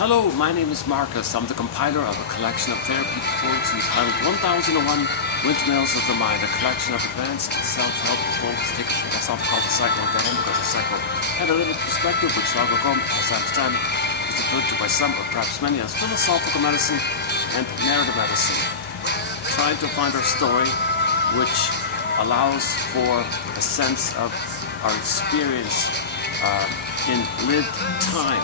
Hello, my name is Marcus. I'm the compiler of a collection of therapy quotes entitled 1001 Windmills of the Mind, a collection of advanced self-help quotes taken from a self called the psychodynamic or the psychoanalytic perspective, which Bergler as Einstein is referred to by some, or perhaps many, as philosophical medicine and narrative medicine. Trying to find our story, which allows for a sense of our experience in lived time.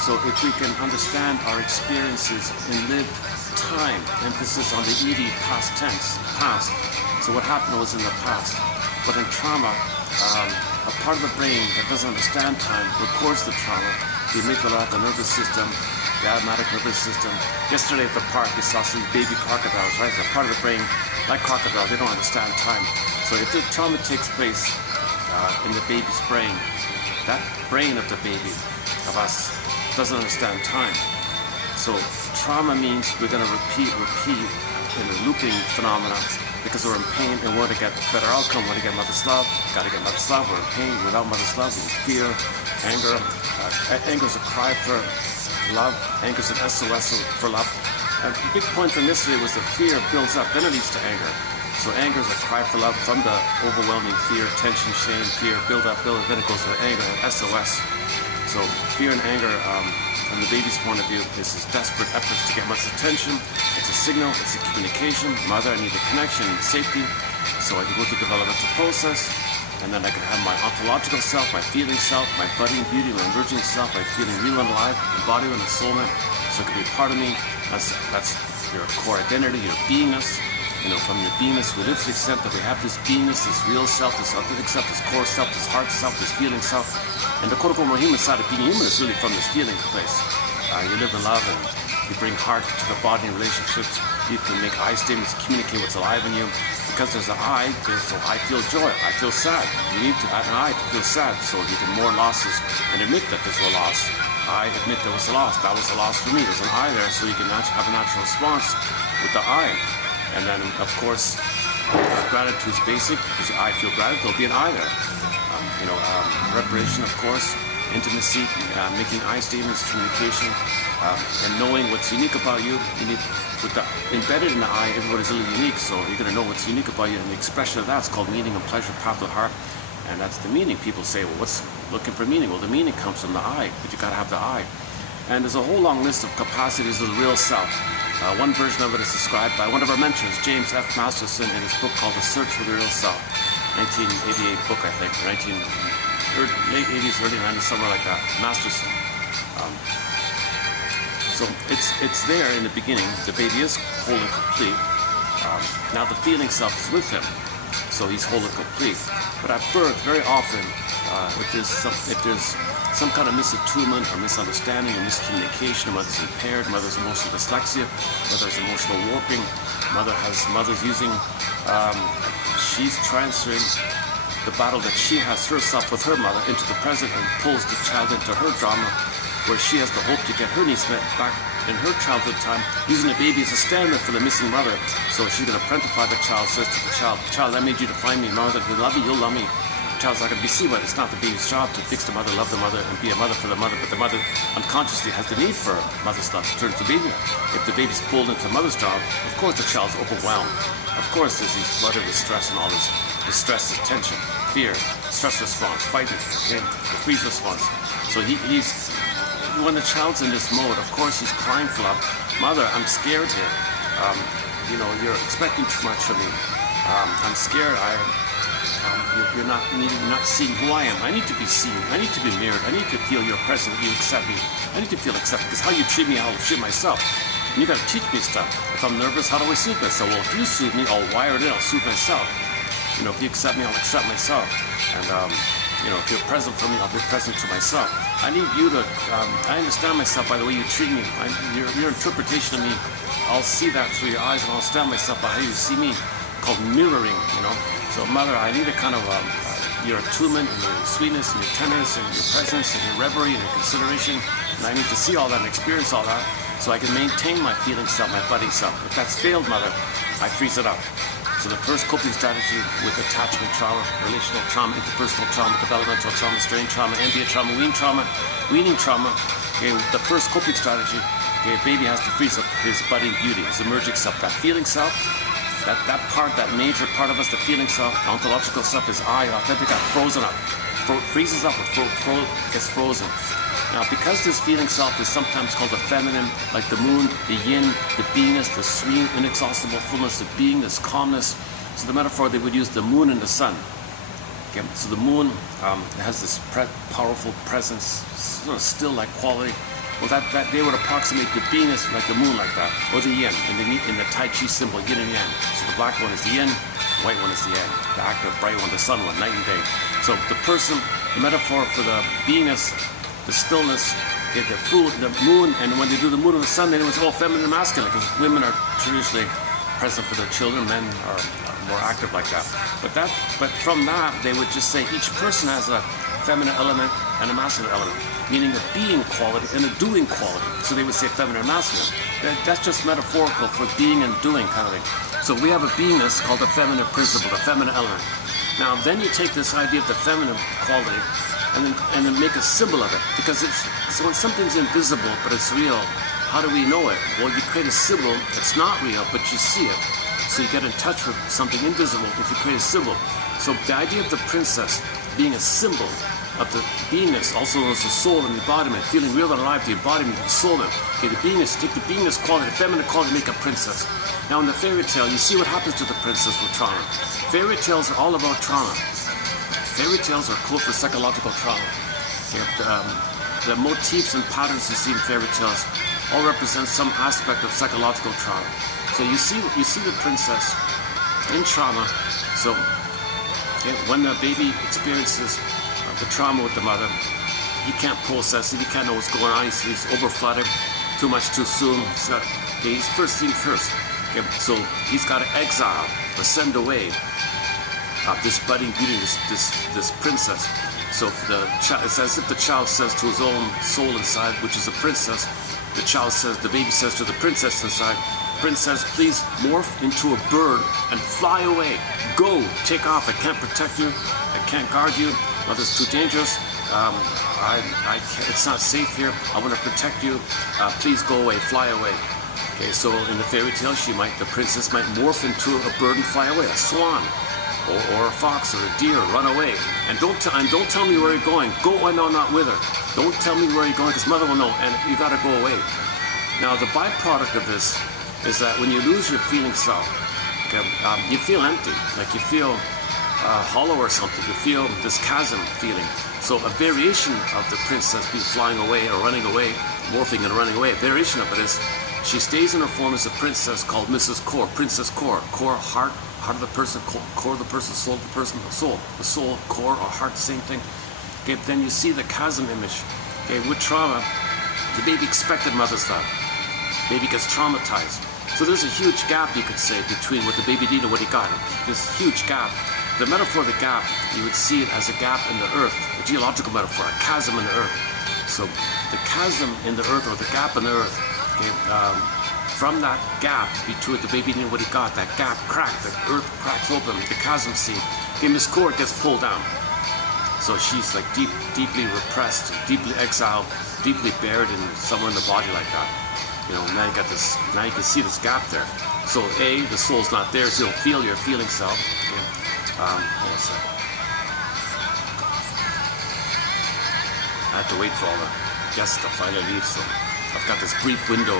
So if we can understand our experiences in lived time, emphasis on the ed, past tense, past. So what happened was in the past. But in trauma, a part of the brain that doesn't understand time records the trauma. The amygdala, the nervous system, the automatic nervous system. Yesterday at the park, we saw some baby crocodiles, right? They're part of the brain, like crocodiles, they don't understand time. So if the trauma takes place in the baby's brain, that brain of the baby, of us, doesn't understand time. So trauma means we're going to repeat in a looping phenomena because we're in pain and want to get a better outcome, want to get mother's love, got to get mother's love, we're in pain without mother's love, we fear, anger. Anger is a cry for love, anger is an SOS for love. And the big point from yesterday was the fear builds up, then it leads to anger. So anger is a cry for love from the overwhelming fear, tension, shame, fear, build up, then it goes to anger and SOS. So fear and anger, from the baby's point of view, this is desperate efforts to get mother's attention. It's a signal, it's a communication. Mother, I need a connection and safety, so I can go through the developmental process, and then I can have my ontological self, my feeling self, my budding beauty, my emerging self, my feeling real and alive, embodiment and soulmate, so it can be a part of me. That's your core identity, your beingness. You know, from your beingness, we live to the extent that we have this beingness, this real self, this authentic self, this core self, this heart self, this feeling self. And the quote-unquote more human side of being human is really from this feeling place. You live in love and you bring heart to the body in relationships. You can make I statements, communicate what's alive in you. Because there's an I, so I feel joy, I feel sad. You need to add an I to feel sad, so you can mourn losses and admit that there's a loss. I admit there was a loss. That was a loss for me. There's an I there, so you can have a natural response with the I. And then, of course, gratitude is basic, because I feel gratitude, there'll be an I there. Reparation, of course, intimacy, making I statements, communication, and knowing what's unique about you. You need, embedded in the I, everybody's really unique, so you're going to know what's unique about you, and the expression of that's called meaning and pleasure, path of the heart, and that's the meaning. People say, well, what's looking for meaning? Well, the meaning comes from the I, but you got to have the I. And there's a whole long list of capacities of the real self. One version of it is described by one of our mentors, James F. Masterson, in his book called The Search for the Real Self, 1988 book, I think, late 80s, early 90s, somewhere like that, Masterson. So it's there in the beginning. The baby is whole and complete. Now the feeling self is with him, so he's whole and complete. But at birth, very often, if there's some kind of misattunement or misunderstanding or miscommunication, mother's impaired, mother's emotional dyslexia, mother's emotional warping, mother's using, she's transferring the battle that she has herself with her mother into the present and pulls the child into her drama, where she has the hope to get her needs met back in her childhood time, using the baby as a standard for the missing mother. So she's going to parentify the child, says to the child, I made you to find me, mother, if you love me, you'll love me. The child's not going to be seen, but it's not the baby's job to fix the mother, love the mother, and be a mother for the mother, but the mother unconsciously has the need for mother's love to turn to the baby. If the baby's pulled into the mother's job, of course the child's overwhelmed. Of course there's these flooded with stress and all this. The stress is tension, fear, stress response, fighting, okay? The freeze response. So when the child's in this mode, of course he's crying for love. Mother, I'm scared here. You're expecting too much from me. I'm scared. You're not seeing who I am. I need to be seen. I need to be mirrored. I need to feel you're present. You accept me. I need to feel accepted, because how you treat me, I'll treat myself. And you got to teach me stuff. If I'm nervous, how do I soothe myself? Well, if you soothe me, I'll wire it in. I'll soothe myself. If you accept me, I'll accept myself. And if you're present for me, I'll be present to myself. I need you to. I understand myself by the way you treat me. Your interpretation of me, I'll see that through your eyes, and I'll understand myself by how you see me. Called mirroring. So mother, I need a kind of your attunement and your sweetness and your tenderness and your presence and your reverie and your consideration, and I need to see all that and experience all that so I can maintain my feeling self, my budding self. If that's failed, mother, I freeze it up. So the first coping strategy with attachment trauma, relational trauma, interpersonal trauma, developmental trauma, strain trauma, ambient trauma, weaning trauma, Okay, the first coping strategy, okay, baby has to freeze up his budding beauty, his emerging self, that feeling self, that part, that major part of us, the feeling self, the ontological self, is I, authentic, got frozen up, freezes up, or gets frozen. Now, because this feeling self is sometimes called the feminine, like the moon, the yin, the beingness, the sweet, inexhaustible fullness of being, this calmness. So the metaphor, they would use the moon and the sun. Okay, so the moon has this powerful presence, sort of still-like quality. Well, that they would approximate the beingness like the moon, like that, or the yin, in the Tai Chi symbol, yin and yang. So the black one is the yin, the white one is the yang, the active, bright one, the sun one, night and day. So the person, the metaphor for the beingness, the stillness, okay, the moon, and when they do the moon and the sun, then it was all feminine and masculine, because women are traditionally present for their children, men are more active like that. But from that, they would just say each person has a feminine element and a masculine element, meaning a being quality and a doing quality. So they would say feminine and masculine. That's just metaphorical for being and doing kind of thing. So we have a beingness called the feminine principle, the feminine element. Now then you take this idea of the feminine quality and then make a symbol of it, because so when something's invisible but it's real, how do we know it? Well, you create a symbol that's not real, but you see it. So you get in touch with something invisible if you create a symbol. So the idea of the princess being a symbol of the beingness, also known as the soul and the embodiment, feeling real and alive, the embodiment, the soul. Okay, the beingness, take the beingness quality, the feminine quality, make a princess. Now in the fairy tale, you see what happens to the princess with trauma. Fairy tales are all about trauma. Fairy tales are code for psychological trauma. Okay, the motifs and patterns you see in fairy tales all represent some aspect of psychological trauma. So you see the princess in trauma. So okay, when the baby experiences the trauma with the mother, he can't process it, he can't know what's going on, he's over-flooded, too much too soon. He's first thing first. Okay, so he's got to exile or send away this budding beauty, this princess. So it's as if the child says to his own soul inside, which is a princess, the baby says to the princess inside, princess, please morph into a bird and fly away. Go, take off. I can't protect you. I can't guard you. Mother's too dangerous. It's not safe here. I want to protect you. Please go away. Fly away. Okay, so in the fairy tale, the princess might morph into a bird and fly away, a swan, or a fox, or a deer, run away. And don't tell me where you're going. Go, I know, not with her. Don't tell me where you're going, because mother will know, and you got to go away. Now, the byproduct of this is that when you lose your feeling self, okay, you feel empty, like you feel hollow or something. You feel this chasm feeling. So a variation of the princess being flying away or running away, morphing and running away, a variation of it is she stays in her form as a princess called Mrs. Core, Princess Core. Core, heart of the person, core of the person, soul of the person, the soul, core or heart, same thing. Okay, then you see the chasm image. Okay, with trauma, the baby expected mother's love. Baby gets traumatized. So there's a huge gap, you could say, between what the baby did and what he got. This huge gap. The metaphor of the gap, you would see it as a gap in the earth, a geological metaphor, a chasm in the earth. So the chasm in the earth, or the gap in the earth, okay, from that gap between the baby and what he got, that gap cracked, the earth cracks open, the chasm scene. Okay, Miss Core gets pulled down. So she's like deeply repressed, deeply exiled, deeply buried in somewhere in the body like that. You know, now you can see this gap there. So A, the soul's not there, so you'll feel your feeling self. Okay. Hold on a sec. I have to wait for all the guests to finally leave, so I've got this brief window,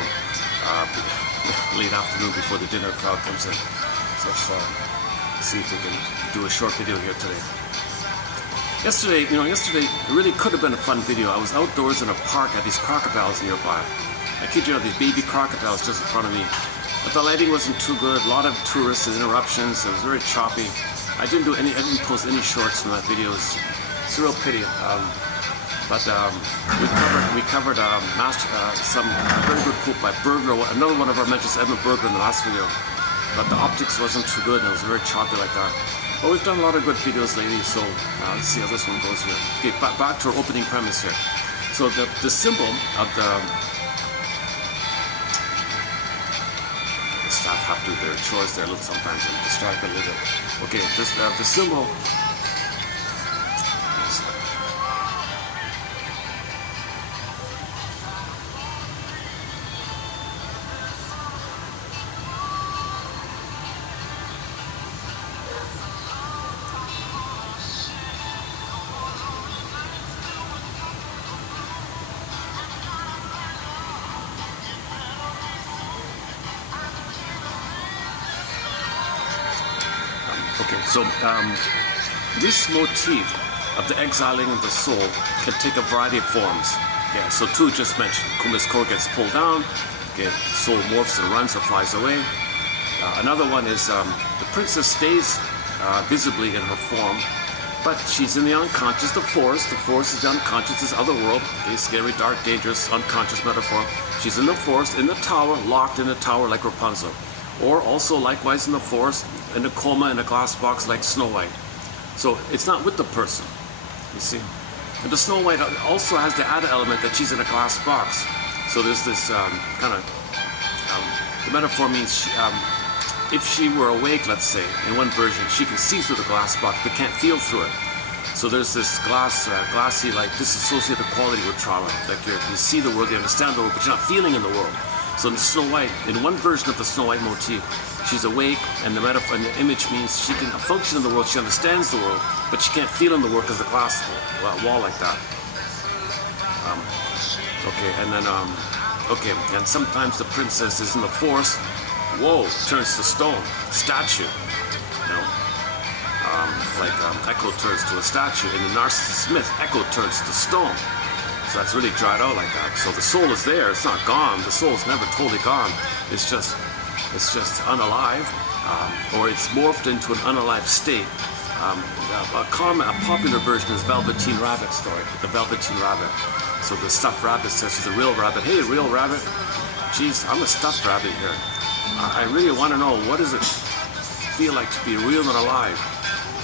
late afternoon before the dinner crowd comes in. So let's see if we can do a short video here today. Yesterday it really could have been a fun video. I was outdoors in a park at these crocodiles nearby. I kid you not, these baby crocodiles just in front of me. But the lighting wasn't too good, a lot of tourists and interruptions, it was very choppy. I didn't post any shorts from that video. It's a real pity. We covered some very good quote by Bergler, another one of our mentors, Bergler, in the last video. But the optics wasn't too good, and it was very choppy like that. But we've done a lot of good videos lately, so let's see how this one goes here. Okay, back to our opening premise here. So the symbol of the staff have to do their chores there a little sometimes. I'm distracted a little bit. Okay, the symbol. Okay, so this motif of the exiling of the soul can take a variety of forms. Yeah, so two just mentioned. Kuma's core gets pulled down. Okay, soul morphs and runs or flies away. Another one is the princess stays visibly in her form, but she's in the unconscious, the forest. The forest is the unconscious, this other world. Okay, scary, dark, dangerous, unconscious metaphor. She's in the forest, in the tower, locked in the tower like Rapunzel. Or also likewise in the forest, in a coma, in a glass box like Snow White. So it's not with the person, you see. And the Snow White also has the added element that she's in a glass box. So there's this kind of, the metaphor means if she were awake, let's say, in one version, she can see through the glass box but can't feel through it. So there's this glassy, like disassociated quality with trauma. Like you see the world, you understand the world, but you're not feeling in the world. So in Snow White, in one version of the Snow White motif, she's awake, and the metaphor and the image means she can function in the world, she understands the world, but she can't feel in the world because of the glass wall like that. Okay, and then, okay, and sometimes the princess is in the forest, whoa, turns to stone, statue, you know, like Echo turns to a statue. In the Narcissus myth, Echo turns to stone. So that's really dried out like that. So the soul is there, it's not gone. The soul is never totally gone. It's just unalive, or it's morphed into an unalive state. A popular version is Velveteen Rabbit story, the Velveteen Rabbit. So the stuffed rabbit says to the real rabbit, hey, real rabbit, geez, I'm a stuffed rabbit here. I really want to know, what does it feel like to be real and alive?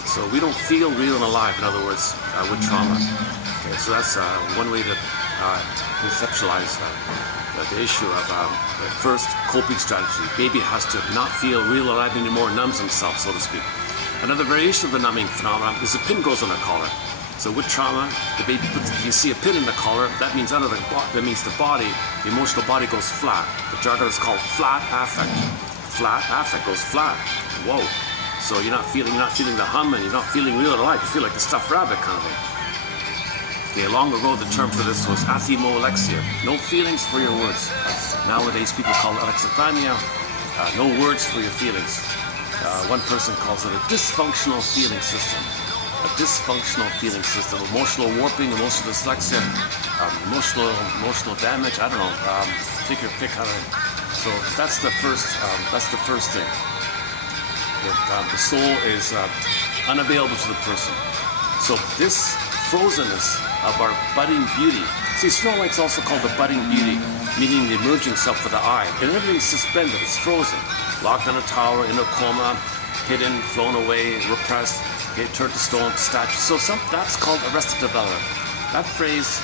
So we don't feel real and alive, in other words, with trauma. Okay, so that's one way to conceptualize the issue of the first coping strategy. Baby has to not feel real alive anymore, numbs himself, so to speak. Another variation of the numbing phenomenon is a pin goes on the collar. So with trauma, the baby you see a pin in the collar, that means the body, the emotional body goes flat. The jargon is called flat affect. Flat affect goes flat. Whoa. So you're not feeling the hum, and you're not feeling real alive. You feel like a stuffed rabbit kind of thing. Okay, long ago the term for this was athymolexia, no feelings for your words. Nowadays people call it alexithymia, no words for your feelings. One person calls it a dysfunctional feeling system. A dysfunctional feeling system, emotional warping, emotional dyslexia, emotional damage, I don't know, take your pick out of it. So that's the first thing. The soul is unavailable to the person. So this frozenness of our budding beauty. See, Snow White's also called the budding beauty, meaning the emerging self for the eye. And everything's suspended, it's frozen. Locked in a tower, in a coma, hidden, flown away, repressed, turned to stone, statue. So that's called arrested development. That phrase,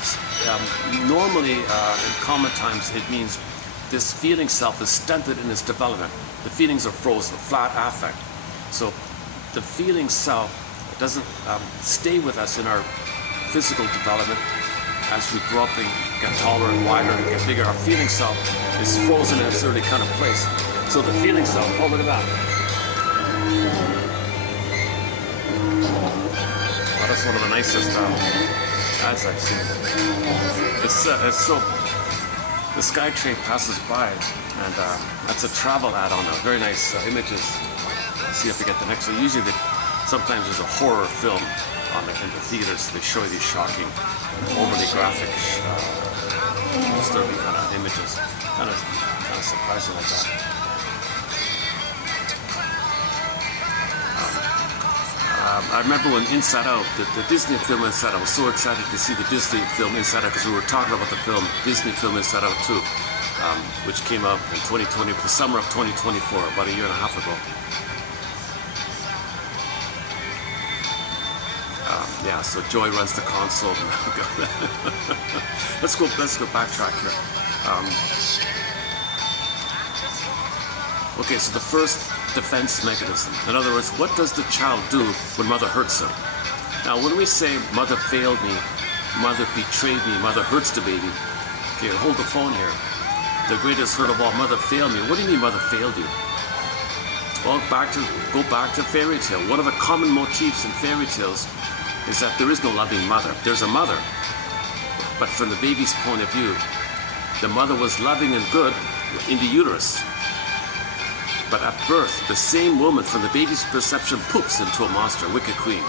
normally in common times, it means this feeling self is stunted in its development. The feelings are frozen, flat affect. So the feeling self doesn't stay with us in our physical development as we grow up and get taller and wider and get bigger. Our feeling self is frozen in its early kind of place. So the feeling self, oh, look at that. Well, that's one of the nicest ads I've seen. It's so, the SkyTrain passes by, and that's a travel ad on a very nice images. Let's see if we get the next one. Usually sometimes there's a horror film in the theaters. They show you these shocking, overly graphic, disturbing kind of images. Kind of surprising like that. I remember when Inside Out, the Disney film Inside Out, I was so excited to see the Disney film Inside Out because we were talking about the Disney film Inside Out 2, which came out in 2020, the summer of 2024, about a year and a half ago. Yeah, so Joy runs the console. let's go backtrack here. Okay, so the first defense mechanism. In other words, what does the child do when mother hurts him? Now, when we say mother failed me, mother betrayed me, mother hurts the baby. Okay, hold the phone here. The greatest hurt of all, mother failed me. What do you mean mother failed you? Well, go back to fairy tale. One of the common motifs in fairy tales is that there is no loving mother. There's a mother, but from the baby's point of view, the mother was loving and good in the uterus. But at birth, the same woman from the baby's perception poops into a monster, a wicked queen.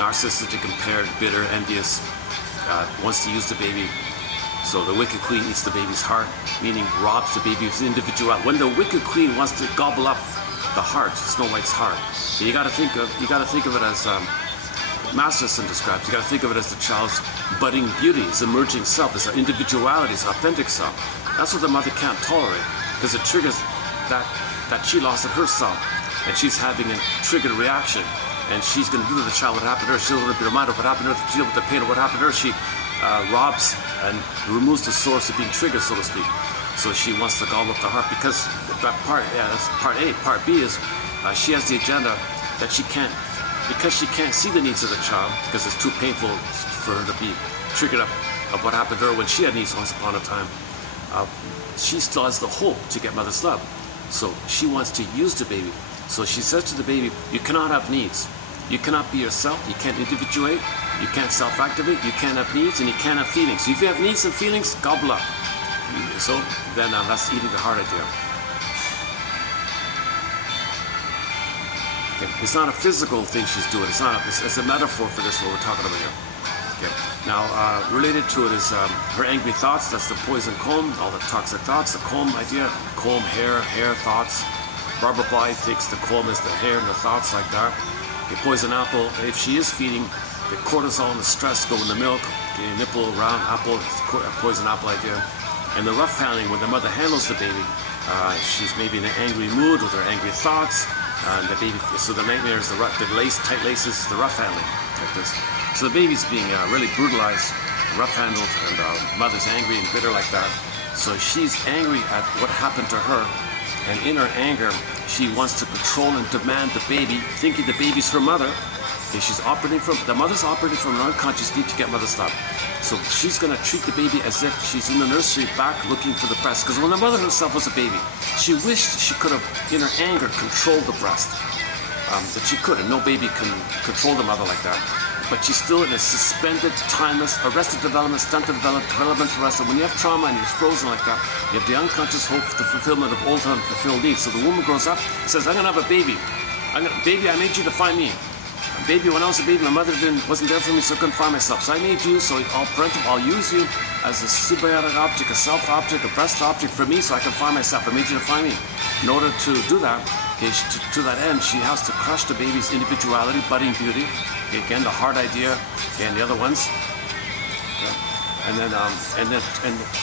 Narcissistic, impaired, bitter, envious, wants to use the baby. So the wicked queen eats the baby's heart, meaning robs the baby's individuality. When the wicked queen wants to gobble up the heart, Snow White's heart, you got to think of it as Masterson describes. You got to think of it as the child's budding beauty, his emerging self, his individuality, his authentic self. That's what the mother can't tolerate, because it triggers that she lost of herself, and she's having a triggered reaction, and she's going to do to the child what happened to her. She'll be reminded of what happened to her. She'll deal with the pain of what happened to her. She robs and removes the source of being triggered, so to speak. So she wants to gobble up the heart, because that part, that's part A. Part B is she has the agenda that she can't, because she can't see the needs of the child, because it's too painful for her to be triggered up of what happened to her when she had needs once upon a time. She still has the hope to get mother's love. So she wants to use the baby. So she says to the baby, you cannot have needs. You cannot be yourself. You can't individuate. You can't self-activate. You can't have needs, and you can't have feelings. So if you have needs and feelings, gobble up. So then that's eating the heart idea. Okay. It's not a physical thing she's doing. It's a metaphor for this, what we're talking about here. Okay. Now, related to it is her angry thoughts. That's the poison comb, all the toxic thoughts. The comb idea, comb, hair thoughts. Barbara Bly takes the comb as the hair and the thoughts like that. The poison apple, if she is feeding, the cortisol and the stress go in the milk. Okay, nipple, round apple, poison apple idea. And the rough handling, when the mother handles the baby, she's maybe in an angry mood with her angry thoughts. And the baby, so the nightmare is the tight laces, the rough handling, like this. So the baby's being really brutalized, rough handled, and mother's angry and bitter like that. So she's angry at what happened to her, and in her anger, she wants to control and demand the baby, thinking the baby's her mother. Okay, the mother's operating from an unconscious need to get mother's love. So she's going to treat the baby as if she's in the nursery back looking for the breast. Because when the mother herself was a baby, she wished she could have, in her anger, controlled the breast. But she couldn't. No baby can control the mother like that. But she's still in a suspended, timeless, arrested development, stunted development arrested. When you have trauma and you're frozen like that, you have the unconscious hope for the fulfillment of old unfulfilled needs. So the woman grows up, says, I'm going to have a baby. Baby, I made you to find me. Baby, when I was a baby, my mother wasn't there for me, so I couldn't find myself. So I made you, so I'll use you as a symbiotic object, a self object, a breast object for me, so I can find myself. I made you to find me. In order to do that, okay, to that end, she has to crush the baby's individuality, budding beauty. Okay, again, the heart idea, okay, and the other ones. Okay. And then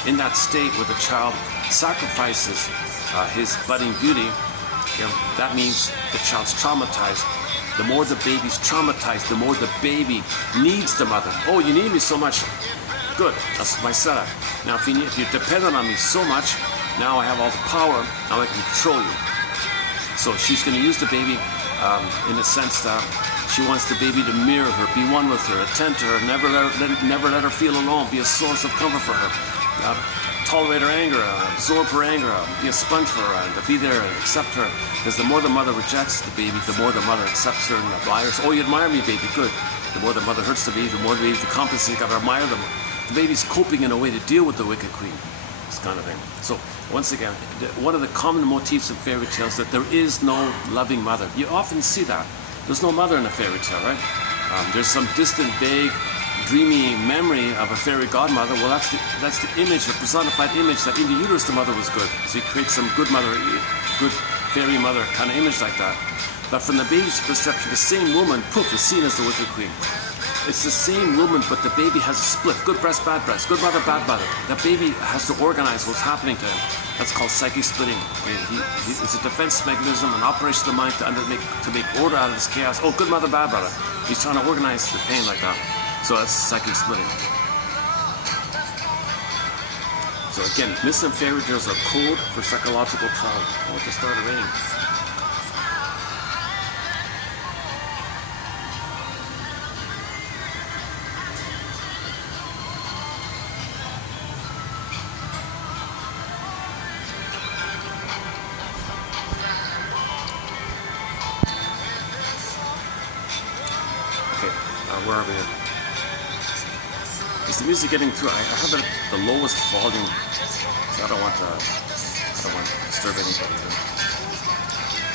in that state where the child sacrifices his budding beauty, okay, that means the child's traumatized. The more the baby's traumatized, the more the baby needs the mother. Oh, you need me so much. Good, that's my setup. Now, if you're dependent on me so much, now I have all the power, now I can control you. So she's going to use the baby in the sense that she wants the baby to mirror her, be one with her, attend to her, never let her feel alone, be a source of comfort for her. Tolerate her anger, absorb her anger, be a sponge for her, and to be there and accept her. Because the more the mother rejects the baby, the more the mother accepts her and admires. Oh, you admire me, baby, good. The more the mother hurts the baby, the more the baby compensates, gotta admire them. The baby's coping in a way to deal with the wicked queen. This kind of thing. So, once again, one of the common motifs in fairy tales that there is no loving mother. You often see that. There's no mother in a fairy tale, right? There's some distant, vague, dreamy memory of a fairy godmother. Well, that's the image, the personified image that in the uterus the mother was good. So you create some good mother, good fairy mother kind of image like that. But from the baby's perception, the same woman, poof, is seen as the wicked queen. It's the same woman, but the baby has a split. Good breast, bad breast. Good mother, bad mother. That baby has to organize what's happening to him. That's called psyche splitting. It's a defense mechanism, an operation of the mind to make order out of this chaos. Oh, good mother, bad mother. He's trying to organize the pain like that. So that's psychic splitting. So again, myths and fairy tales are code for psychological trauma. Oh, it just started raining. Okay, where are we at? Is the music getting through? I have it at the lowest volume, so I don't want to disturb anybody.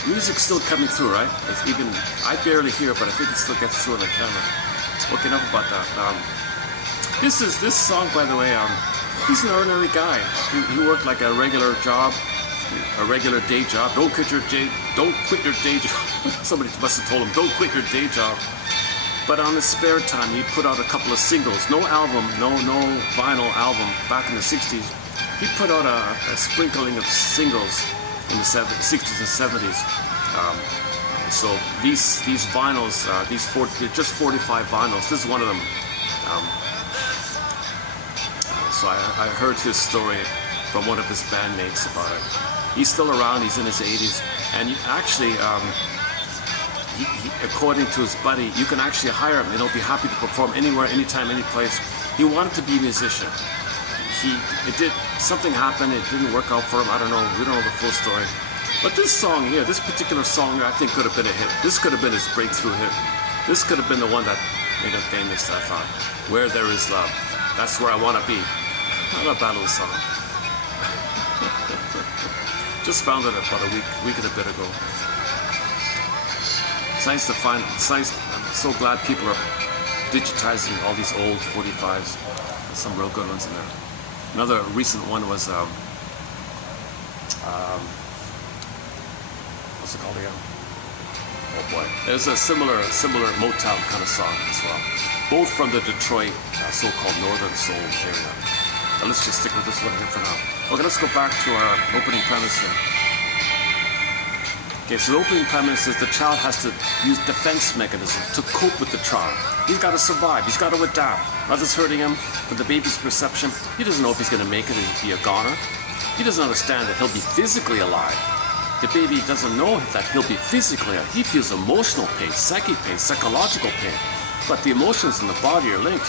music's still coming through, right? It's even, I barely hear it, but I think it still gets through on the camera. Okay, enough about that. This song, by the way, he's an ordinary guy. He worked like a regular job, a regular day job. Don't quit your day job. Somebody must have told him, don't quit your day job. But on his spare time, he put out a couple of singles. No album, no vinyl album back in the 60s. He put out a sprinkling of singles in the 60s and 70s. So these vinyls, just 45 vinyls. This is one of them. So I heard his story from one of his bandmates about it. He's still around. He's in his 80s, and actually. He, according to his buddy, you can actually hire him and he'll be happy to perform anywhere, anytime, any place. He wanted to be a musician. Something happened, it didn't work out for him, I don't know, we don't know the full story. But this song here, this particular song here, I think could have been a hit. This could have been his breakthrough hit. This could have been the one that made him famous, I thought. Where There Is Love, that's where I want to be. Not a bad little song. Just found it about a week and a bit ago. It's nice, I'm so glad people are digitizing all these old 45s. There's some real good ones in there. Another recent one was, what's it called again? Oh boy. There's a similar Motown kind of song as well. Both from the Detroit, so-called Northern Soul area. Now let's just stick with this one here for now. Okay, let's go back to our opening premise here. Okay, so the opening premise is the child has to use defense mechanisms to cope with the trauma. He's got to survive. He's got to adapt. Others hurting him. From the baby's perception, he doesn't know if he's going to make it and be a goner. He doesn't understand that he'll be physically alive. The baby doesn't know that he'll be physically alive. He feels emotional pain, psychic pain, psychological pain. But the emotions in the body are linked.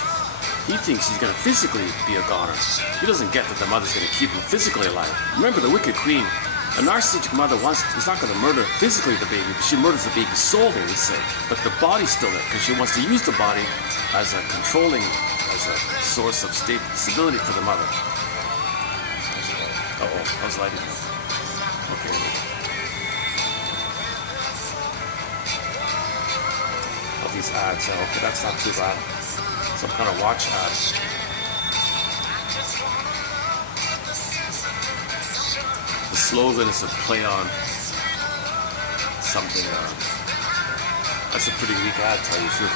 He thinks he's going to physically be a goner. He doesn't get that the mother's going to keep him physically alive. Remember the wicked queen. A narcissistic mother is not going to murder physically the baby, but she murders the baby's soul, they would say. But the body's still there, because she wants to use the body as a controlling, as a source of stability for the mother. Uh-oh, I was lighting up. Okay. All these ads, okay, that's not too bad. Some kind of watch ads. The slogan is a play on something. That's a pretty weak ad, tell you the truth.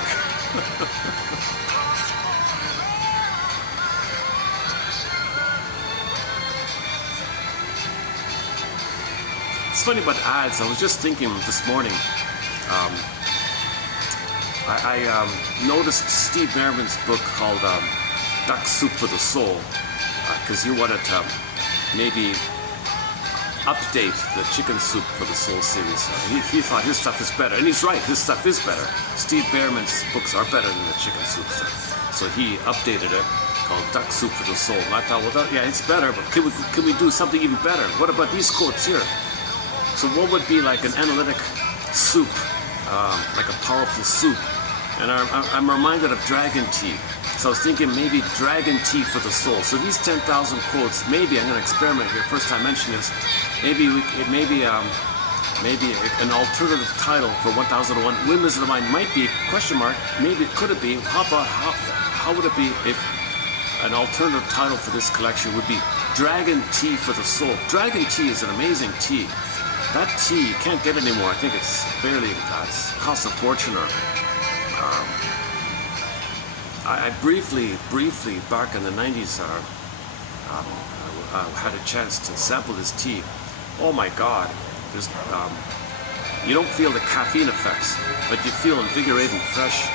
It's funny about ads. I was just thinking this morning. I noticed Steve Merriman's book called Duck Soup for the Soul, because he wanted to maybe update the Chicken Soup for the Soul series. He thought his stuff is better, and he's right, his stuff is better. Steve Merriman's books are better than the Chicken Soup stuff. So he updated it, called Duck Soup for the Soul. And I thought, well, yeah, it's better, but can we do something even better? What about these quotes here? So what would be like an analytic soup, like a powerful soup? And I'm reminded of dragon tea. So I was thinking maybe dragon tea for the soul. So these 10,000 quotes, maybe I'm going to experiment here. First time mentioning this. Maybe an alternative title for 1001 Windmills of the Mind might be question mark. Maybe could it be? How would it be if an alternative title for this collection would be Dragon Tea for the Soul? Dragon tea is an amazing tea. That tea you can't get anymore. I think it's barely costs a fortune. I briefly back in the 90s had a chance to sample this tea. Oh my God, you don't feel the caffeine effects, but you feel invigorated and fresh.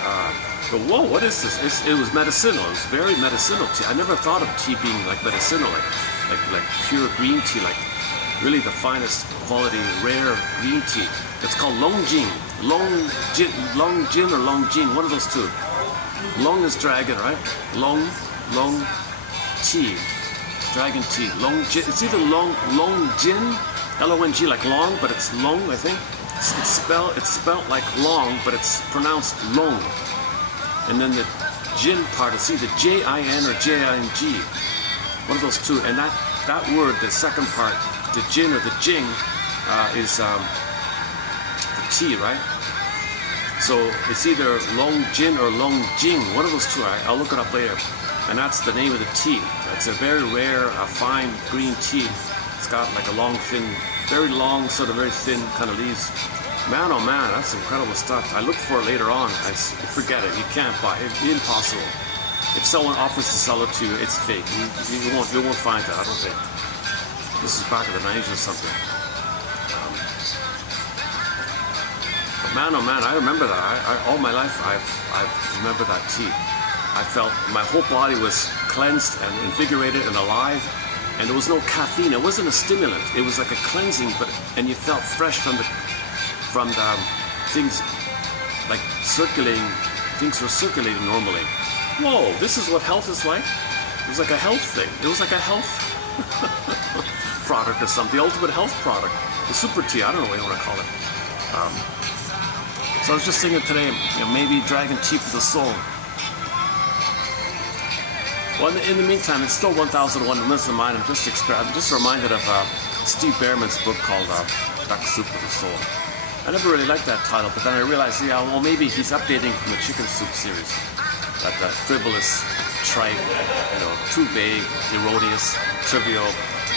But whoa, what is this? It was medicinal. It was very medicinal tea. I never thought of tea being like medicinal, like pure green tea, like really the finest quality, rare green tea. It's called Longjing. Longjin or Longjing, one of those two. Long is dragon, right? Long tea. Dragon tea. Longjin. It's either Longjin, L-O-N-G, like long, but it's long, I think. It's spelled like long, but it's pronounced long. And then the jin part, it's either J-I-N or J-I-N-G. One of those two. And that word, the second part, the jin or the jing, is tea, right? So it's either Long Jin or Long Jing, one of those two. I'll look it up later. And that's the name of the tea. It's a very rare, fine green tea. It's got like a long, thin, very long, sort of very thin kind of leaves. Man, oh man, that's incredible stuff. I looked for it later on. I forget it. You can't buy it. It's impossible. If someone offers to sell it to you, it's fake. You won't find that. I don't think. This is back in the 90s or something. But man, oh man, I remember that. All my life, I've remembered that tea. I felt my whole body was cleansed and invigorated and alive, and there was no caffeine. It wasn't a stimulant. It was like a cleansing, and you felt fresh from the things like circulating. Things were circulating normally. Whoa, this is what health is like? It was like a health thing. It was like a health product or something. The ultimate health product. The super tea, I don't know what you want to call it. So I was just thinking today, maybe dragon tea for the soul. Well, in the meantime, it's still 1001 Minutes of Mind. I'm just reminded of Steve Behrman's book called Duck Soup for the Soul. I never really liked that title, but then I realized, yeah, well, maybe he's updating from the Chicken Soup series. That frivolous, trite, too vague, erroneous, trivial,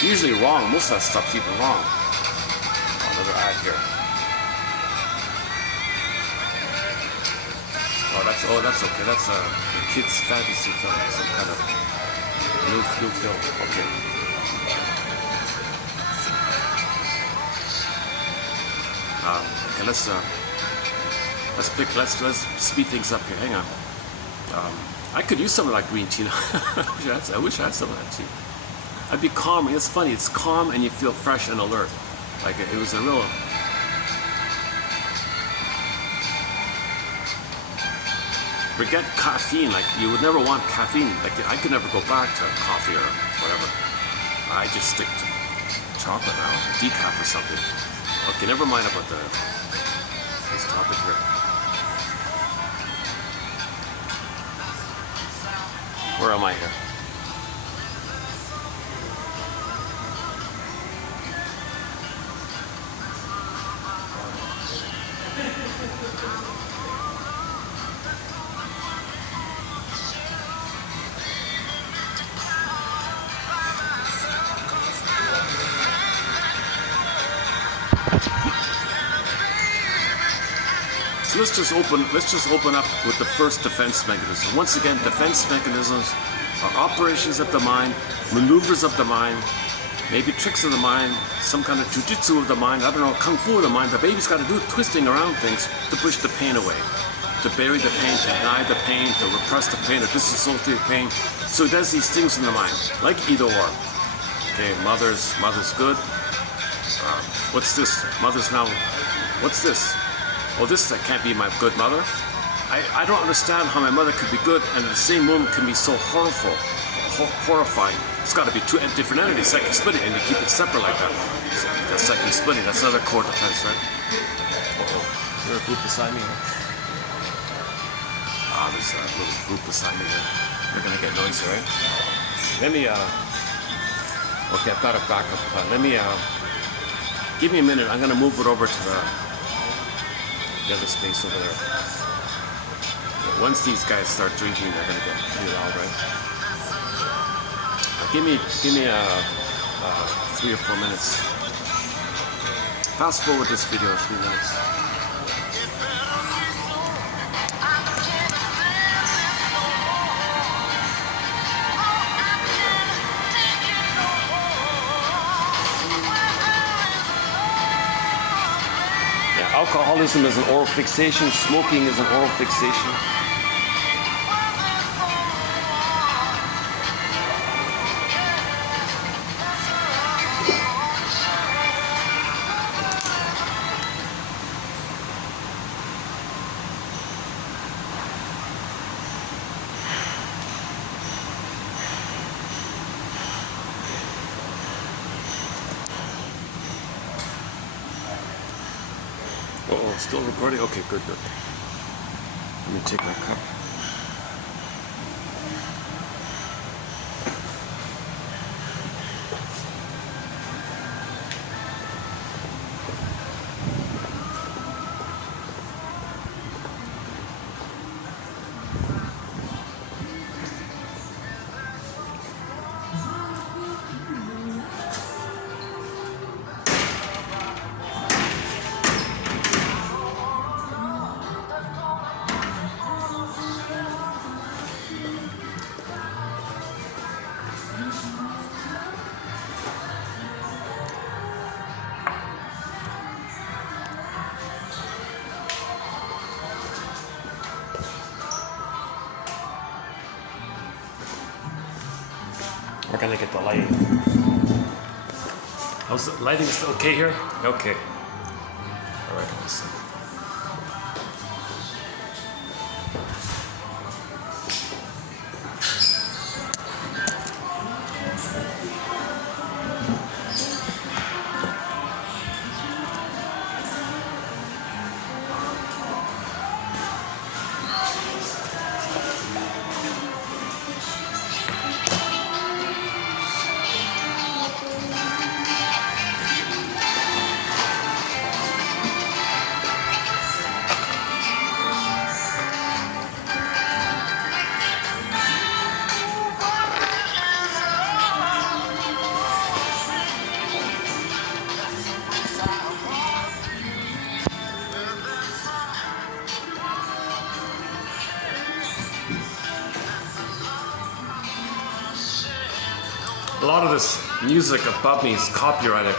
usually wrong. Most of that stuff's even wrong. Another ad here. Oh, that's okay. That's a kid's fantasy film, some kind of new film. Okay. Okay, let's speed things up here. Hang on. I could use some of that green tea. I wish I had some of that tea. I'd be calm. It's funny. It's calm, and you feel fresh and alert. Like it was a real. Forget caffeine. Like you would never want caffeine. Like I could never go back to coffee or whatever. I just stick to chocolate now, decaf or something. Okay, never mind about this topic here. Where am I here? So let's just open up with the first defense mechanism. Once again, defense mechanisms are operations of the mind, maneuvers of the mind, maybe tricks of the mind, some kind of jujitsu of the mind, I don't know, kung fu of the mind. The baby's got to do twisting around things to push the pain away, to bury the pain, to deny the pain, to repress the pain, to disassociate pain. So it does these things in the mind, like either or. Okay, mother's good. What's this? Mother's now. What's this? Oh, this can't be my good mother. I don't understand how my mother could be good and at the same moment can be so horrifying. It's got to be two different entities, psychic splitting, and you keep it separate like that. So that's psychic splitting. That's another core defense, right? Uh-oh. Is there a group beside me here? There's a little group beside me here. They're going to get noisy, right? Let me, okay, I've got a backup plan. Let me, give me a minute. I'm going to move it over to the other space over there. Once these guys start drinking, they're going to get pretty loud, right? Give me 3 or 4 minutes. Fast forward this video 3 minutes. Yeah, alcoholism is an oral fixation. Smoking is an oral fixation. Uh-oh, still recording? Okay, good. Let me take my cup. We're gonna get the lighting. How's the lighting? Is okay here? Okay. All right. A lot of this music above me is copyrighted,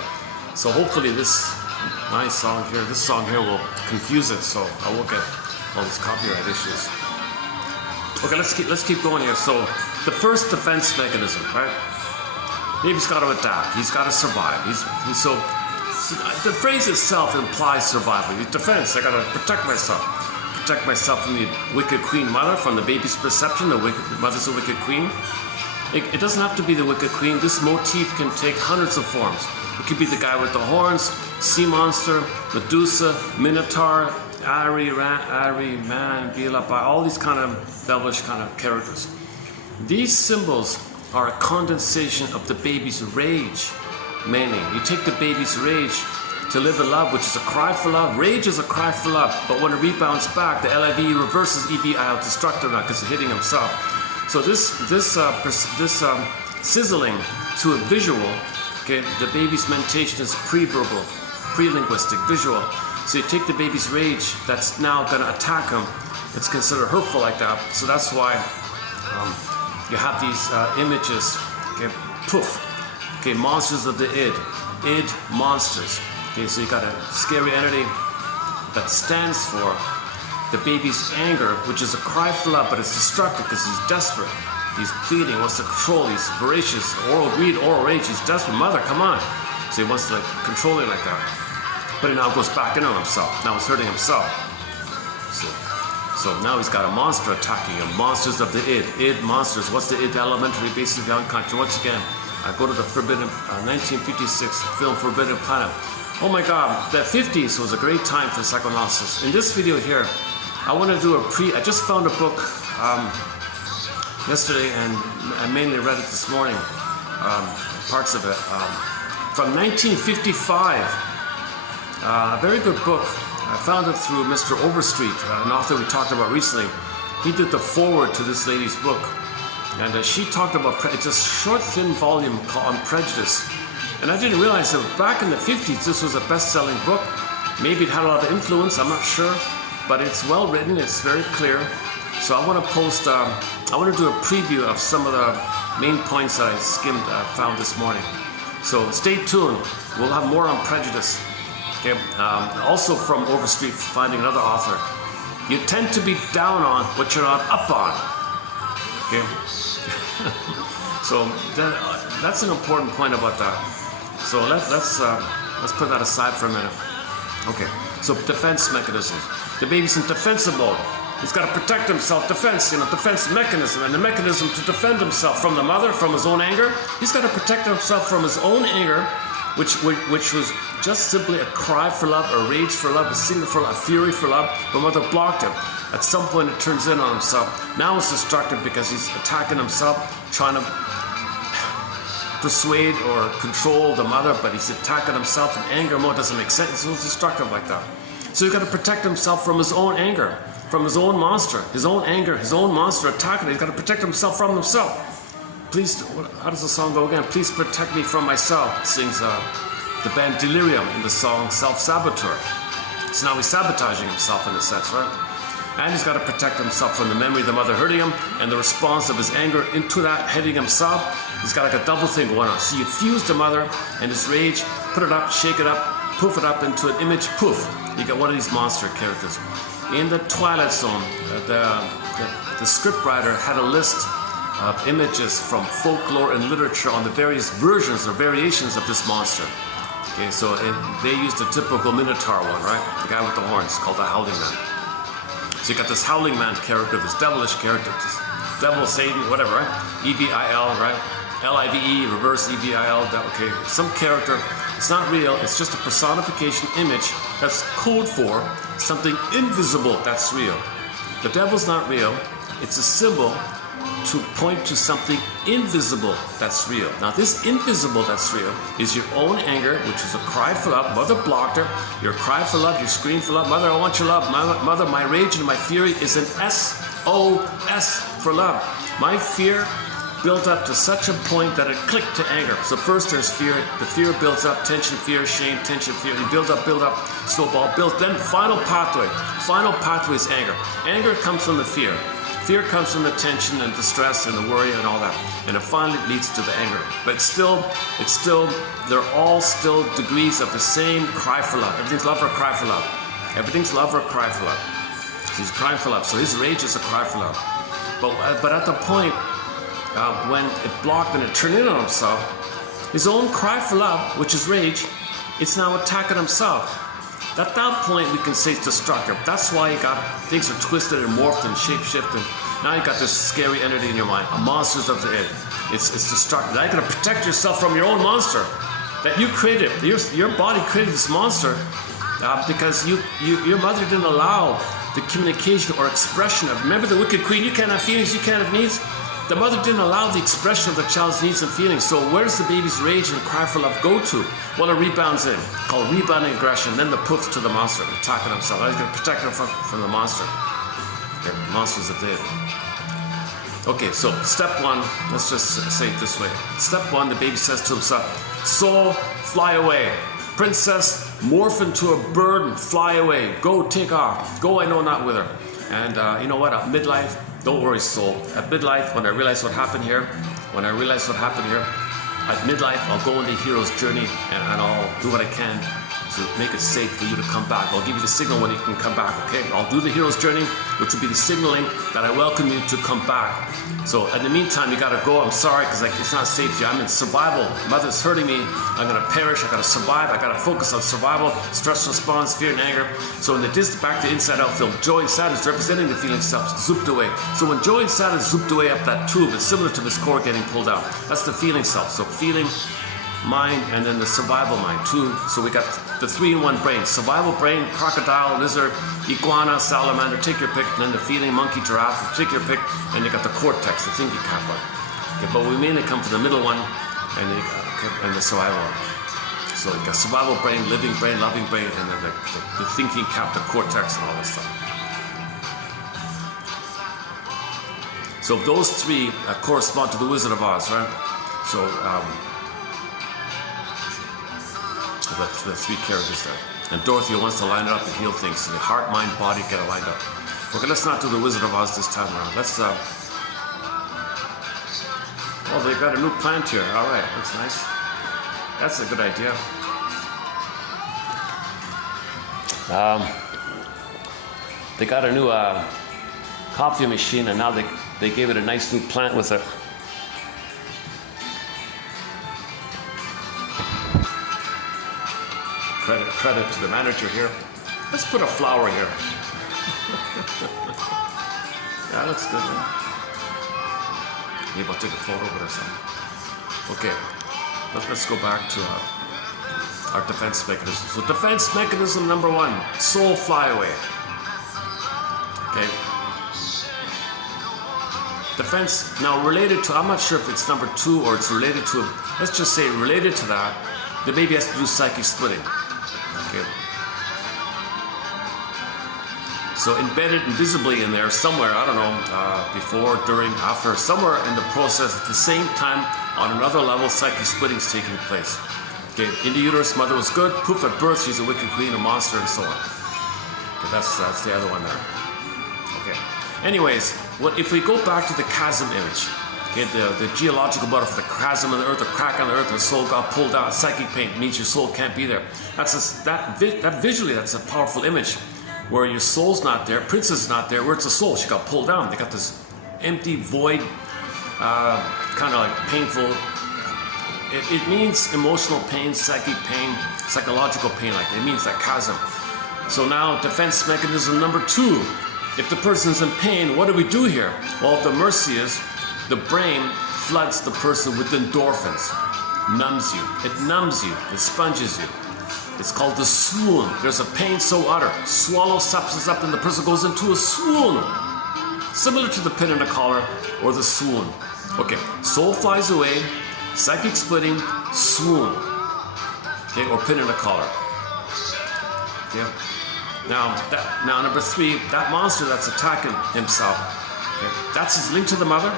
so hopefully this song here will confuse it, so I won't get all these copyright issues. Okay, let's keep going here. So the first defense mechanism, right? Baby's got to adapt. He's got to survive. So the phrase itself implies survival. Defense. I got to protect myself. Protect myself from the wicked queen mother, from the baby's perception. The mother's a wicked queen. It doesn't have to be the wicked queen. This motif can take hundreds of forms. It could be the guy with the horns, sea monster, Medusa, Minotaur, Ari, Man, Bila, all these kind of devilish kind of characters. These symbols are a condensation of the baby's rage, mainly. You take the baby's rage to live in love, which is a cry for love. Rage is a cry for love, but when it rebounds back, the LIV reverses EVIL destructive now because it's hitting himself. So this sizzling to a visual, okay, the baby's mentation is pre-verbal, pre-linguistic, visual. So you take the baby's rage that's now going to attack him. It's considered hurtful like that. So that's why you have these images, okay, poof, okay, monsters of the id monsters. Okay, so you got a scary entity that stands for the baby's anger, which is a cry for love, but it's destructive because he's desperate. He's pleading, wants to control, he's voracious, oral greed, oral rage, he's desperate. Mother, come on. So he wants to control it like that. But it now goes back in on himself. Now it's hurting himself. So now he's got a monster attacking him. Monsters of the id monsters. What's the id? Elementary, basically unconscious. Once again, I go to the 1956 film Forbidden Planet. Oh my God, the 50s was a great time for psychoanalysis. In this video here, I want to do I just found a book yesterday, and I mainly read it this morning, parts of it, from 1955, a very good book. I found it through Mr. Overstreet, an author we talked about recently. He did the foreword to this lady's book, and she talked about, it's a short, thin volume on prejudice. And I didn't realize that back in the 50s, this was a best-selling book. Maybe it had a lot of influence, I'm not sure. But it's well written, it's very clear. So I want to post, I want to do a preview of some of the main points that I found this morning. So stay tuned, we'll have more on prejudice. Okay. Also from Overstreet, finding another author. You tend to be down on what you're not up on. Okay. So that's an important point about that. So let's put that aside for a minute. Okay, so defense mechanisms. The baby's in defensive mode. He's got to protect himself, defense mechanism. And the mechanism to defend himself from the mother, from his own anger, he's got to protect himself from his own anger, which was just simply a cry for love, a rage for love, a signal for love, a fury for love. But mother blocked him. At some point it turns in on himself. Now it's destructive because he's attacking himself, trying to persuade or control the mother, but he's attacking himself in anger mode. Doesn't make sense. It's so destructive like that. So he's got to protect himself from his own anger, from his own monster, his own anger, his own monster attacking him. He's got to protect himself from himself. Please, how does the song go again? Please protect me from myself, sings the band Delirium in the song Self-Saboteur. So now he's sabotaging himself in a sense, right? And he's got to protect himself from the memory of the mother hurting him and the response of his anger into that hitting himself. He's got like a double thing going on. So you fuse the mother and his rage, put it up, shake it up, poof it up into an image, poof. You get one of these monster characters. In the Twilight Zone, the scriptwriter had a list images from folklore and literature on the various versions or variations of this monster. Okay, so they used the typical Minotaur one, right? The guy with the horns, called the Howling Man. So you got this Howling Man character, this devilish character, this devil, Satan, whatever, right? E-V-I-L, right? L-I-V-E, reverse E-V-I-L, okay, some character. It's not real, it's just a personification image that's code for something invisible that's real. The devil's not real, it's a symbol to point to something invisible that's real. Now this invisible that's real is your own anger, which is a cry for love. Mother blocked her. Your cry for love, your scream for love. Mother, I want your love. Mother, my rage and my fury is an S-O-S for love. My fear built up to such a point that it clicked to anger. So first there's fear. The fear builds up, tension, fear, shame, tension, fear. You build up, snowball, build. Then final pathway. Final pathway is anger. Anger comes from the fear. Fear comes from the tension and distress and the worry and all that. And it finally leads to the anger. But it's still, they're all still degrees of the same cry for love. Everything's love or cry for love. Everything's love or cry for love. So he's crying for love. So his rage is a cry for love. But at the point when it blocked and it turned in on himself, his own cry for love, which is rage, it's now attacking himself. At that point, we can say it's destructive. That's why things are twisted and morphed and shape-shifted. Now you got this scary entity in your mind, a monsters of the id. It's destructive. Now you got to protect yourself from your own monster that you created. Your body created this monster because your mother didn't allow the communication or expression of. Remember the wicked queen? You can't have feelings. You can't have needs. The mother didn't allow the expression of the child's needs and feelings. So where does the baby's rage and cry for love go to? Well, it rebounds in, called rebounding aggression. Then the poofs to the monster, attacking himself. Now he's going to protect him from the monster. Okay, monsters of the id. Okay, so step one, let's just say it this way. Step one, the baby says to himself, soul, fly away. Princess, morph into a bird and fly away. Go, take off. Go, I know not whither. And you know what, at midlife, don't worry, soul. At midlife, when I realize what happened here, at midlife, I'll go on the hero's journey and I'll do what I can to make it safe for you to come back. I'll give you the signal when you can come back, okay? I'll do the hero's journey, which will be the signaling that I welcome you to come back. So in the meantime, you gotta go. I'm sorry, because it's not safe here. I'm in survival. Mother's hurting me. I'm gonna perish. I gotta survive. I gotta focus on survival, stress response, fear and anger. So in the back to inside out film, joy and sadness representing the feeling self, zooped away. So when joy and sadness zooped away up that tube, it's similar to this core getting pulled out. That's the feeling self. So feeling, mind, and then the survival mind too. So we got the 3-in-1 brain. Survival brain, crocodile, lizard, iguana, salamander, take your pick. And then the feeling, monkey, giraffe, take your pick. And you got the cortex, the thinking cap one. Okay, but we mainly come from the middle one and the survival one. So you got survival brain, living brain, loving brain, and then the thinking cap, the cortex, and all this stuff. So those three correspond to the Wizard of Oz, right? So the three characters there. And Dorothy wants to line it up and heal things. So the heart, mind, body get it lined up. Okay, let's not do the Wizard of Oz this time around. Let's, oh, they got a new plant here. All right, that's nice. That's a good idea. They got a new coffee machine, and now they gave it a nice new plant with it. Credit to the manager here. Let's put a flower here. That looks good, man. Maybe I'll take a photo of it or something. Okay, let's go back to our defense mechanism. So defense mechanism number 1, soul fly away. Okay. Defense, now related to, I'm not sure if it's number 2 or it's related to, let's just say related to that, the baby has to do psychic splitting. Okay. So embedded invisibly in there somewhere, I don't know, before, during, after, somewhere in the process at the same time on another level, psychic splitting is taking place. Okay, in the uterus, mother was good, poof, at birth, she's a wicked queen, a monster, and so on. Okay, that's the other one there. Okay. Anyways, if we go back to the chasm image, okay, the geological butterfly, the chasm in the earth, the crack on the earth, and the soul got pulled out. Psychic pain means your soul can't be there. That visually, that's a powerful image, where your soul's not there, princess is not there. Where it's a soul, she got pulled down. They got this empty void kind of like painful. It means emotional pain, psychic pain, psychological pain, like it means that chasm. So now defense mechanism number 2. If the person's in pain, what do we do here? Well, the mercy is the brain floods the person with endorphins, numbs you. It numbs you, it sponges you. It's called the swoon. There's a pain so utter. Swallow substance up and the person goes into a swoon. Similar to the pin in the collar or the swoon. Okay, soul flies away, psychic splitting, swoon. Okay, or pin in the collar. Okay. Now number 3, that monster that's attacking himself, okay, that's his link to the mother.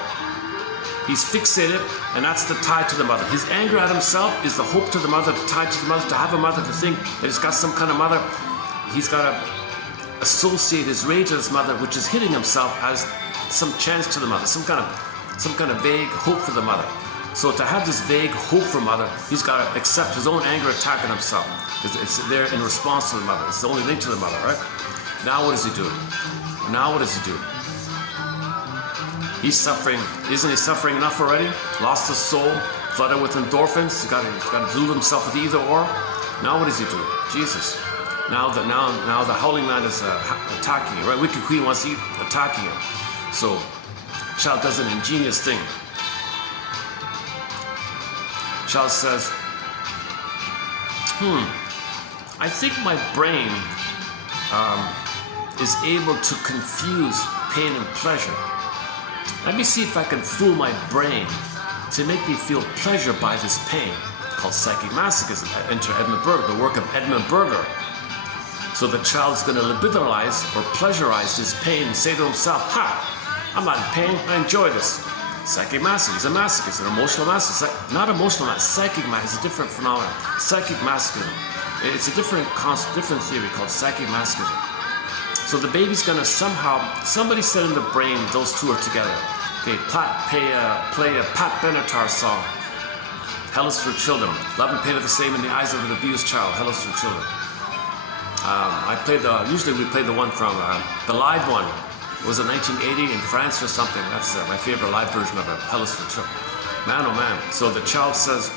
He's fixated, and that's the tie to the mother. His anger at himself is the hope to the mother, the tie to the mother, to have a mother, to think that he's got some kind of mother. He's got to associate his rage at his mother, which is hitting himself, as some chance to the mother, some kind of vague hope for the mother. So to have this vague hope for mother, he's got to accept his own anger attacking himself. It's there in response to the mother. It's the only link to the mother, right? Now what does he do? Now what does he do? He's suffering. Isn't he suffering enough already? Lost his soul, flooded with endorphins. He's got to glue himself with either or. Now what does he do? Jesus. Now the howling man is attacking you, right? Wicked Queen wants to attacking him. So Child does an ingenious thing. Child says, I think my brain is able to confuse pain and pleasure. Let me see if I can fool my brain to make me feel pleasure by this pain, called psychic masochism. Enter Edmund Bergler, the work of Edmund Bergler. So the child's going to libidinalize or pleasurize his pain and say to himself, I'm not in pain, I enjoy this. Psychic masochism, he's a masochist, an emotional masochist. Not emotional masochist, psychic masochism is a different phenomenon. Psychic masochism, it's a different theory called psychic masochism. So the baby's gonna somebody said in the brain, those two are together. Okay, play a Pat Benatar song, Hell is for Children. Love and pain are the same in the eyes of an abused child, Hell is for Children. Usually we play the one from, the live one. It was in 1980 in France or something. That's my favorite live version of it, Hell is for Children. Man, oh man. So the child says,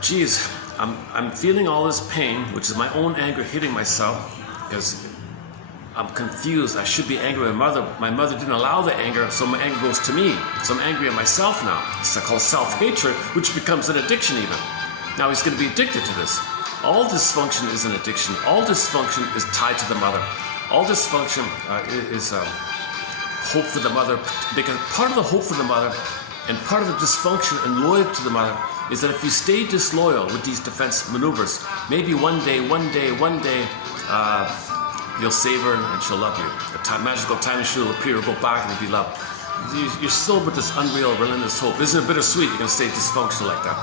geez, I'm feeling all this pain, which is my own anger hitting myself, because I'm confused. I should be angry with my mother. My mother didn't allow the anger, so my anger goes to me. So I'm angry at myself now. It's called self-hatred, which becomes an addiction even. Now he's going to be addicted to this. All dysfunction is an addiction. All dysfunction is tied to the mother. All dysfunction is hope for the mother, because part of the hope for the mother and part of the dysfunction and loyalty to the mother is that if you stay disloyal with these defense maneuvers, maybe one day, you'll save her and she'll love you. The magical time machine will appear, go back and you'll be loved. You're still with this unreal, relentless hope. Isn't it bittersweet? You're going to stay dysfunctional like that.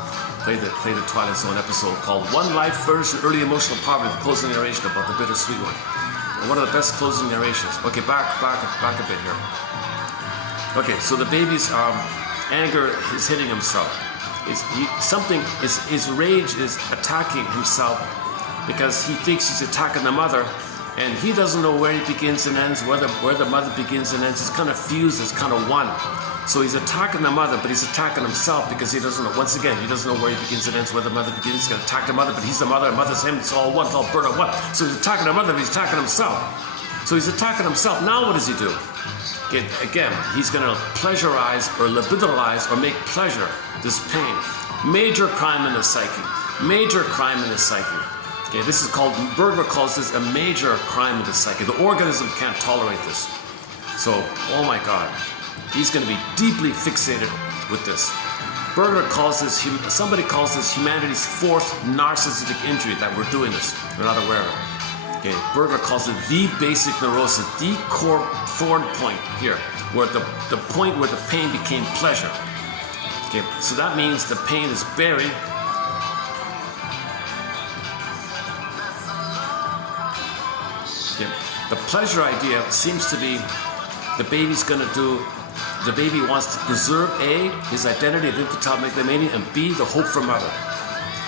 Play the Twilight Zone episode called One Life Version, Early Emotional Poverty, the closing narration about the bittersweet one. And one of the best closing narrations. Okay, back a bit here. Okay, so the baby's anger is hitting himself. His rage is attacking himself because he thinks he's attacking the mother, and he doesn't know where he begins and ends, where the mother begins and ends. It's kind of fused, it's kind of one. So he's attacking the mother, but he's attacking himself because he doesn't know, once again, he doesn't know where he begins and ends, where the mother begins. He's going to attack the mother, but he's the mother, and mother's him, it's all one, it's all bird or what. So he's attacking the mother, but he's attacking himself. So he's attacking himself. Now what does he do? Okay, again, he's going to pleasurize or libidinalize or make pleasure this pain. Major crime in the psyche. Major crime in the psyche. Okay, this is called, Bergler calls this a major crime in the psyche. The organism can't tolerate this. So, oh my God, he's going to be deeply fixated with this. Bergler calls this, somebody calls this humanity's fourth narcissistic injury that we're doing this. We're not aware of it. Okay, Bergler calls it the basic neurosis, the core thorn point here, where the point where the pain became pleasure. Okay, so that means the pain is buried. Okay, the pleasure idea seems to be the baby wants to preserve A, his identity of infantile megalomania, and B, the hope for mother.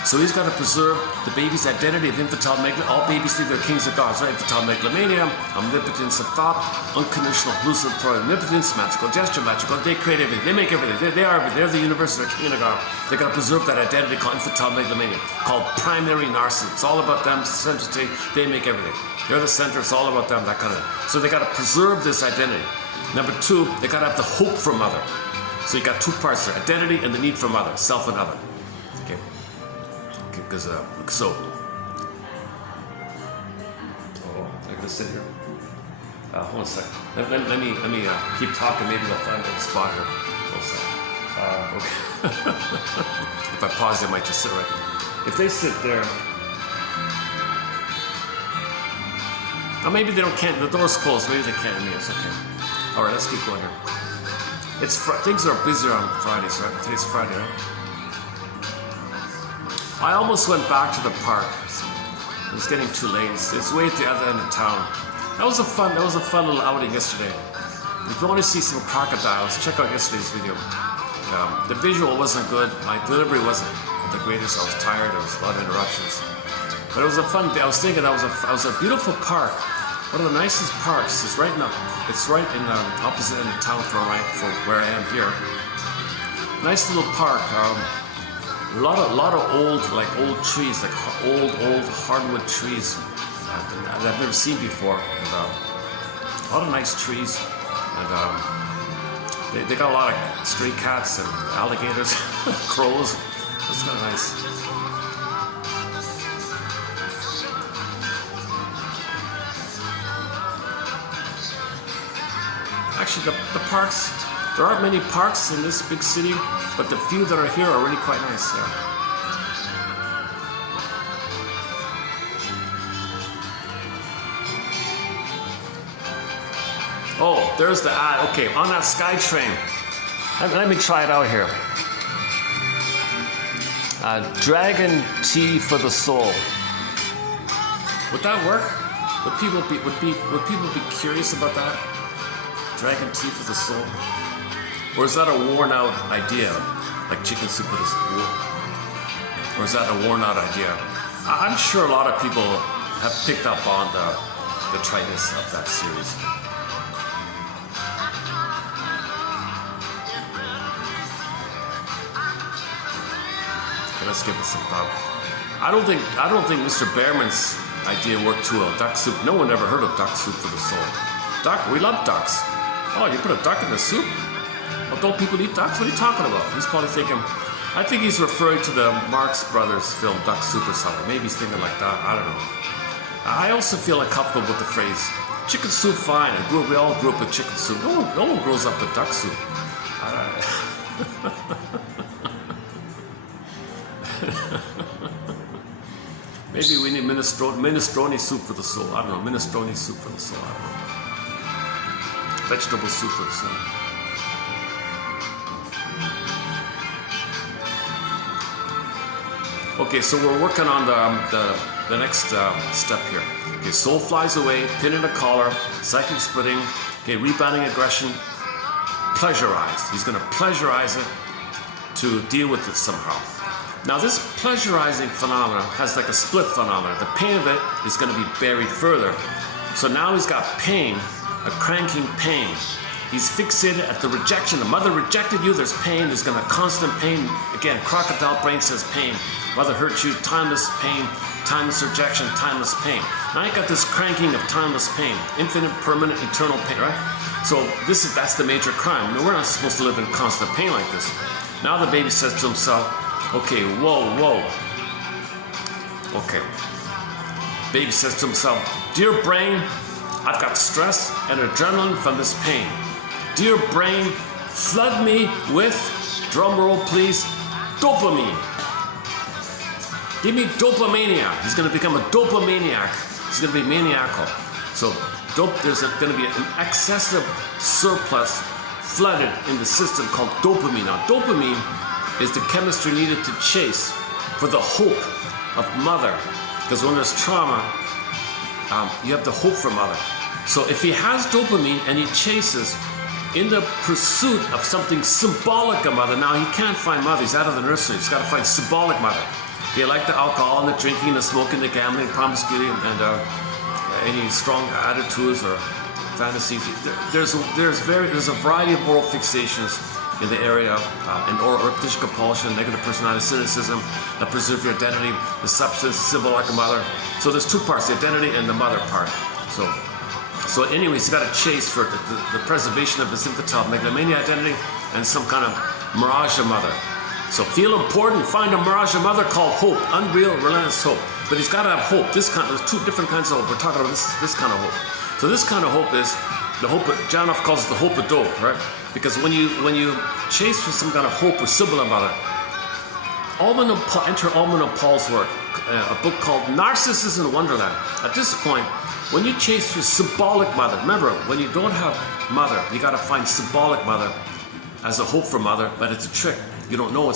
So he's got to preserve the baby's identity of infantile megalomania. All babies think they're kings and gods, right? Infantile megalomania, omnipotence of thought, unconditional hallucinatory omnipotence, magical gesture, magical. They create everything. They make everything. They are everything. They're the universe. They're king and a god. They got to preserve that identity called infantile megalomania, called primary narcissism. It's all about them. Centrity. They make everything. They're the center. It's all about them. That kind of. So they got to preserve this identity. Number two, they got to have the hope for mother. So you got two parts there: identity and the need for mother, self and other. Okay. Because so. Oh, I'm gonna sit here. Hold on a second. Let me keep talking. Maybe they'll find a spot here. Hold on a second. Okay. If I pause, they might just sit right. If they sit there. Oh, maybe they can't. The door's closed. Maybe they can't hear me. It's okay. All right, let's keep going here. Things are busier on Fridays, right? Today's Friday, right? I almost went back to the park. It was getting too late. It's way at the other end of town. That was a fun little outing yesterday. If you want to see some crocodiles, check out yesterday's video. The visual wasn't good. My delivery wasn't the greatest. I was tired. There was a lot of interruptions. But it was a fun day. I was thinking I was a beautiful park. One of the nicest parks. It's right in the opposite end of town from where I am here. Nice little park. A lot of old trees, like old hardwood trees that I've never seen before. And, a lot of nice trees, and they got a lot of stray cats and alligators, crows. That's kind of nice. Actually, the parks, there aren't many parks in this big city, but the few that are here are really quite nice, yeah. Oh, there's the ad. Okay, on that SkyTrain. Let me try it out here. Dragon tea for the soul. Would that work? Would people be curious about that? Dragon tea for the soul? Or is that a worn out idea? Like chicken soup for the soul? Or is that a worn out idea? I'm sure a lot of people have picked up on the triteness of that series. Okay, let's give it some thought. I don't think Mr. Behrman's idea worked too well. Duck soup. No one ever heard of duck soup for the soul. Duck, we love ducks. Oh, you put a duck in the soup? Well, don't people eat ducks? What are you talking about? He's probably thinking, I think he's referring to the Marx Brothers film, Duck Soup or something. Maybe he's thinking like that. I don't know. I also feel uncomfortable with the phrase, chicken soup, fine. We all grew up with chicken soup. No one grows up with duck soup. Maybe we need minestrone soup for the soul. I don't know. Minestrone soup for the soul. I don't know. Vegetable soup for the soul. Okay, so we're working on the next step here. Okay, soul flies away, pin in a collar, psychic splitting, okay, rebounding aggression, pleasurized. He's going to pleasurize it to deal with it somehow. Now this pleasurizing phenomenon has like a split phenomenon. The pain of it is going to be buried further. So now he's got pain, a cranking pain. He's fixated at the rejection. The mother rejected you, there's pain, there's gonna constant pain. Again, crocodile brain says pain. Mother hurt you, timeless pain, timeless rejection, timeless pain. Now you got this cranking of timeless pain, infinite, permanent, eternal pain, right? So that's the major crime. I mean, we're not supposed to live in constant pain like this. Now the baby says to himself, okay, whoa. Okay. Baby says to himself, dear brain, I've got stress and adrenaline from this pain. Dear brain, flood me with, drum roll please, dopamine. Give me dopamania. He's going to become a dopamaniac. He's going to be maniacal. So there's going to be an excessive surplus flooded in the system called dopamine. Now dopamine is the chemistry needed to chase for the hope of mother. Because when there's trauma, you have the hope for mother. So if he has dopamine and he chases in the pursuit of something symbolic of mother, now he can't find mother, he's out of the nursery, he's got to find symbolic mother. They like the alcohol and the drinking, the smoking, the gambling, promiscuity, and any strong attitudes or fantasies. There's a variety of moral fixations in the area, and or repetition compulsion, negative personality, cynicism, the preserve your identity, the substance, symbol like a mother. So there's two parts, the identity and the mother part. So anyways, you got to chase for the preservation of his infantile meglomania identity and some kind of mirage of mother. So feel important, find a mirage of mother called hope, unreal, relentless hope. But he's got to have hope. There's two different kinds of hope. We're talking about this kind of hope. So this kind of hope is the hope, Janoff calls it the hope of dope, right? Because when you chase for some kind of hope or symbol about it, enter Alpert and Paul's work, a book called Narcissus in Wonderland. At this point, when you chase for symbolic mother, remember, when you don't have mother, you got to find symbolic mother as a hope for mother, but it's a trick. You don't know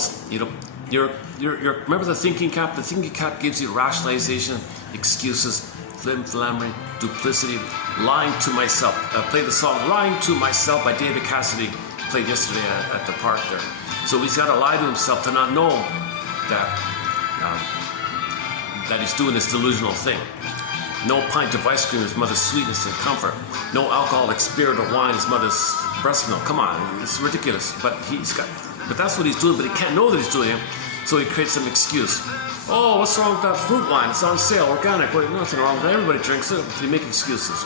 remember the thinking cap? The thinking cap gives you rationalization, excuses, flimflammery, duplicity, lying to myself. Play the song Lying to Myself by David Cassidy, played yesterday at the park there. So he's got to lie to himself to not know that he's doing this delusional thing. No pint of ice cream is mother's sweetness and comfort. No alcoholic spirit or wine is mother's breast milk. Come on, it's ridiculous. But that's what he's doing, but he can't know that he's doing it, so he creates some excuse. Oh, what's wrong with that fruit wine? It's on sale, organic. Well, nothing wrong with it. Everybody drinks it. You make excuses.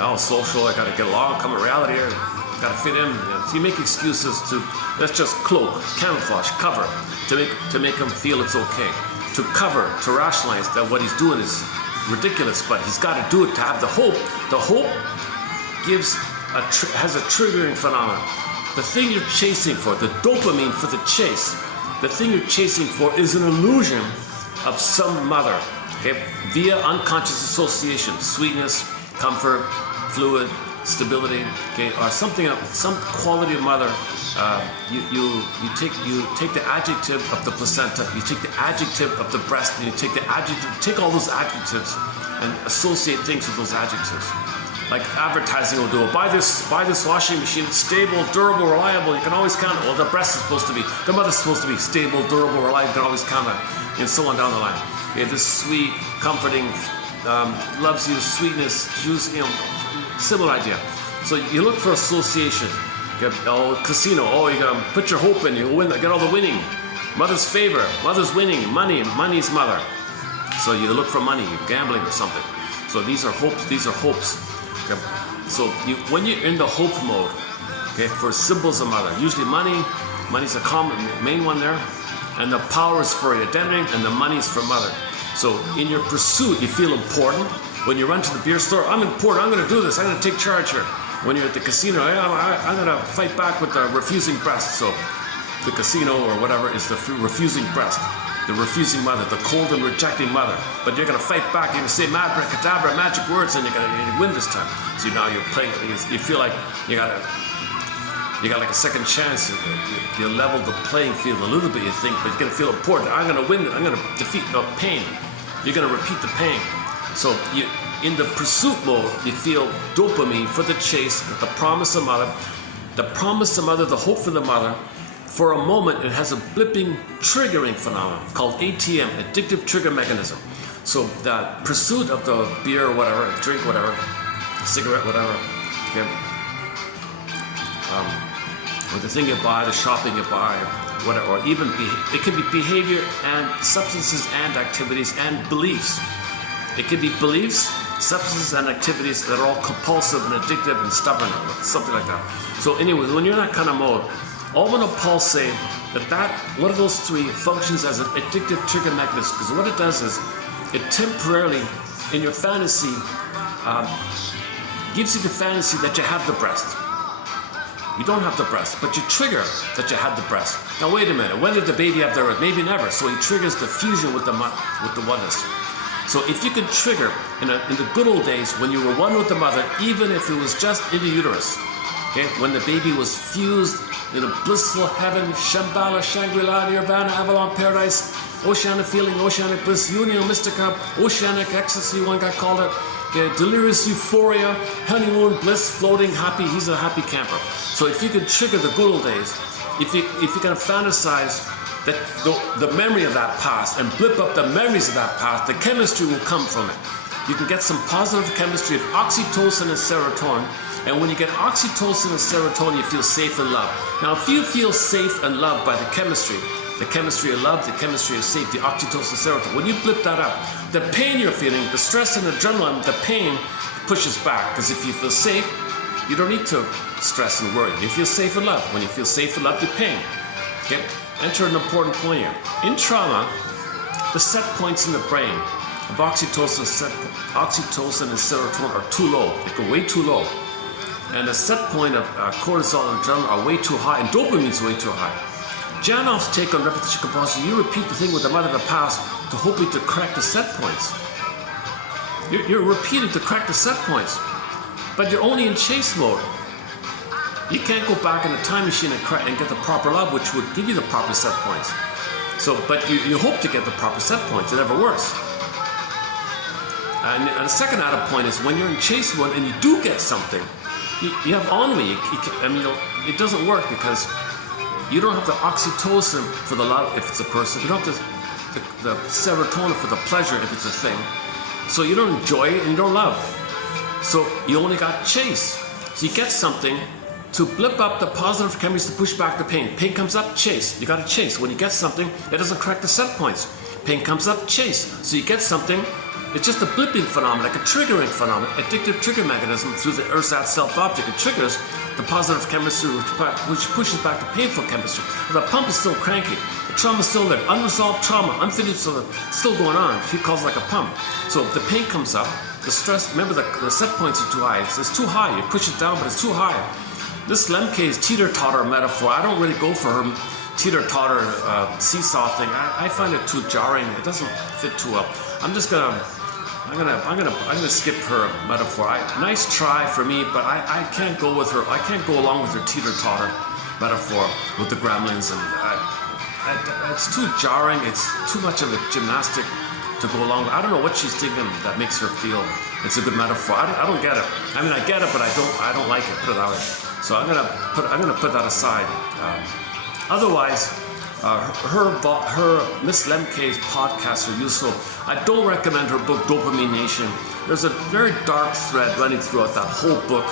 Oh, social, I gotta get along, come in reality here. Gotta fit in. So you make excuses let's just cloak, camouflage, cover, to make him feel it's okay. To cover, to rationalize that what he's doing is ridiculous, but he's got to do it to have the hope. The hope has a triggering phenomenon. The thing you're chasing for, the dopamine for the chase, the thing you're chasing for is an illusion of some mother, okay, via unconscious association, sweetness, comfort, fluid, stability, okay, or something, some quality of mother. You take the adjective of the placenta, you take the adjective of the breast, and you take all those adjectives and associate things with those adjectives. Like advertising will do. Buy this washing machine. It's stable, durable, reliable. You can always count it. Well, the breast is supposed to be, the mother's supposed to be stable, durable, reliable. You can always count it, and so on down the line. Okay, this sweet, comforting, loves you, sweetness, juice, similar idea. So you look for association. Casino. Oh, you gotta put your hope in. You win. Get all the winning. Mother's favor. Mother's winning. Money's mother. So you look for money. You're gambling or something. So these are hopes. These are hopes. Okay. So when you're in the hope mode, okay, for symbols of mother, usually money's a common main one there, and the power is for your identity, and the money's for mother. So in your pursuit, you feel important. When you run to the beer store, I'm important. I'm going to do this. I'm going to take charge here. When you're at the casino, I'm going to fight back with the refusing breast. So the casino or whatever is the refusing breast, the refusing mother, the cold and rejecting mother. But you're going to fight back. You're going to say abracadabra, magic words, and you're going to win this time. So now you're playing. You feel like you got like a second chance. You level the playing field a little bit, you think, but you're going to feel important. I'm going to win. I'm going to defeat the pain. You're going to repeat the pain. So in the pursuit mode, you feel dopamine for the chase, the promise of mother, the hope for the mother. For a moment, it has a blipping, triggering phenomenon called ATM, addictive trigger mechanism. So the pursuit of the beer or whatever, drink whatever, cigarette whatever, okay, or the thing you buy, the shopping you buy, whatever, or even it can be behavior and substances and activities and beliefs. It could be beliefs, substances, and activities that are all compulsive and addictive and stubborn, something like that. So anyway, when you're in that kind of mode, Alpert and Paul say that one of those three functions as an addictive trigger mechanism, because what it does is it temporarily, in your fantasy, gives you the fantasy that you have the breast. You don't have the breast, but you trigger that you had the breast. Now wait a minute, when did the baby have the breast? Maybe never. So he triggers the fusion with the oneness. So if you could trigger in the good old days when you were one with the mother, even if it was just in the uterus, okay, when the baby was fused in a blissful heaven, Shambhala, Shangri-La, Nirvana, Avalon, Paradise, oceanic feeling, oceanic bliss, union, mystica, oceanic ecstasy, one guy called it, okay, delirious euphoria, honeymoon, bliss, floating, happy, he's a happy camper. So if you could trigger the good old days, if you can fantasize the memory of that past and blip up the memories of that past, the chemistry will come from it. You can get some positive chemistry of oxytocin and serotonin, and when you get oxytocin and serotonin, you feel safe and loved. Now, if you feel safe and loved by the chemistry of love, the chemistry of safety, oxytocin, serotonin, when you blip that up, the pain you're feeling, the stress and adrenaline, the pain pushes back, because if you feel safe, you don't need to stress and worry. You feel safe and loved. When you feel safe and loved, you pain. Okay? Enter an important point here. In trauma, the set points in the brain of oxytocin and serotonin are too low. They go way too low. And the set point of cortisol and adrenaline are way too high, and dopamine is way too high. Janoff's take on repetition compulsion, you repeat the thing with the mother of the past to hoping to correct the set points. You're repeating to correct the set points, but you're only in chase mode. You can't go back in a time machine and get the proper love, which would give you the proper set points. So, but you hope to get the proper set points. It never works. And the second added point is when you're in chase mode and you do get something, you have ennui. It doesn't work because you don't have the oxytocin for the love if it's a person. You don't have the serotonin for the pleasure if it's a thing. So you don't enjoy it and you don't love. So you only got chase. So you get something to blip up the positive chemistry to push back the pain. Pain comes up, chase. You got to chase. When you get something, that doesn't correct the set points. Pain comes up, chase. So you get something. It's just a blipping phenomenon, like a triggering phenomenon, addictive trigger mechanism through the ersatz self-object. It triggers the positive chemistry, which pushes back the painful chemistry. But the pump is still cranky. The trauma is still there. Unresolved trauma, unfinished, still going on. She calls it like a pump. So the pain comes up. The stress, remember the set points are too high. It's too high. You push it down, but it's too high. This Lemke's teeter-totter metaphor, I don't really go for her teeter-totter seesaw thing. I find it too jarring. It doesn't fit too well. I'm gonna skip her metaphor. Nice try for me, but I can't go with her. I can't go along with her teeter-totter metaphor with the gremlins, and it's too jarring. It's too much of a gymnastic to go along with. I don't know what she's thinking that makes her feel it's a good metaphor. I don't get it. I mean, I get it, but I don't like it. Put it that way. So I'm gonna put that aside. Otherwise, her Miss Lemke's podcasts are useful. I don't recommend her book Dopamine Nation. There's a very dark thread running throughout that whole book.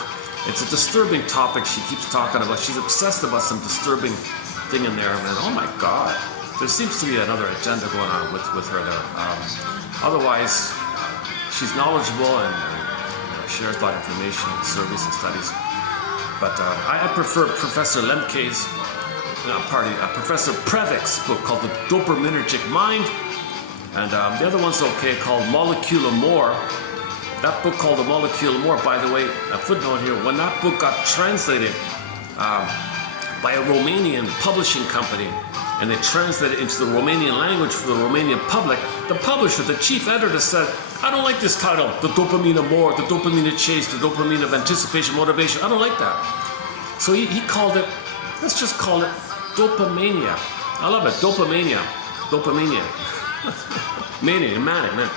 It's a disturbing topic she keeps talking about. She's obsessed about some disturbing thing in there, and oh my God, there seems to be another agenda going on with her there. Otherwise, she's knowledgeable and shares a lot of information and surveys and studies. But I prefer Professor Lemke's, Professor Previk's book called The Dopaminergic Mind. And the other one's okay, called Molecule More. That book called The Molecule More, by the way, a footnote here, when that book got translated by a Romanian publishing company, and they translated it into the Romanian language for the Romanian public, the publisher, the chief editor said, I don't like this title, The Dopamine of More, The Dopamine of Chase, The Dopamine of Anticipation, Motivation. I don't like that. So he called it, let's just call it Dopamania. I love it, Dopamania. Dopamania. Mania, manic, man.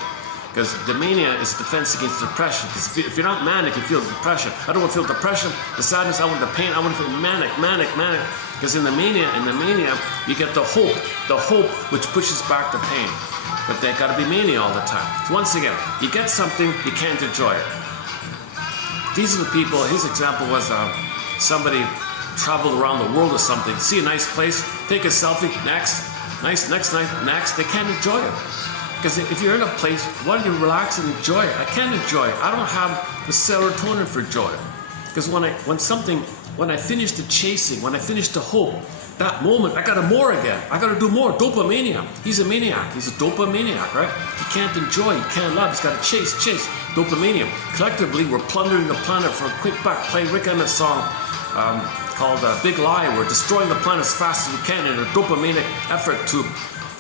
Because the mania is defense against depression. Because if you're not manic, you feel depression. I don't want to feel depression, the sadness, I want the pain, I want to feel manic. Because in the mania, you get the hope which pushes back the pain. But they got to be mania all the time. So once again, you get something, you can't enjoy it. These are the people, his example was somebody traveled around the world or something, see a nice place, take a selfie, next, they can't enjoy it. Because if you're in a place, why don't you relax and enjoy it? I can't enjoy it. I don't have the serotonin for joy. Because when I finish the chasing, when I finish the hope, that moment, I got to more again. I got to do more. Dopamania. He's a maniac. He's a dopamaniac, right? He can't enjoy. He can't love. He's got to chase. Dopamania. Collectively, we're plundering the planet for a quick buck. Play Rick Emmett's song called Big Lie. We're destroying the planet as fast as we can in a dopaminic effort to,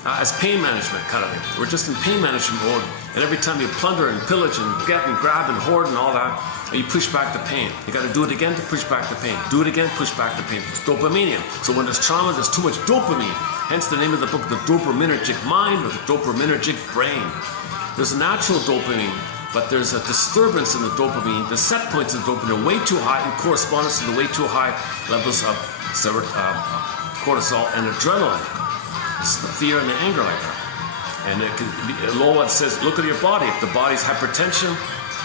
as pain management kind of thing. We're just in pain management mode. And every time you plunder and pillage and get and grab and hoard and all that, you push back the pain. You got to do it again to push back the pain. Do it again, push back the pain. It's dopamania. So when there's trauma, there's too much dopamine. Hence the name of the book, The Dopaminergic Mind or The Dopaminergic Brain. There's a natural dopamine, but there's a disturbance in the dopamine. The set points of dopamine are way too high in correspondence to the way too high levels of cortisol and adrenaline. It's the fear and the anger like that. And it can be, Loa says, look at your body. If the body's hypertension,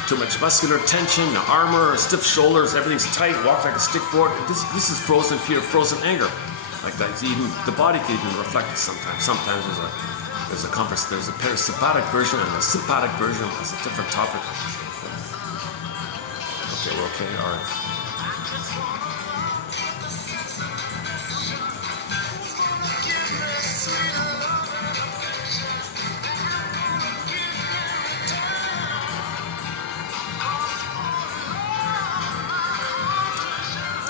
too much muscular tension, the armor, stiff shoulders, everything's tight, walk like a stick board. This is frozen fear, frozen anger. Like that. Even the body can even reflect it sometimes. Sometimes there's a parasympathetic version and a sympathetic version. That's a different topic. Okay, we're okay? All right.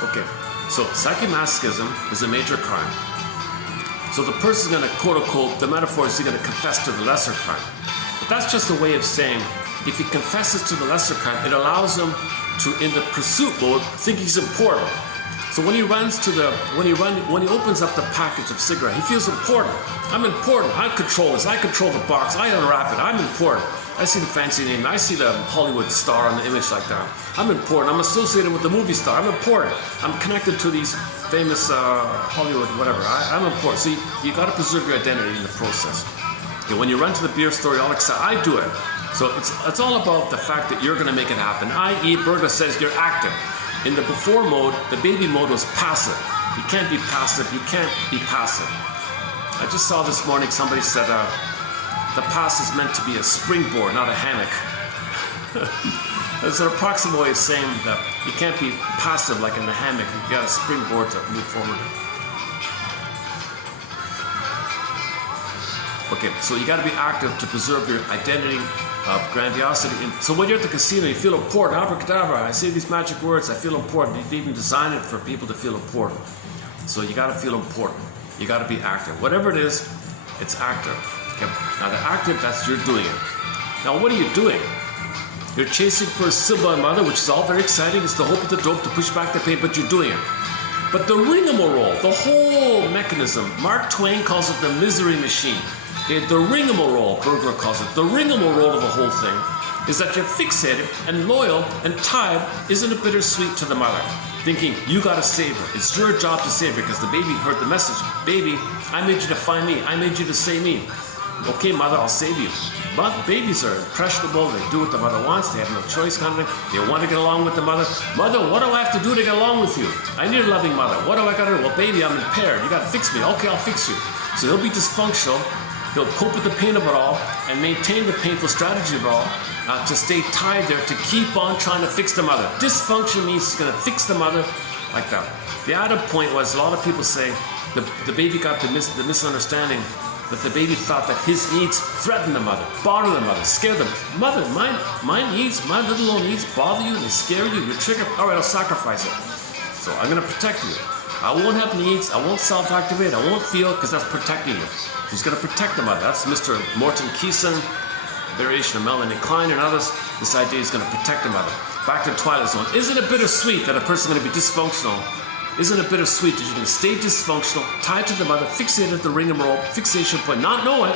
Okay, so psychomasochism is a major crime. So the person's going to, quote unquote, the metaphor is he's going to confess to the lesser crime. But that's just a way of saying, if he confesses to the lesser crime, it allows him to, in the pursuit mode, think he's important. So when he runs to the, when he opens up the package of cigarette, he feels important. I'm important. I control this. I control the box. I unwrap it. I'm important. I see the fancy name. I see the Hollywood star on the image like that. I'm important. I'm associated with the movie star. I'm important. I'm connected to these famous Hollywood whatever. I'm important. So you got to preserve your identity in the process. Okay, when you run to the beer store, you're all excited. I do it. So it's all about the fact that you're going to make it happen. I.e., Bergler says you're active. In the before mode, the baby mode was passive. You can't be passive. You can't be passive. I just saw this morning somebody said the past is meant to be a springboard, not a hammock. It's an approximate way of saying that you can't be passive like in the hammock. You got a springboard to move forward. Okay, so you got to be active to preserve your identity of grandiosity. And so when you're at the casino, you feel important. Abracadabra, I say these magic words, I feel important. You even design it for people to feel important. So you got to feel important. You got to be active. Whatever it is, it's active. Okay? Now the active, that's you're doing it. Now what are you doing? You're chasing for a Simba and mother, which is all very exciting. It's the hope of the dope to push back the pain, but you're doing it. But the rigmarole, the whole mechanism, Mark Twain calls it the misery machine. Okay? The rigmarole, Bergler calls it, the rigmarole of the whole thing is that you're fixated and loyal and tied isn't a bittersweet to the mother. Thinking, you gotta save her. It's your job to save her because the baby heard the message. Baby, I made you to find me. I made you to save me. Okay, mother, I'll save you. But babies are impressionable. They do what the mother wants. They have no choice kind of thing. They want to get along with the mother. Mother, what do I have to do to get along with you? I need a loving mother. What do I gotta do? Well, baby, I'm impaired. You gotta fix me. Okay, I'll fix you. So he'll be dysfunctional. He'll cope with the pain of it all and maintain the painful strategy of it all to stay tied there, to keep on trying to fix the mother. Dysfunction means he's going to fix the mother like that. The other point was, a lot of people say the baby got the misunderstanding that the baby thought that his needs threaten the mother, bother the mother, scare them. Mother, my needs, my little old needs bother you, they scare you, you're triggered. All right, I'll sacrifice it. So I'm going to protect you. I won't have needs, I won't self-activate, I won't feel, because that's protecting you. He's going to protect the mother. That's Mr. Morton Keeson, variation of Melanie Klein and others. This idea is going to protect the mother. Back to the Twilight Zone. Isn't it bittersweet that a person's going to be dysfunctional? Isn't it bittersweet that you're going to stay dysfunctional, tied to the mother, fixated at the rigmarole, fixation point, not know it.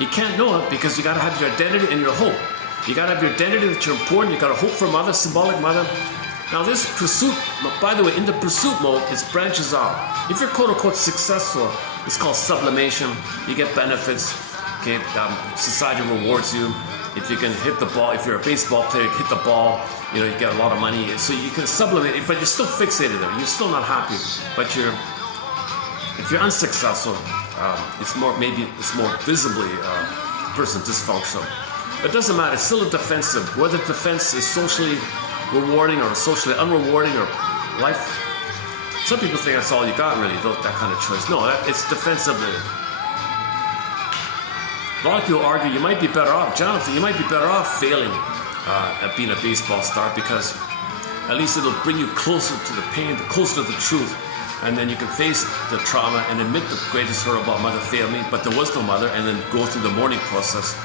You can't know it because you got to have your identity and your hope. You got to have your identity that you're important. You got to hope for mother, symbolic mother. Now this pursuit, by the way, in the pursuit mode, it branches out. If you're quote-unquote successful, it's called sublimation. You get benefits. Okay, society rewards you. If you can hit the ball, if you're a baseball player, you hit the ball, you know, you get a lot of money. So you can sublimate it, but you're still fixated there. You're still not happy. But if you're unsuccessful, it's more visibly person dysfunctional. It doesn't matter. It's still a defensive. Whether the defense is socially rewarding or socially unrewarding or life. Some people think that's all you got, really, that kind of choice. No, it's defensively. A lot of people argue you might be better off, Jonathan, you might be better off failing at being a baseball star because at least it'll bring you closer to the pain, closer to the truth, and then you can face the trauma and admit the greatest hurdle about mother failed me, but there was no mother, and then go through the mourning process,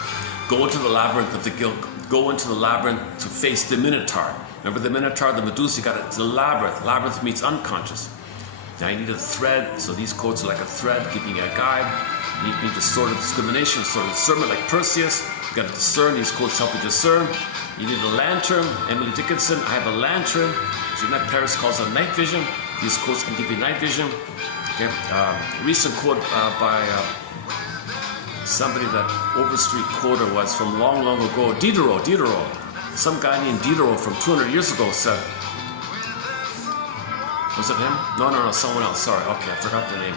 go into the labyrinth of the guilt, go into the labyrinth to face the Minotaur. Remember the Minotaur, the Medusa, it's a labyrinth. Labyrinth means unconscious. Now you need a thread, so these quotes are like a thread, giving you a guide. You need to sort of discrimination, sort of discernment, like Perseus. You got to discern. These quotes help you discern. You need a lantern. Emily Dickinson, I have a lantern. Jeanette Paris calls it night vision. These quotes can give you night vision. Okay, recent quote by somebody that Overstreet quoted was from long, long ago. Diderot. Some guy named Diderot from 200 years ago said, was it him? No, someone else. Sorry, okay, I forgot the name.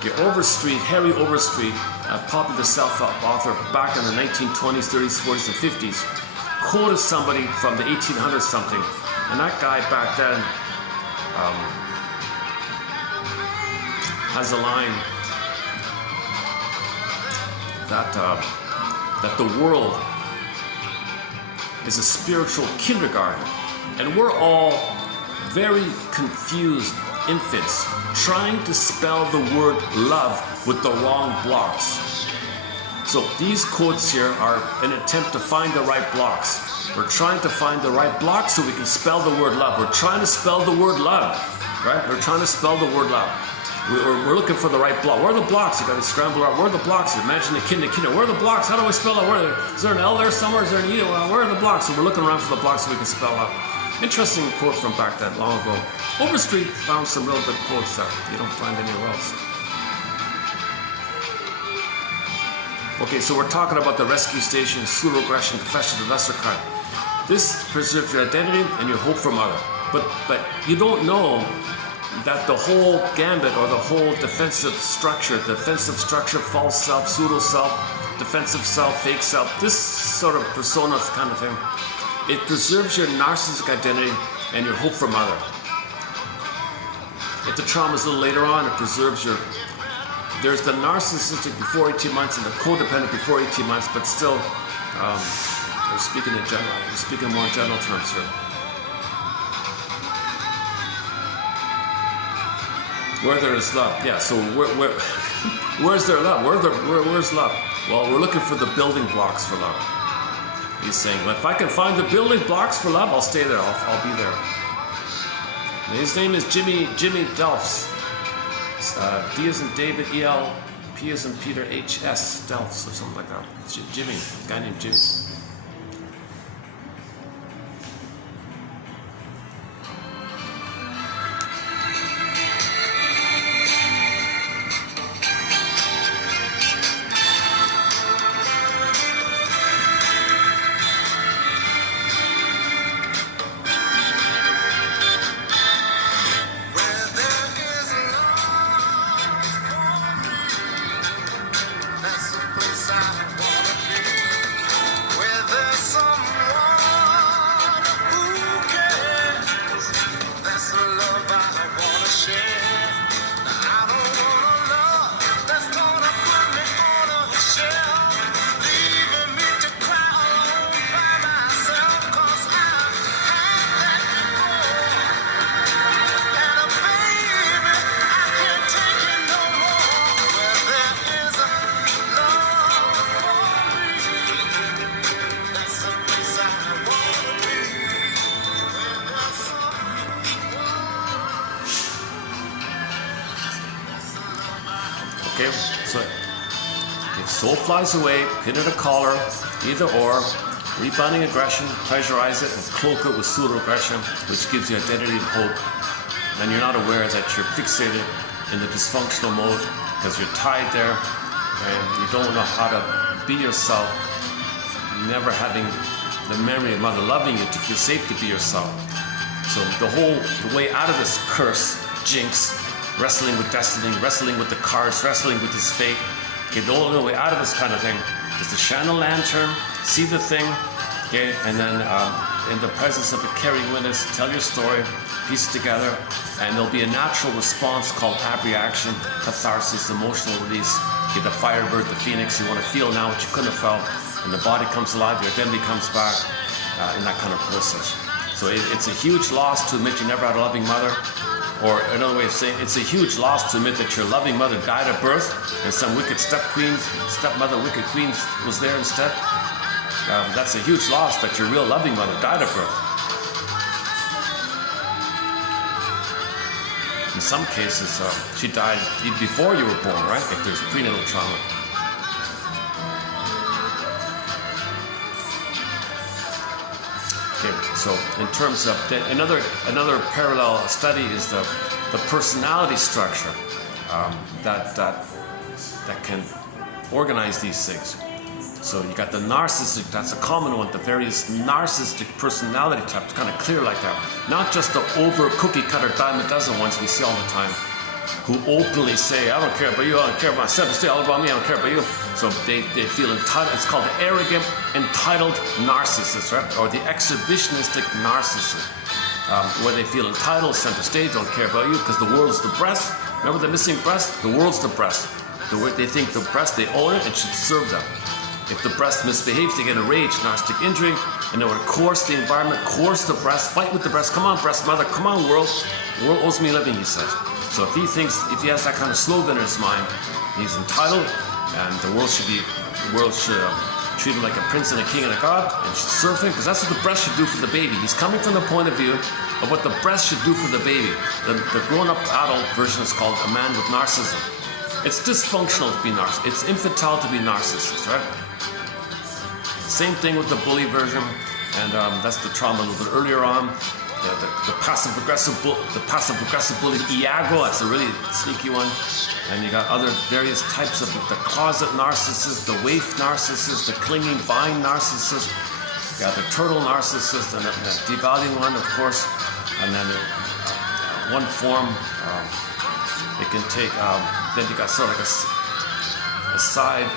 Okay, Overstreet, Harry Overstreet, a popular self-help author back in the 1920s, 30s, 40s, and 50s, quoted somebody from the 1800s something, and that guy back then has a line that the world is a spiritual kindergarten, and we're all very confused infants trying to spell the word love with the wrong blocks. So these quotes here are an attempt to find the right blocks. We're trying to find the right blocks so we can spell the word love. We're trying to spell the word love, right? We're trying to spell the word love. We're looking for the right block. Where are the blocks? You got to scramble around. Where are the blocks? Imagine the kid. Where are the blocks? How do I spell it? Is there an L there somewhere? Is there an E? Where are the blocks? So we're looking around for the blocks so we can spell out. Interesting quote from back that long ago. Overstreet found some real good quotes that you don't find anywhere else. Okay, so we're talking about the rescue station, pseudo-aggression, confession of lesser crime. This preserves your identity and your hope for mother. But you don't know that the whole gambit or the whole defensive structure, false self, pseudo-self, defensive self, fake self, this sort of persona kind of thing, it preserves your narcissistic identity and your hope for mother. If the trauma is a little later on, it preserves your... There's the narcissistic before 18 months and the codependent before 18 months, but still, we're speaking in general. We're speaking more in general terms here. Where there is love, yeah. So where's there love? Where's love? Well, we're looking for the building blocks for love. He's saying, well, if I can find the building blocks for love, I'll stay there. I'll be there. And his name is Jimmy Delfs. D as in David, E-L, P as in Peter, H-S, Delfs, or something like that. Jimmy, a guy named Jimmy. Soul flies away, pin it a collar, either or, rebounding aggression, pressurize it, and cloak it with pseudo-aggression, which gives you identity and hope. And you're not aware that you're fixated in the dysfunctional mode because you're tied there and you don't know how to be yourself, never having the memory of mother loving you to feel safe to be yourself. So the way out of this curse, jinx, wrestling with destiny, wrestling with the cards, wrestling with his fate. Okay, the only way out of this kind of thing is to shine a lantern, see the thing, okay, and then in the presence of a caring witness, tell your story, piece it together, and there'll be a natural response called abreaction, catharsis, emotional release. Okay, the firebird, the phoenix, you want to feel now what you couldn't have felt, and the body comes alive, your identity comes back in that kind of process. So it's a huge loss to admit you never had a loving mother. Or another way of saying, it's a huge loss to admit that your loving mother died at birth and some wicked stepmother, wicked queen was there instead. That's a huge loss that your real loving mother died at birth. In some cases, she died before you were born, right? If there's prenatal trauma. Okay, So in terms of another parallel study is the personality structure that can organize these things. So you got the narcissistic, that's a common one, the various narcissistic personality types, kind of clear like that. Not just the over cookie cutter dime a dozen ones we see all the time, who openly say, I don't care about you, I don't care about myself, it's all about me, I don't care about you. So they feel entitled. It's called the arrogant, entitled narcissist, right? Or the exhibitionistic narcissist, where they feel entitled, center stage, don't care about you, because the world's the breast. Remember the missing breast? The world's the breast. They think the breast, they own it, and should serve them. If the breast misbehaves, they get a rage, narcissistic injury, and they want to coerce the environment, coerce the breast, fight with the breast. Come on, breast mother, come on, world. The world owes me living, he says. So if he has that kind of slogan in his mind, he's entitled, and the world should treat him like a prince and a king and a god, and should serve him, because that's what the breast should do for the baby. He's coming from the point of view of what the breast should do for the baby. The grown-up adult version is called a man with narcissism. It's dysfunctional to be narcissist. It's infantile to be narcissist, right? Same thing with the bully version, and that's the trauma a little bit earlier on. The passive-aggressive bully, Iago, that's a really sneaky one. And you got other various types of the closet narcissist, the waif narcissist, the clinging vine narcissist. You got the turtle narcissist, and the devaluing one, of course. And then one form, it can take, then you got sort of like a side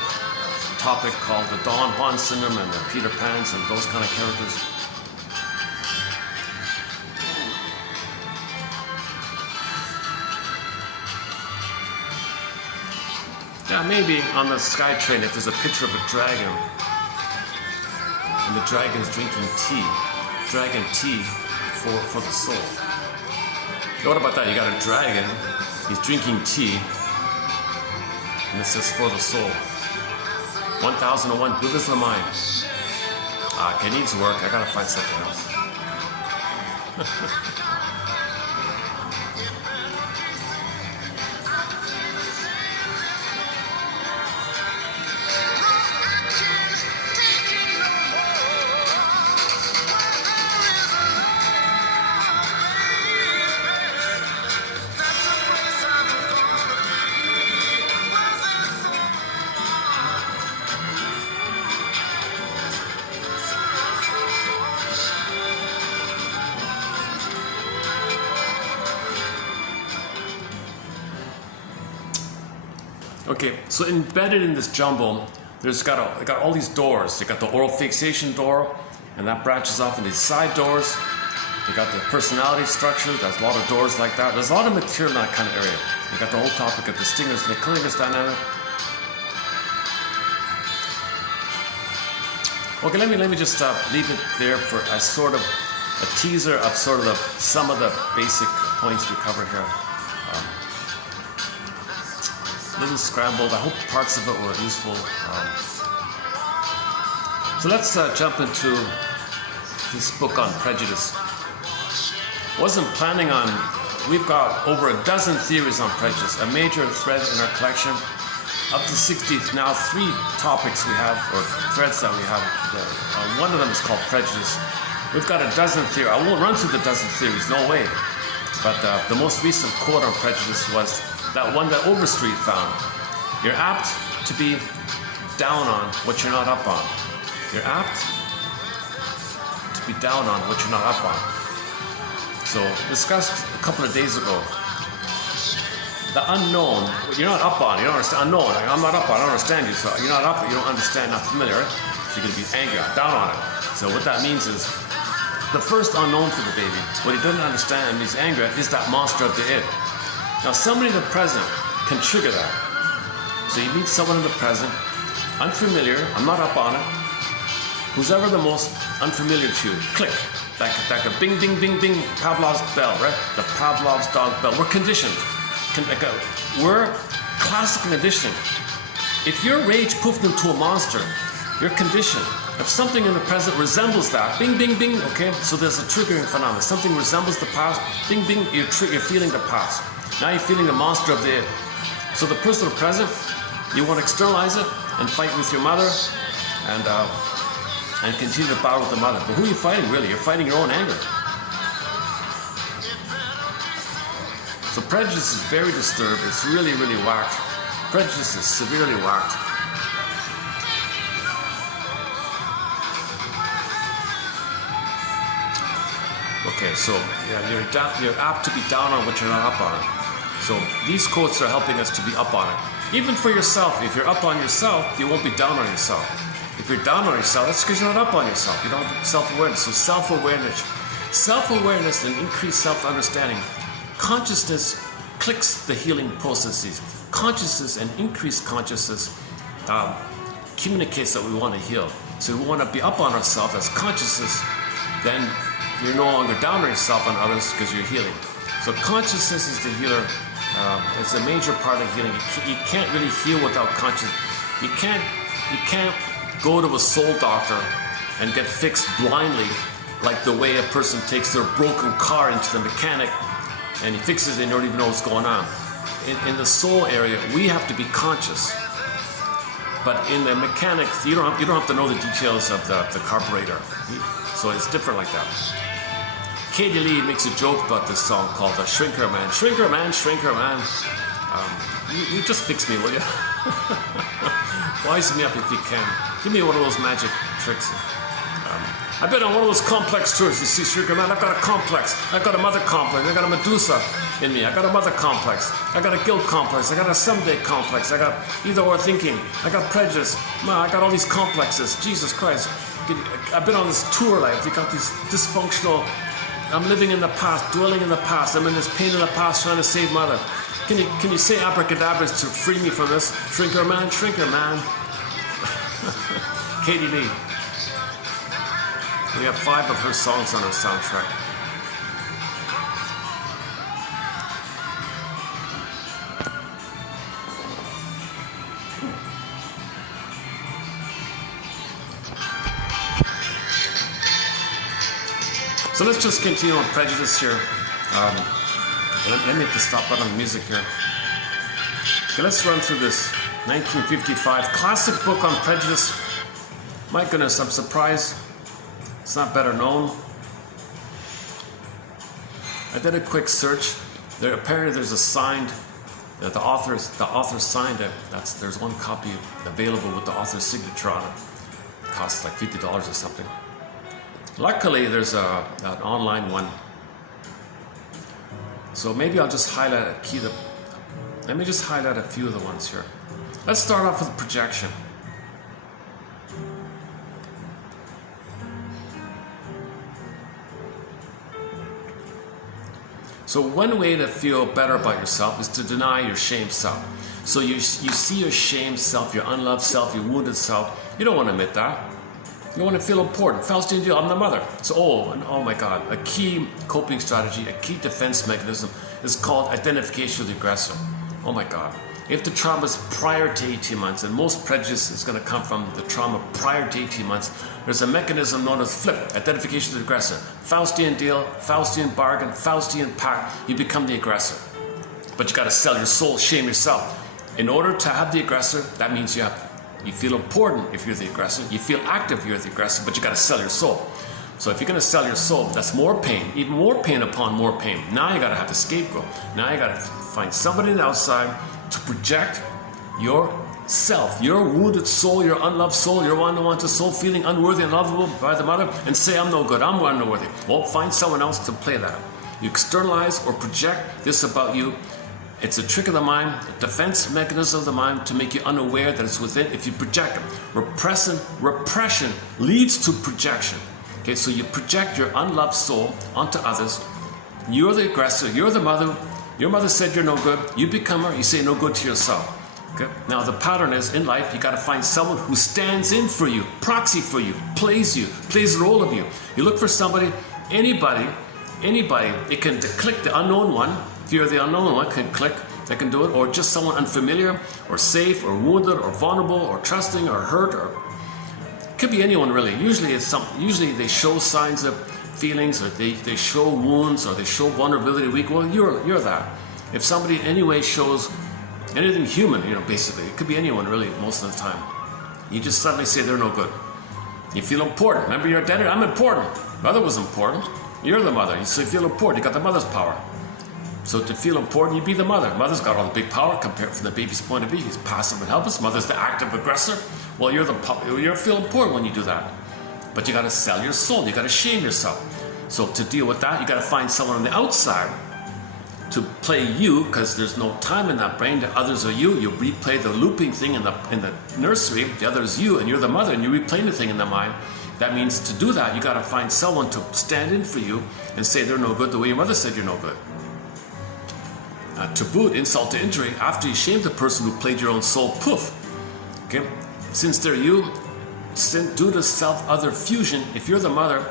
topic called the Don Juan syndrome and the Peter Pans and those kind of characters. Yeah, maybe on the SkyTrain, if there's a picture of a dragon, and the dragon's drinking tea, dragon tea for the soul. What about that? You got a dragon, he's drinking tea, and it says for the soul. 1001, Buddha's the mind. Okay, it needs work, I gotta find something else. Okay, so embedded in this jumble, there's got all these doors. You got the oral fixation door, and that branches off into these side doors. You got the personality structure. There's a lot of doors like that. There's a lot of material in that kind of area. You got the whole topic of the stingers and the clingers dynamic. Okay, let me just leave it there for a sort of a teaser of sort of some of the basic points we covered here. A little scrambled. I hope parts of it were useful. So let's jump into this book on prejudice. Wasn't planning on. We've got over a dozen theories on prejudice, a major thread in our collection. Up to 60 now, 3 topics we have, or threads that we have. One of them is called prejudice. We've got a dozen theories. I won't run through the dozen theories, no way. But the most recent quote on prejudice was that one that Overstreet found. You're apt to be down on what you're not up on. You're apt to be down on what you're not up on. So, discussed a couple of days ago. The unknown, what you're not up on, you don't understand. Unknown, like, I'm not up on, I don't understand you. So, you're not up, you don't understand, not familiar. So, you're going to be angry, down on it. So, what that means is, the first unknown for the baby, what he doesn't understand and he's angry at, is that monster of the id. Now, somebody in the present can trigger that. So you meet someone in the present, unfamiliar, I'm not up on it, who's ever the most unfamiliar to you, click, like a bing, bing, bing, bing, Pavlov's bell, right? The Pavlov's dog bell. We're conditioned. We're classic conditioned. If your rage poofed into a monster, you're conditioned. If something in the present resembles that, bing, bing, bing, okay, so there's a triggering phenomenon. Something resembles the past, bing, bing, you're feeling the past. Now you're feeling the monster of the id. So the personal present, you want to externalize it and fight with your mother and and continue to battle with the mother. But who are you fighting, really? You're fighting your own anger. So prejudice is very disturbed. It's really, really whacked. Prejudice is severely whacked. Okay, so yeah, you're apt to be down on what you're not up on. So these quotes are helping us to be up on it. Even for yourself, if you're up on yourself, you won't be down on yourself. If you're down on yourself, that's because you're not up on yourself. You don't have self-awareness. So self-awareness and increased self-understanding. Consciousness clicks the healing processes. Consciousness and increased consciousness communicates that we want to heal. So we want to be up on ourselves as consciousness, then you're no longer down on yourself and others because you're healing. So consciousness is the healer. It's a major part of healing. You can't really heal without consciousness. You can't go to a soul doctor and get fixed blindly, like the way a person takes their broken car into the mechanic and he fixes it and you don't even know what's going on. In the soul area, we have to be conscious. But in the mechanics, you don't have to know the details of the carburetor. So it's different like that. Katie Lee makes a joke about this song called Shrinker Man. Shrinker Man, Shrinker Man. You just fix me, will you? Wise me up if you can. Give me one of those magic tricks. I've been on one of those complex tours. You see, Shrinker Man, I've got a complex. I've got a mother complex. I've got a Medusa in me. I've got a mother complex. I've got a guilt complex. I've got a someday complex. I got either or thinking. I got prejudice. Man, I got all these complexes. Jesus Christ. I've been on this tour life. You got these dysfunctional. I'm living in the past, dwelling in the past. I'm in this pain in the past, trying to save mother. Can you say abracadabras to free me from this? Shrinker Man, Shrinker Man. Katie Lee. We have 5 of her songs on our soundtrack. So let's just continue on prejudice here. Let me just stop on the music here. Okay, let's run through this 1955 classic book on prejudice. My goodness, I'm surprised it's not better known. I did a quick search. Apparently there's a signed, the author signed it. There's one copy available with the author's signature on it. It costs like $50 or something. Luckily, there's an online one. So maybe I'll just highlight let me just highlight a few of the ones here. Let's start off with projection. So one way to feel better about yourself is to deny your shame self. So you see your shame self, your unloved self, your wounded self. You don't want to admit that. You want to feel important. Faustian deal, I'm the mother. So, oh my God. A key coping strategy, a key defense mechanism is called identification with the aggressor. Oh my God. If the trauma is prior to 18 months, and most prejudice is going to come from the trauma prior to 18 months, there's a mechanism known as FLIP, identification with the aggressor. Faustian deal, Faustian bargain, Faustian pact, you become the aggressor. But you got to sell your soul, shame yourself. In order to have the aggressor, that means you feel important if you're the aggressor. You feel active if you're the aggressor, but you got to sell your soul. So if you're going to sell your soul, that's more pain, even more pain upon more pain. Now you got to have the scapegoat. Now you got to find somebody on the outside to project your self, your wounded soul, your unloved soul, your unwanted soul, feeling unworthy and unlovable by the mother, and say, I'm no good, I'm unworthy. Well, find someone else to play that. You externalize or project this about you. It's a trick of the mind, a defense mechanism of the mind to make you unaware that it's within. If you project it, repression leads to projection. Okay, so you project your unloved soul onto others. You're the aggressor, you're the mother. Your mother said you're no good. You become her, you say no good to yourself. Okay? Now the pattern is, in life, you got to find someone who stands in for you, proxy for you, plays the role of you. You look for somebody, anybody, it can click the unknown one. If you're the unknown one, can click, they can do it, or just someone unfamiliar, or safe, or wounded, or vulnerable, or trusting, or hurt, or it could be anyone really. Usually they show signs of feelings, or they show wounds, or they show vulnerability, weak. Well, you're that. If somebody in any way shows anything human, basically, it could be anyone really most of the time. You just suddenly say they're no good. You feel important. Remember your identity? I'm important. Mother was important. You're the mother. So you feel important. You got the mother's power. So to feel important, you be the mother. Mother's got all the big power compared from the baby's point of view. He's passive and helpless. Mother's the active aggressor. Well, you feel important when you do that. But you got to sell your soul. You got to shame yourself. So to deal with that, you got to find someone on the outside to play you, because there's no time in that brain. The others are you. You replay the looping thing in the nursery. The other is you, and you're the mother, and you replay the thing in the mind. That means to do that, you got to find someone to stand in for you and say they're no good the way your mother said you're no good. To boot, insult to injury, after you shame the person who played your own soul, poof. Okay? Since they're you, due to self-other fusion, if you're the mother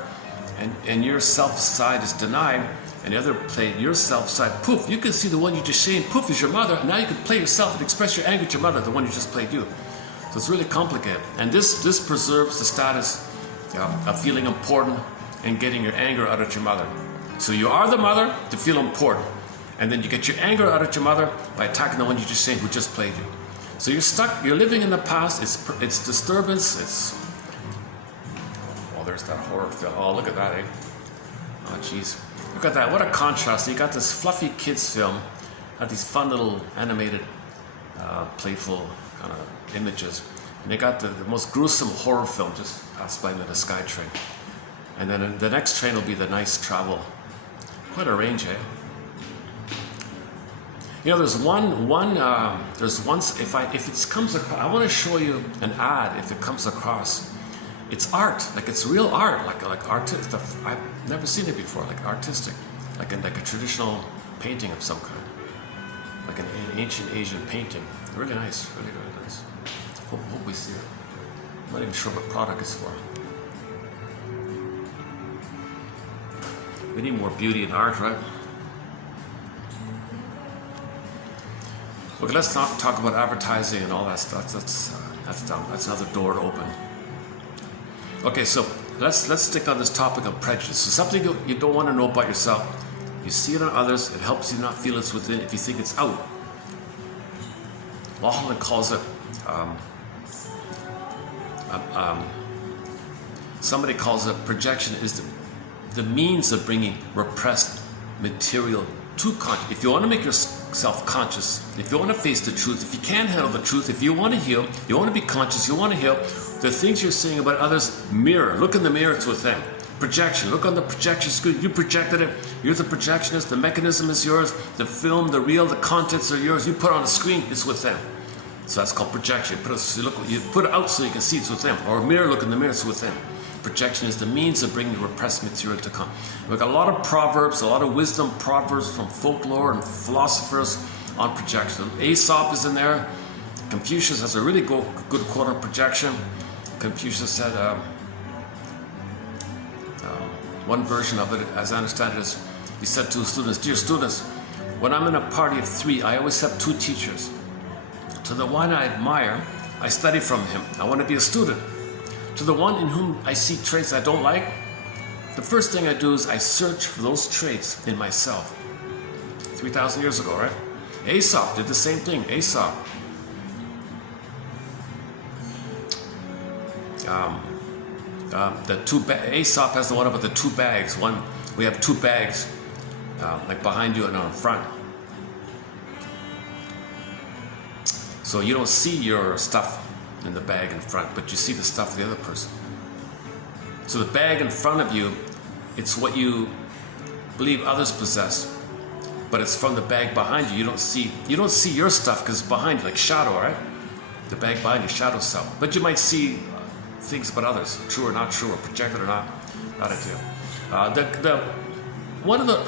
and your self side is denied, and the other played your self side, poof, you can see the one you just shamed, poof, is your mother, and now you can play yourself and express your anger to your mother, the one you just played you. So it's really complicated. And this preserves the status of feeling important and getting your anger out at your mother. So you are the mother to feel important. And then you get your anger out at your mother by attacking the one you just shamed who just played you. So you're stuck, you're living in the past, it's disturbance, oh, there's that horror film. Oh, look at that, eh? Oh, jeez. Look at that, what a contrast. You got this fluffy kids film, got these fun little animated, playful kind of images. And they got the most gruesome horror film just passed by in the Sky Train. And then the next train will be the nice travel. Quite a range, eh? You know, there's once if it comes across, I want to show you an ad if it comes across. It's art, like it's real art, like artistic. I've never seen it before, like artistic, like a traditional painting of some kind, like an ancient Asian painting. Really nice, really, really nice. Hope we see it. I'm not even sure what product it's for. We need more beauty in art, right? Okay, let's not talk about advertising and all that stuff. That's done. That's another door to open. Okay, so let's stick on this topic of prejudice. So something you don't want to know about yourself, you see it on others. It helps you not feel it's within. If you think it's out, Lachlan calls it. Somebody calls it projection is the means of bringing repressed material to conscious. If you want to make yourself conscious, if you want to face the truth, if you can't handle the truth, if you want to heal, you want to be conscious, you want to heal, the things you're saying about others, mirror. Look in the mirror, it's within. Projection. Look on the projection screen. You projected it. You're the projectionist. The mechanism is yours. The film, the reel, the contents are yours. You put it on the screen, it's within. So that's called projection. You put it out so you can see it's within. Or a mirror, look in the mirror, it's within. Projection is the means of bringing repressed material to come. We've got a lot of proverbs, a lot of wisdom proverbs from folklore and philosophers on projection. Aesop is in there. Confucius has a really good quote on projection. Confucius said, one version of it, as I understand it, is he said to his students, "Dear students, when I'm in a party of 3, I always have 2 teachers. To the one I admire, I study from him. I want to be a student. To the one in whom I see traits I don't like, the first thing I do is I search for those traits in myself." 3,000 years ago, right? Aesop did the same thing. Aesop. Aesop has the one about the 2 bags. One, we have 2 bags, like behind you and on front. So you don't see your stuff in the bag in front, but you see the stuff of the other person. So the bag in front of you, it's what you believe others possess, but it's from the bag behind you. You don't see your stuff because it's behind you, like shadow, right? The bag behind you, shadow self. But you might see things about others, true or not true, or projected or not a deal. One of the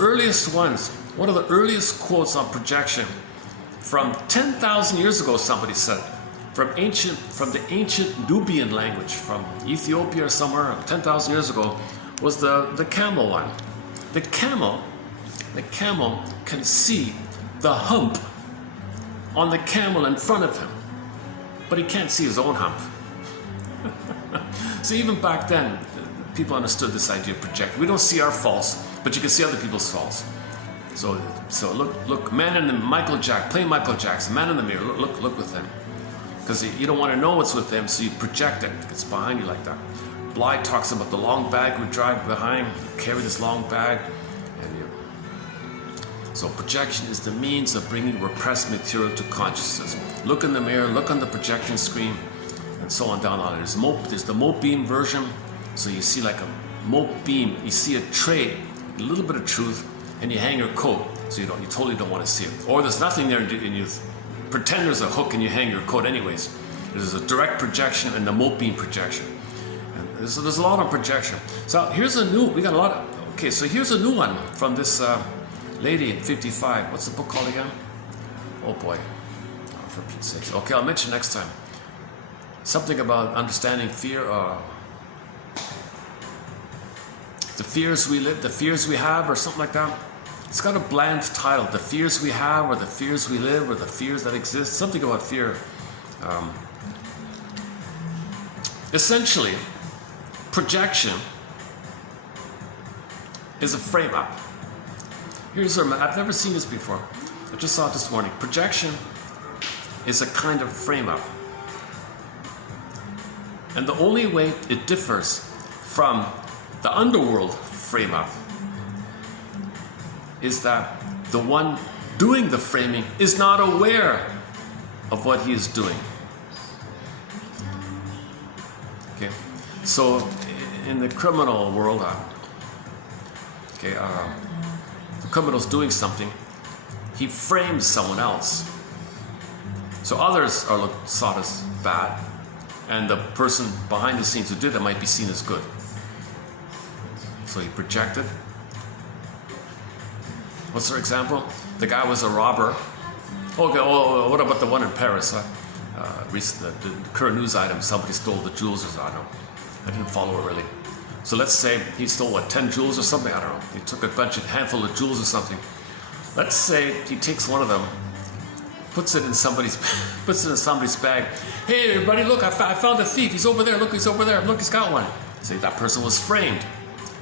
earliest quotes on projection from 10,000 years ago, somebody said, from the ancient Nubian language, from Ethiopia or somewhere 10,000 years ago, was the camel one. The camel can see the hump on the camel in front of him, but he can't see his own hump. So even back then, people understood this idea of projection. We don't see our faults, but you can see other people's faults. So look, man in the play Michael Jackson, man in the mirror, look with him. Because you don't want to know what's with them, so you project it. It's behind you like that. Bly talks about the long bag we drag behind, you carry this long bag, and you. So projection is the means of bringing repressed material to consciousness. Look in the mirror, look on the projection screen, and so on down on it. There's the mote beam version, so you see like a mote beam, you see a trait, a little bit of truth, and you hang your coat, so you totally don't want to see it. Or there's nothing there, and you pretend there's a hook and you hang your coat anyways. There's a direct projection and the mote beam projection. And so there's a lot of projection. So here's a new, we got a lot of, okay, so here's a new one from this lady at 55. What's the book called again? Oh boy, oh, for Pete's sakes. Okay, I'll mention next time. Something about understanding fear. The fears we live, the fears we have, or something like that. It's got a bland title. The fears we have, or the fears we live, or the fears that exist. Something about fear. Essentially, projection is a frame-up. Here's our, I've never seen this before. I just saw it this morning. Projection is a kind of frame-up. And the only way it differs from the underworld frame-up is that the one doing the framing is not aware of what he is doing. Okay, so in the criminal world, the criminal's doing something, he frames someone else. So others are thought as bad, and the person behind the scenes who did it might be seen as good. So he projected. What's their example? The guy was a robber. Okay, oh, what about the one in Paris? The current news item, somebody stole the jewels or something. I don't know. I didn't follow it really. So let's say he stole, what, 10 jewels or something? I don't know. He took a handful of jewels or something. Let's say he takes one of them, puts it in somebody's bag. Hey, everybody, look, I found a thief. He's over there. Look, he's over there. Look, he's got one. See, that person was framed.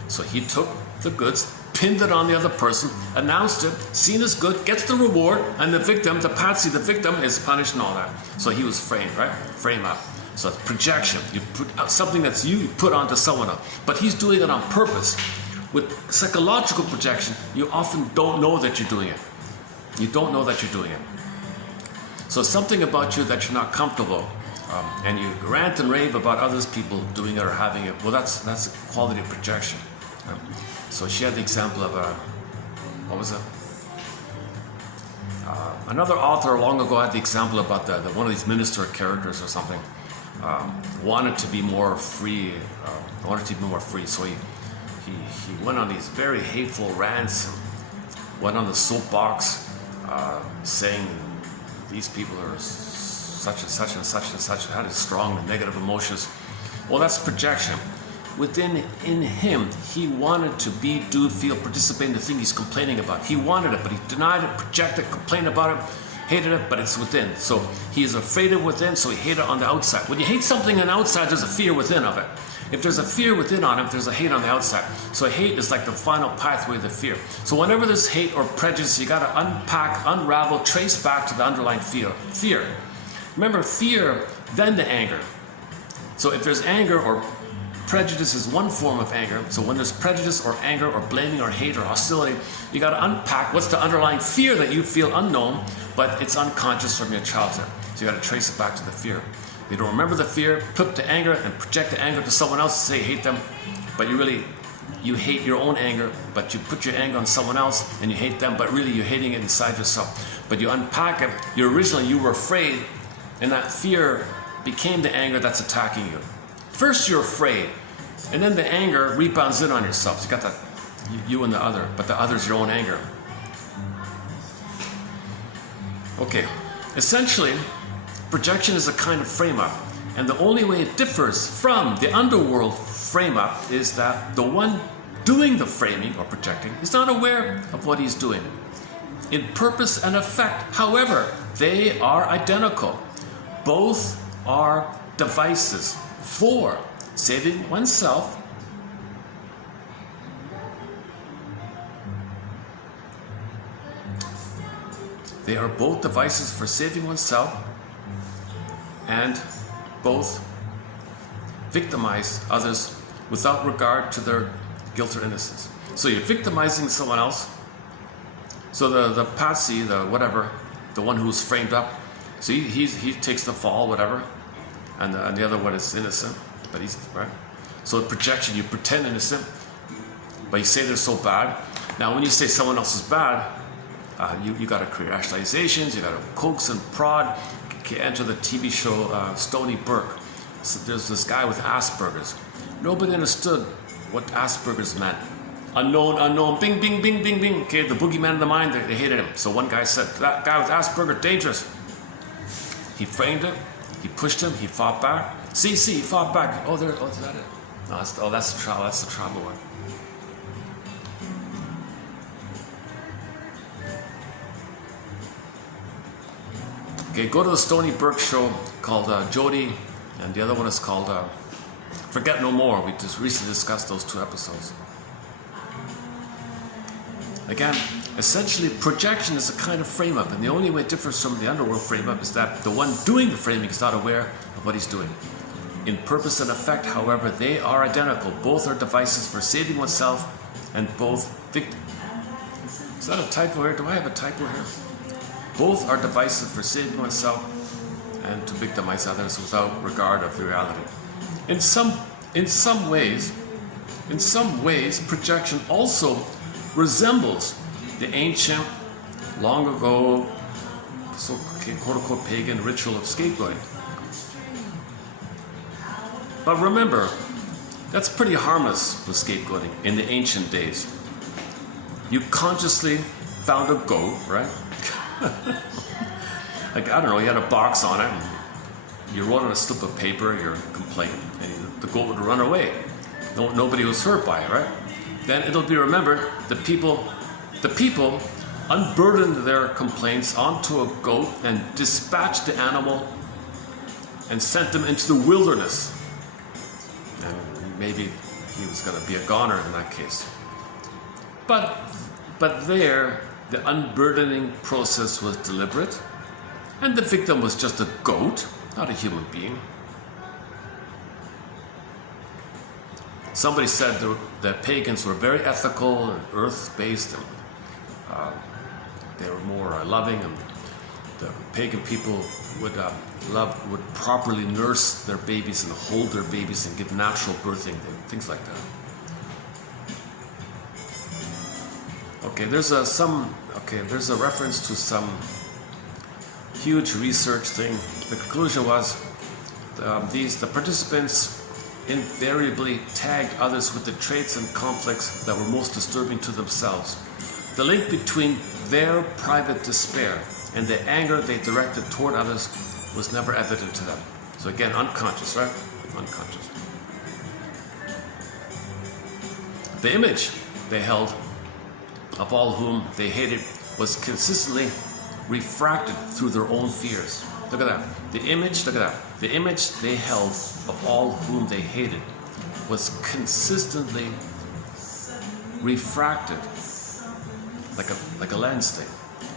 So he took the goods, pinned it on the other person, announced it, seen as good, gets the reward, and the victim, the patsy, the victim, is punished and all that. So he was framed, right? Frame up. So it's projection. You put out something that's you put onto someone else. But he's doing it on purpose. With psychological projection, you often don't know that you're doing it. You don't know that you're doing it. So something about you that you're not comfortable, and you rant and rave about others people doing it or having it, well, that's a quality of projection. So she had the example of what was it? Another author long ago had the example about the one of these minister characters or something wanted to be more free. So he went on these very hateful rants, went on the soapbox, saying these people are such and such and such and such, had strong and negative emotions. Well, that's projection. In him, he wanted to be, do, feel, participate in the thing he's complaining about. He wanted it, but he denied it, projected, complained about it, hated it, but it's within. So he is afraid of within, so he hated it on the outside. When you hate something on the outside, there's a fear within of it. If there's a fear within on it, there's a hate on the outside. So hate is like the final pathway of the fear. So whenever there's hate or prejudice, you got to unpack, unravel, trace back to the underlying fear. Remember, fear, then the anger. So if there's anger or prejudice is one form of anger. So when there's prejudice or anger or blaming or hate or hostility, you got to unpack what's the underlying fear that you feel unknown, but it's unconscious from your childhood. So you got to trace it back to the fear. You don't remember the fear, put the anger and project the anger to someone else and say you hate them, but you hate your own anger, but you put your anger on someone else and you hate them, but really you're hating it inside yourself. But you unpack it, you were afraid, and that fear became the anger that's attacking you. First you're afraid, and then the anger rebounds in on yourself. So you got that, you and the other, but the other's your own anger. Okay, essentially, projection is a kind of frame-up, and the only way it differs from the underworld frame-up is that the one doing the framing or projecting is not aware of what he's doing. In purpose and effect, however, they are identical. Both are devices for saving oneself They are both devices for saving oneself, and both victimize others without regard to their guilt or innocence. So you're victimizing someone else. So the patsy, the whatever, the one who's framed up, so he takes the fall, whatever, and the other one is innocent, but he's, right? So projection, you pretend innocent, but you say they're so bad. Now when you say someone else is bad, you got to create rationalizations, you got to coax and prod. Enter the TV show Stony Brook. So there's this guy with Asperger's. Nobody understood what Asperger's meant. Unknown, bing, bing, bing, bing, bing. Okay, the boogeyman of the mind, they hated him. So one guy said, that guy with Asperger, dangerous. He framed it, he pushed him, he fought back. See, he fought back. Oh, is that it? No, that's the trauma one. Okay, go to the Stony Brook show called Jody, and the other one is called Forget No More. We just recently discussed those 2 episodes. Again, essentially projection is a kind of frame-up, and the only way it differs from the underworld frame-up is that the one doing the framing is not aware of what he's doing. In purpose and effect, however, they are identical. Both are devices for saving oneself, and both Is that a typo here? Do I have a typo here? Both are devices for saving oneself and to victimize others without regard of the reality. In some ways, projection also resembles the ancient, long ago, quote-unquote pagan ritual of scapegoating. But remember, that's pretty harmless with scapegoating in the ancient days. You consciously found a goat, right? Like, I don't know, you had a box on it, and you wrote on a slip of paper your complaint, and the goat would run away. Nobody was hurt by it, right? Then it'll be remembered the people unburdened their complaints onto a goat and dispatched the animal and sent them into the wilderness. And maybe he was going to be a goner in that case. But there, the unburdening process was deliberate, and the victim was just a goat, not a human being. Somebody said the pagans were very ethical and earth-based, and they were more loving, and the pagan people would properly nurse their babies and hold their babies and give natural birthing, things like that. Okay, there's a reference to some huge research thing. The conclusion was the participants invariably tagged others with the traits and conflicts that were most disturbing to themselves. The link between their private despair and the anger they directed toward others was never evident to them. So again, unconscious, right? Unconscious. The image they held of all whom they hated was consistently refracted through their own fears. Look at that. The image they held of all whom they hated was consistently refracted, like a lens thing,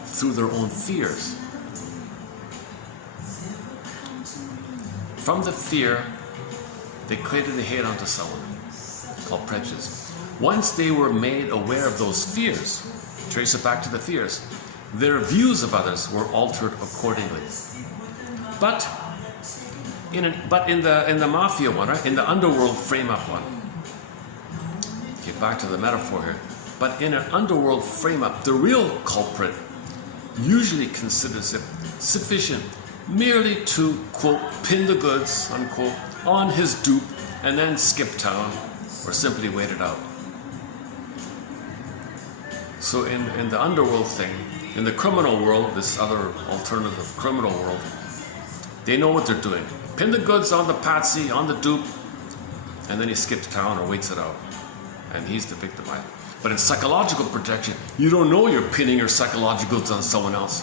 through their own fears. From the fear, they created the hate onto someone, called prejudice. Once they were made aware of those fears, trace it back to the fears, their views of others were altered accordingly. But in the mafia one, right? In the underworld frame-up one. Okay, back to the metaphor here. But in an underworld frame-up, the real culprit usually considers it sufficient merely to, quote, pin the goods, unquote, on his dupe and then skip town or simply wait it out. So in the underworld thing, in the criminal world, this other alternative criminal world, they know what they're doing. Pin the goods on the patsy, on the dupe, and then he skips town or waits it out. And he's the victimizer. But in psychological projection, you don't know you're pinning your psychological goods on someone else.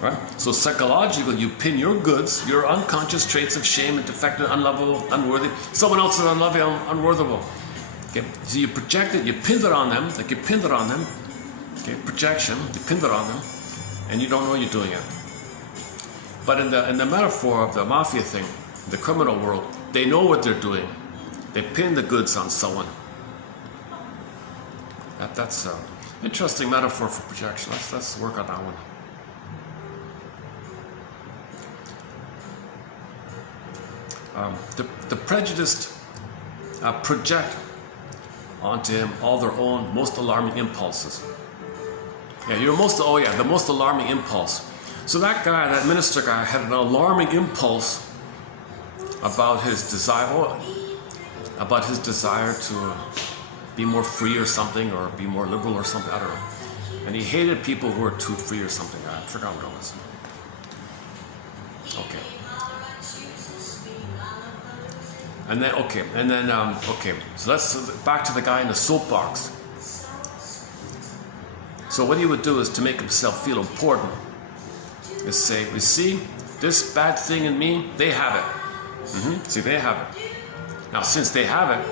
Right? So psychologically, you pin your goods, your unconscious traits of shame and defective, unlovable, unworthy. Someone else is unloving, unworthable. Okay? So you project it, you pinned it on them, like you pinned it on them. Okay? Projection, you pinned it on them, and you don't know you're doing it. But in the metaphor of the mafia thing, the criminal world, they know what they're doing. They pin the goods on someone. That's an interesting metaphor for projection. Let's work on that one. The prejudiced project onto him all their own most alarming impulses. Yeah, the most alarming impulse. So that guy, that minister guy, had an alarming impulse about his desire to be more free or something, or be more liberal or something, I don't know. And he hated people who were too free or something. I forgot what it was. Okay. So let's back to the guy in the soapbox. So what he would do is, to make himself feel important, is say, "You see, this bad thing in me, they have it. See, they have it. Now, since they have it,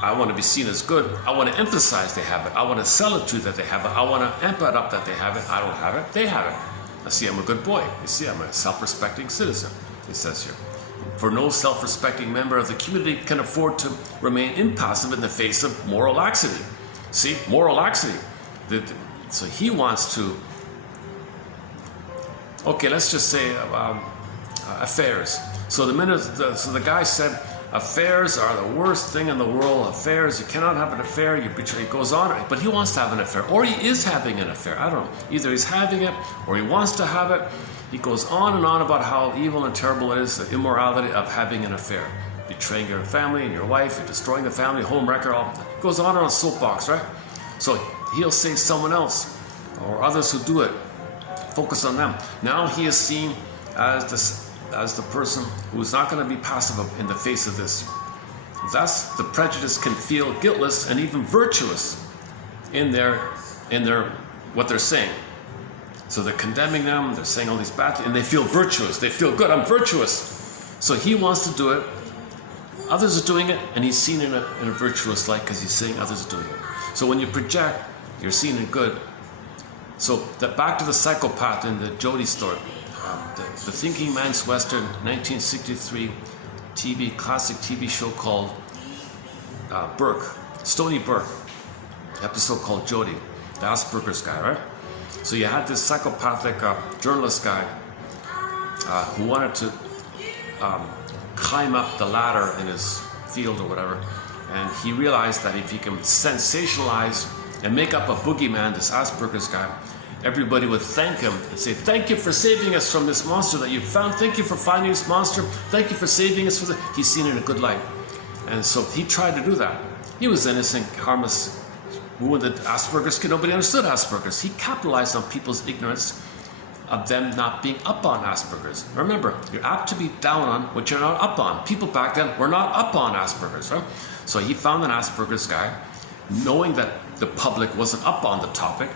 I want to be seen as good. I want to emphasize they have it. I want to sell it to you that they have it. I want to amp it up that they have it. I don't have it. They have it. Now, see, I'm a good boy. You see, I'm a self-respecting citizen," it says here. For no self-respecting member of the community can afford to remain impassive in the face of moral laxity. See, moral laxity. So he wants to, okay, let's just say affairs. So the guy said, affairs are the worst thing in the world. Affairs, you cannot have an affair, you betray. It goes on, but he wants to have an affair, or he is having an affair. I don't know. Either he's having it, or he wants to have it. He goes on and on about how evil and terrible it is, the immorality of having an affair. Betraying your family and your wife, you're destroying the family, home wrecker, all. It goes on a soapbox, right? So he'll say someone else, or others who do it, focus on them. Now he is seen as the person who is not going to be passive in the face of this. Thus, the prejudice can feel guiltless and even virtuous in their what they're saying. So they're condemning them, they're saying all these bad things, and they feel virtuous. They feel good, I'm virtuous. So he wants to do it. Others are doing it, and he's seen in a virtuous light because he's saying others are doing it. So when you project, you're seen in good. So back to the psychopath in the Jody story. The Thinking Man's Western 1963 classic TV show called Stony Burke, episode called Jody, the Asperger's guy, right? So you had this psychopathic journalist guy who wanted to climb up the ladder in his field or whatever, and he realized that if he can sensationalize and make up a boogeyman, this Asperger's guy, everybody would thank him and say, "Thank you for saving us from this monster that you found. Thank you for finding this monster. Thank you for saving us from the..." He's seen in a good light. And so he tried to do that. He was innocent, harmless. Who the Asperger's kid? Nobody understood Asperger's. He capitalized on people's ignorance of them not being up on Asperger's. Remember, you're apt to be down on what you're not up on. People back then were not up on Asperger's, right? So he found an Asperger's guy, knowing that the public wasn't up on the topic,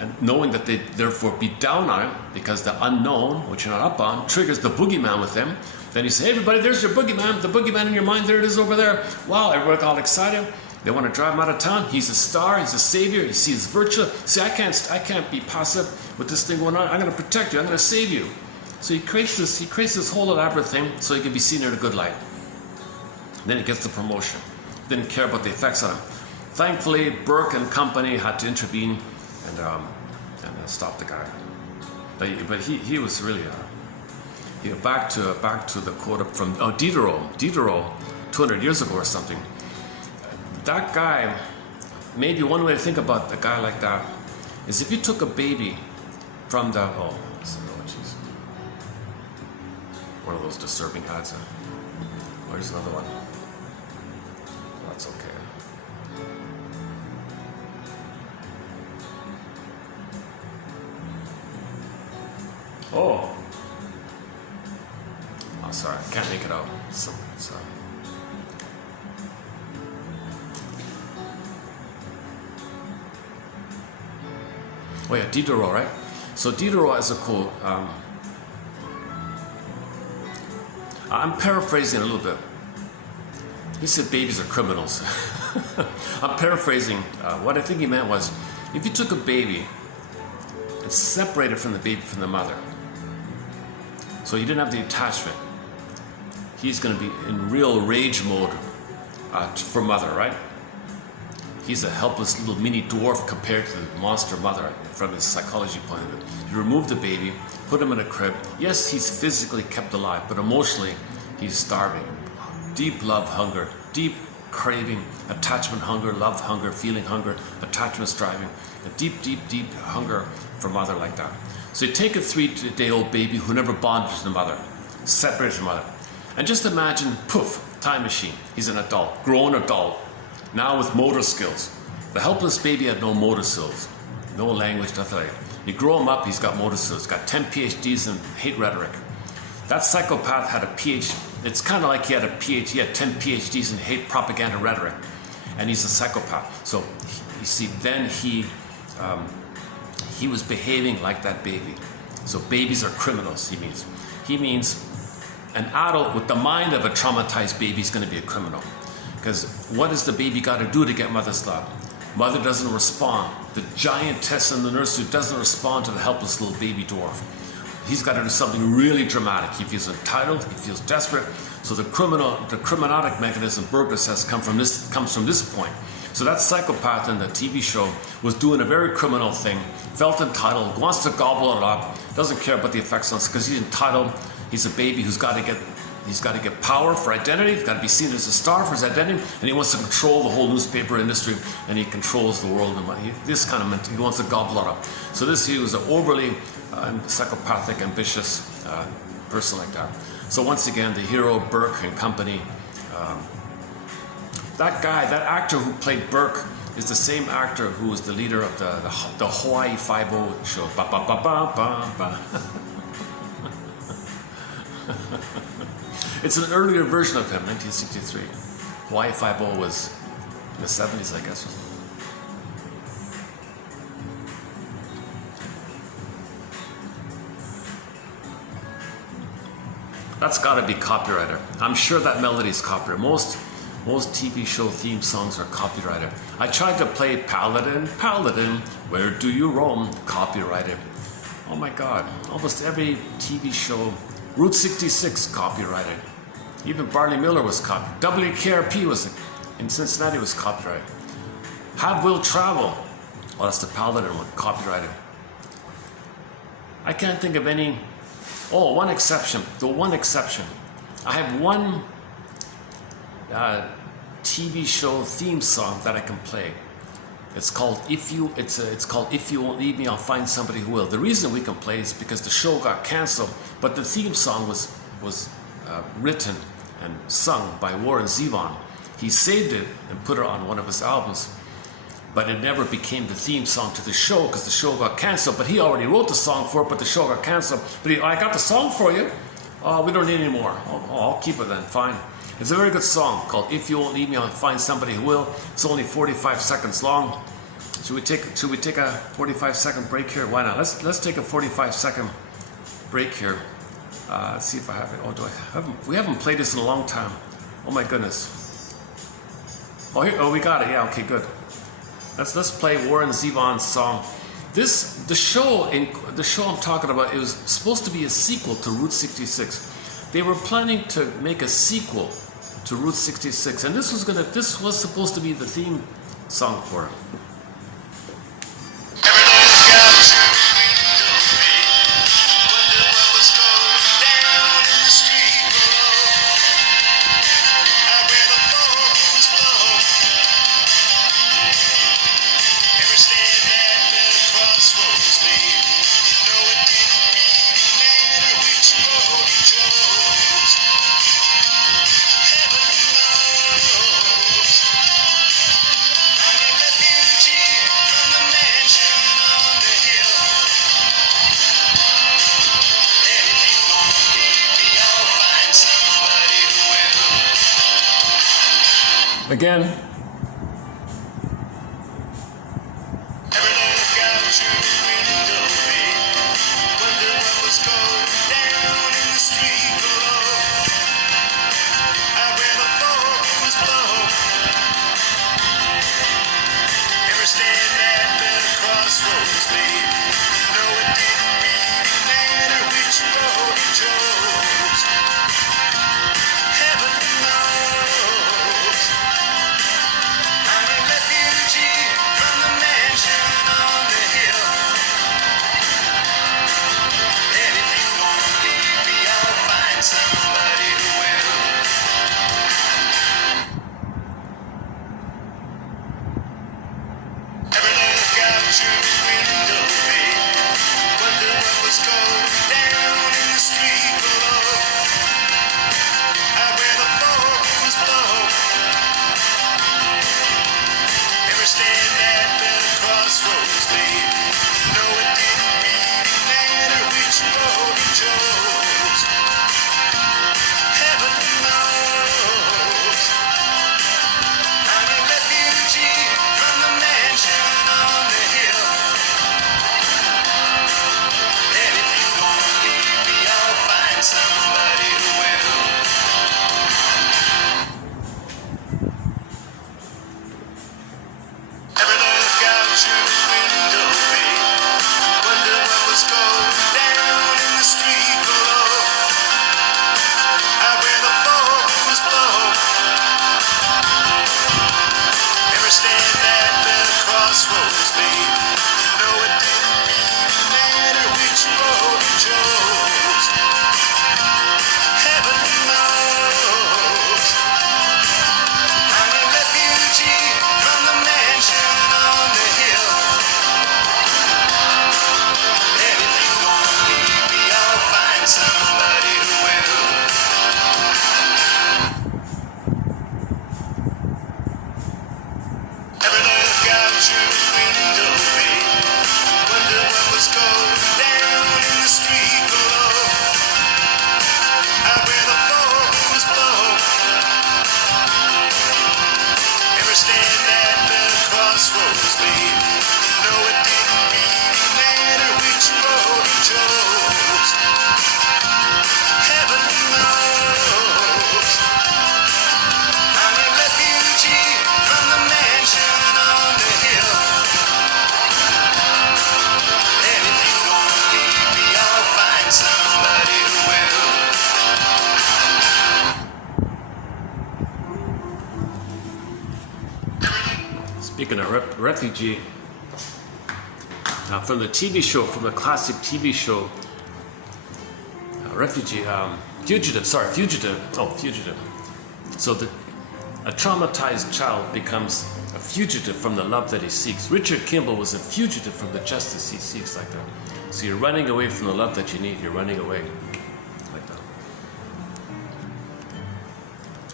and knowing that they'd therefore be down on it, because the unknown, which you're not up on, triggers the boogeyman with them. Then you say, "Hey everybody, there's your boogeyman, the boogeyman in your mind, there it is over there." Wow, everybody got all excited. They want to drive him out of town. He's a star, he's a savior, he sees virtue. See, I can't be passive with this thing going on. I'm going to protect you, I'm going to save you. So he creates this whole elaborate thing so he can be seen in a good light. Then he gets the promotion. Didn't care about the effects on him. Thankfully, Burke and company had to intervene and stop the guy. But he was really back to the quote from Diderot 200 years ago or something. That guy, maybe one way to think about a guy like that is if you took a baby from the jeez, one of those disturbing ads. Where's another one? That's okay. Oh, sorry, I can't make it out. Oh yeah, Diderot, right? So Diderot has a quote. I'm paraphrasing a little bit. He said babies are criminals. I'm paraphrasing. What I think he meant was, if you took a baby and separated from the baby from the mother, so you didn't have the attachment, he's going to be in real rage mode for mother, right? He's a helpless little mini dwarf compared to the monster mother from his psychology point of view. You remove the baby, put him in a crib. Yes, he's physically kept alive, but emotionally, he's starving. Deep love hunger, deep craving, attachment hunger, love hunger, feeling hunger, attachment striving, a deep, deep, deep hunger for mother like that. So you take a 3-day-old baby who never bonded to the mother, separated from mother, and just imagine, poof, time machine. He's an adult, grown adult, now with motor skills. The helpless baby had no motor skills, no language, nothing like that. You grow him up, he's got motor skills, got 10 PhDs in hate rhetoric. That psychopath had a PhD. It's kind of like he had a PhD. He had 10 PhDs in hate propaganda rhetoric, and he's a psychopath. So you see, then he was behaving like that baby. So babies are criminals. He means an adult with the mind of a traumatized baby is going to be a criminal. Because what does the baby got to do to get mother's love? Mother doesn't respond. The giantess in the nursery doesn't respond to the helpless little baby dwarf. He's got to do something really dramatic. He feels entitled, he feels desperate. So the criminalic mechanism Bergler says comes from this point. So that psychopath in the TV show was doing a very criminal thing, felt entitled, wants to gobble it up, doesn't care about the effects on us because he's entitled. He's a baby who's got to get power for identity. He's got to be seen as a star for his identity, and he wants to control the whole newspaper industry, and he controls the world. He wants to gobble it up. So he was an overly psychopathic, ambitious person like that. So once again, the hero Burke and company. That actor who played Burke is the same actor who was the leader of the Hawaii Five-O show. Ba, ba, ba, ba, ba, ba. It's an earlier version of him, 1963. Hawaii Five-O was in the 70s, I guess. That's got to be copyrighted. I'm sure that melody is copyrighted. Most TV show theme songs are copyrighted. I tried to play Paladin, Paladin, where do you roam? Copyrighted. Oh my God, almost every TV show. Route 66, copyrighted. Even Barney Miller was copied. WKRP in Cincinnati was copyrighted. Have Will Travel. Well, that's the Paladin one, copyrighted. I can't think of any. Oh, one exception. The one exception. I have one TV show theme song that I can play. It's called If You Won't Leave Me, I'll Find Somebody Who Will. The reason we can play is because the show got canceled, but the theme song was written and sung by Warren Zevon. He saved it and put it on one of his albums, but it never became the theme song to the show because the show got canceled. But he already wrote the song for it, but the show got canceled. But I got the song for you. Oh, we don't need any more. I'll keep it then, fine. It's a very good song called If You Won't Leave Me, I'll Find Somebody Who Will. It's only 45 seconds long. Should we take a 45-second break here? Why not? Let's take a 45-second break here. Let's see if I have it. Oh, we haven't played this in a long time. Oh my goodness. Oh, we got it. Yeah, okay, good. Let's play Warren Zevon's song. The show I'm talking about, it was supposed to be a sequel to Route 66. They were planning to make a sequel to Route 66, and this was supposed to be the theme song for it. Again. Speaking of refugee, from the TV show, from the classic TV show, fugitive. So a traumatized child becomes a fugitive from the love that he seeks. Richard Kimball was a fugitive from the justice he seeks, like that. So you're running away from the love that you need. You're running away, like that.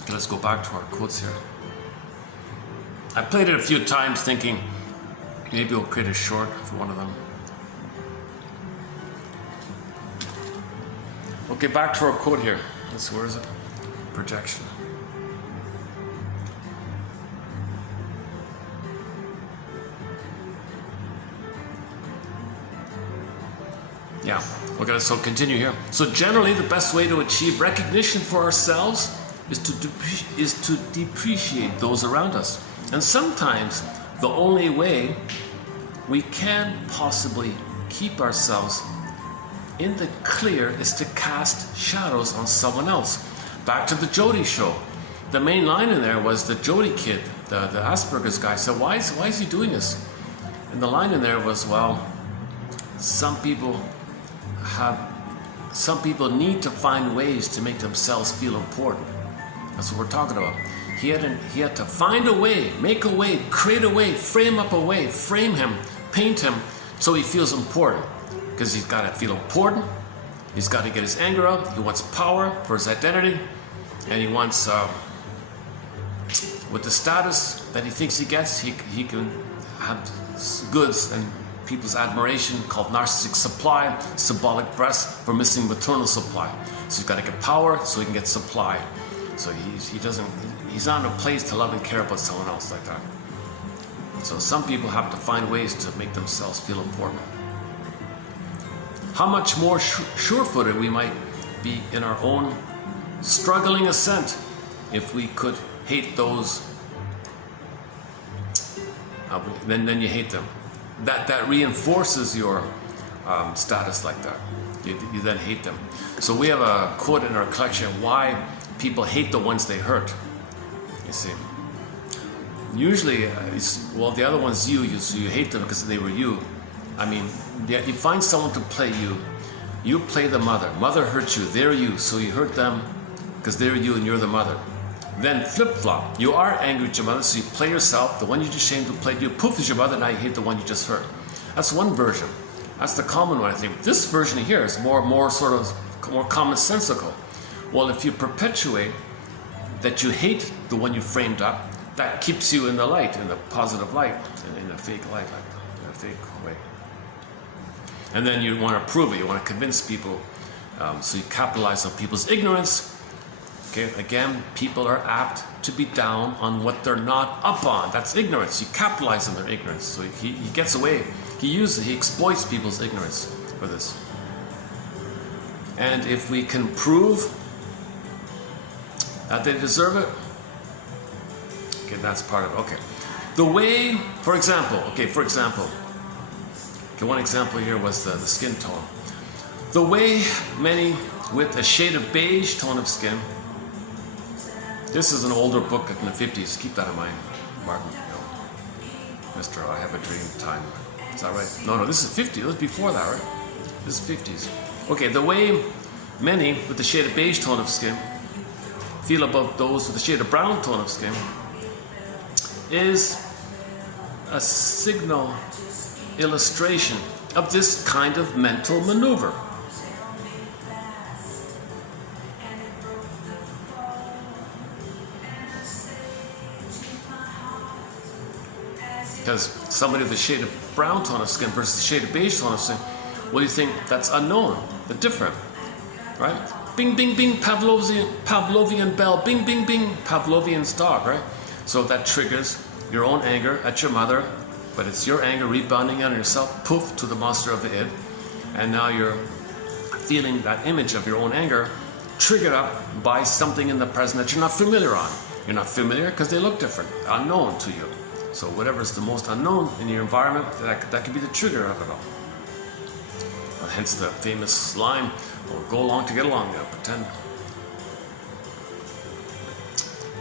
Okay, let's go back to our quotes here. I played it a few times thinking maybe we'll create a short for one of them. Okay, back to our quote here. Where is it? Projection. Yeah, okay, so continue here. So generally the best way to achieve recognition for ourselves is to depreciate those around us. And sometimes the only way we can possibly keep ourselves in the clear is to cast shadows on someone else. Back to the Jody show. The main line in there was the Jody kid, the Asperger's guy, said, why is he doing this? And the line in there was, well, some people need to find ways to make themselves feel important. That's what we're talking about. He had to find a way, make a way, create a way, frame up a way, frame him, paint him so he feels important. Because he's got to feel important, he's got to get his anger out, he wants power for his identity, and he wants, with the status that he thinks he gets, he can have goods and people's admiration called narcissistic supply, symbolic breast for missing maternal supply. So he's got to get power so he can get supply. So he's not in a place to love and care about someone else like that. So some people have to find ways to make themselves feel important. How much more sure-footed we might be in our own struggling ascent if we could hate those, then you hate them. That reinforces your status like that. You then hate them. So we have a quote in our collection, why people hate the ones they hurt. You see. Usually, the other one's you, so you hate them because they were you. I mean, you find someone to play you. You play the mother. Mother hurt you. They're you. So you hurt them because they're you and you're the mother. Then flip-flop. You are angry at your mother, so you play yourself. The one you just shamed who played you, poof, is your mother. Now you hate the one you just hurt. That's one version. That's the common one, I think. This version here is more commonsensical. Well, if you perpetuate that you hate the one you framed up, that keeps you in the light, in the positive light, in a fake light, like in a fake way. And then you want to prove it, you want to convince people, so you capitalize on people's ignorance. Okay, again, people are apt to be down on what they're not up on. That's ignorance. You capitalize on their ignorance. So he gets away. He exploits people's ignorance for this. And if we can prove that they deserve it, okay, that's part of it. Okay. The way, for example, one example here was the skin tone. The way many with a shade of beige tone of skin, this is an older book in the 50s, keep that in mind, Martin, Mr. I Have a Dream time. Is that right? No, this is 50, it was before that, right? This is 50s. Okay, the way many with the shade of beige tone of skin feel about those with a shade of brown tone of skin is a signal illustration of this kind of mental maneuver. Because somebody with a shade of brown tone of skin versus a shade of beige tone of skin, well, you think that's unknown, they're different, right? Bing, bing, bing, Pavlovian bell, bing, bing, bing, Pavlovian's dog, right? So that triggers your own anger at your mother, but it's your anger rebounding on yourself, poof, to the monster of the id. And now you're feeling that image of your own anger triggered up by something in the present that you're not familiar on. You're not familiar because they look different, unknown to you. So whatever's the most unknown in your environment, that could be the trigger of it all. Hence the famous line, or go along to get along, pretend.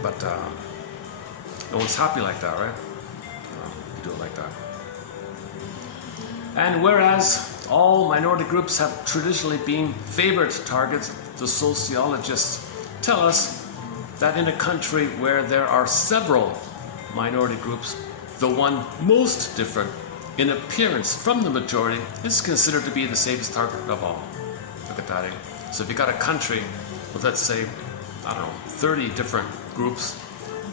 But no one's happy like that, right? You do it like that. And whereas all minority groups have traditionally been favored targets, the sociologists tell us that in a country where there are several minority groups, the one most different in appearance from the majority is considered to be the safest target of all. Look at that, eh? So if you got a country with, let's say, I don't know, 30 different groups,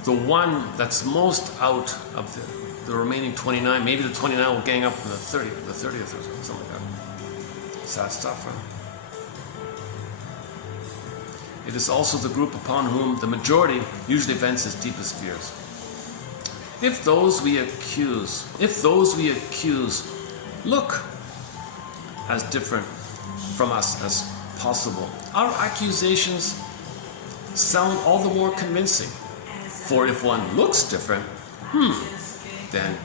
the one that's most out of the remaining 29, maybe the 29 will gang up to the 30th or something like that. Sad stuff, right? It is also the group upon whom the majority usually vents its deepest fears. If those we accuse look as different from us as possible, our accusations sound all the more convincing. For if one looks different, then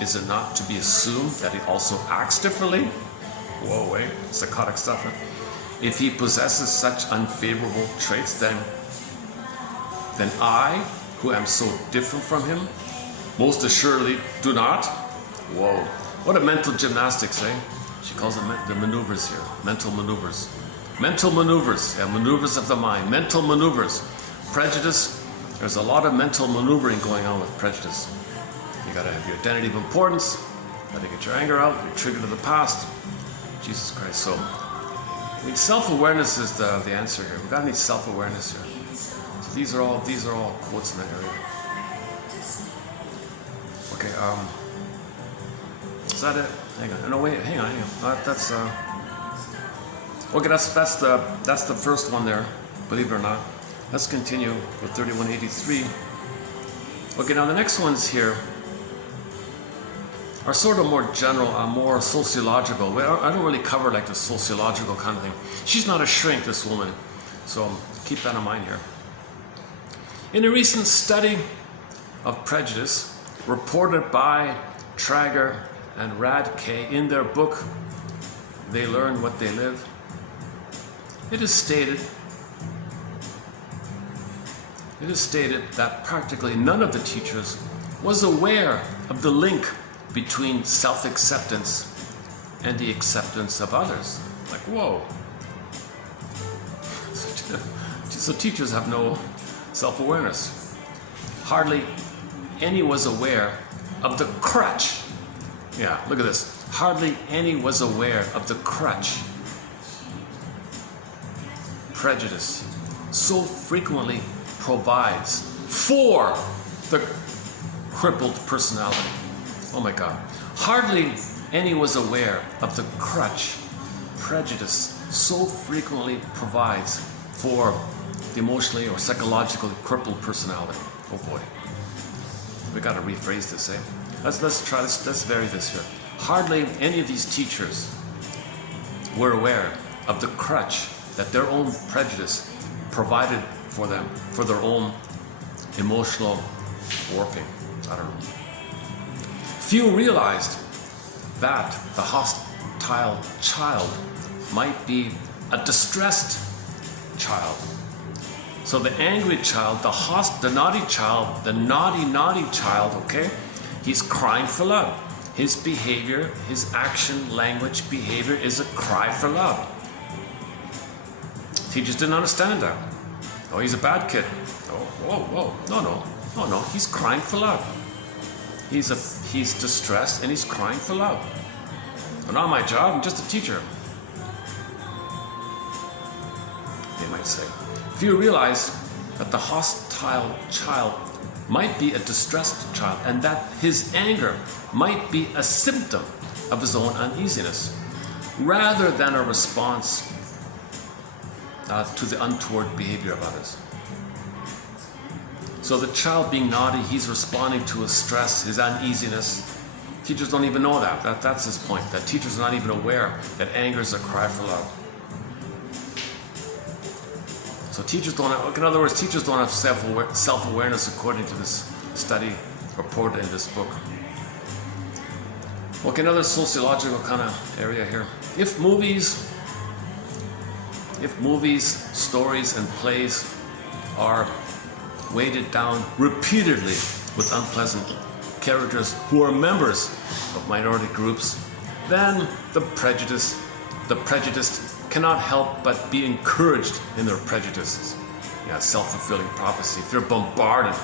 is it not to be assumed that he also acts differently? Whoa, wait, psychotic stuff. Huh? If he possesses such unfavorable traits, then I, who am so different from him, most assuredly do not. Whoa, what a mental gymnastics, eh? She calls it the maneuvers here, mental maneuvers. Mental maneuvers, yeah, maneuvers of the mind, mental maneuvers. Prejudice, there's a lot of mental maneuvering going on with prejudice. You gotta have your identity of importance, gotta get your anger out, your trigger to the past. Jesus Christ, so I mean, self-awareness is the answer here. We gotta need self-awareness here. So these are all quotes in that area. Okay, is that it? Hang on. No, wait, hang on. That's okay. That's the first one there. Believe it or not. Let's continue with 3183. Okay, now the next ones here are sort of more general, more sociological. I don't really cover like the sociological kind of thing. She's not a shrink, this woman, so keep that in mind here. In a recent study of prejudice reported by Traeger and Radke in their book, They Learn What They Live, it is stated that practically none of the teachers was aware of the link between self-acceptance and the acceptance of others. Like, whoa. So teachers have no self-awareness. Hardly any was aware of the crutch. Yeah, look at this. Hardly any was aware of the crutch. Prejudice so frequently provides for the crippled personality. Oh my God. Hardly any was aware of the crutch prejudice so frequently provides for the emotionally or psychologically crippled personality. Oh boy. We got to rephrase this, eh? Let's vary this here. Hardly any of these teachers were aware of the crutch that their own prejudice provided for them, for their own emotional warping. I don't know. Few realized that the hostile child might be a distressed child. So the angry child, the naughty child, the naughty child, okay? He's crying for love. His behavior, his action, language, behavior is a cry for love. Teachers didn't understand that. Oh, he's a bad kid. Oh, whoa. No. He's crying for love. He's distressed and he's crying for love. Well, not my job. I'm just a teacher. They might say. Few realize that the hostile child might be a distressed child and that his anger might be a symptom of his own uneasiness rather than a response to the untoward behavior of others. So the child being naughty, he's responding to his stress, his uneasiness. Teachers don't even know that. That's his point, that teachers are not even aware that anger is a cry for love. So teachers don't have, in other words, teachers don't have self-awareness according to this study reported in this book. Okay, another sociological kind of area here. If movies, stories, and plays are weighted down repeatedly with unpleasant characters who are members of minority groups, then the prejudiced cannot help but be encouraged in their prejudices. Yeah, self-fulfilling prophecy. If you're bombarded,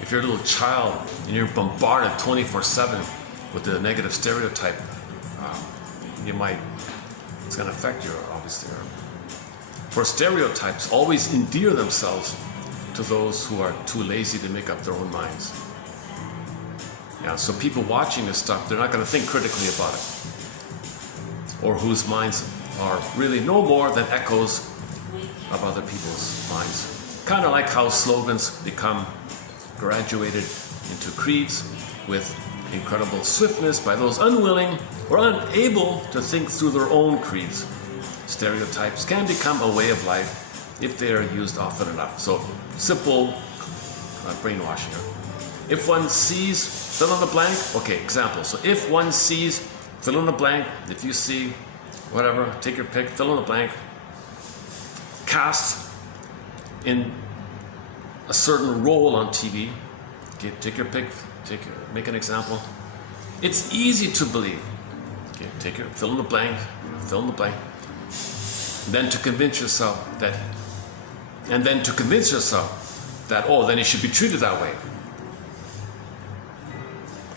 if you're a little child and you're bombarded 24/7 with the negative stereotype, it's going to affect you, obviously. For stereotypes always endear themselves to those who are too lazy to make up their own minds. Yeah, so people watching this stuff, they're not going to think critically about it, or whose minds are really no more than echoes of other people's minds. Kind of like how slogans become graduated into creeds with incredible swiftness by those unwilling or unable to think through their own creeds. Stereotypes can become a way of life if they are used often enough. So simple brainwashing. If one sees, fill in the blank, okay, example. So if one sees, fill in the blank, if you see, whatever, take your pick, fill in the blank, cast in a certain role on TV, okay, take your pick, make an example. It's easy to believe, okay, fill in the blank, then to convince yourself that, oh, then it should be treated that way.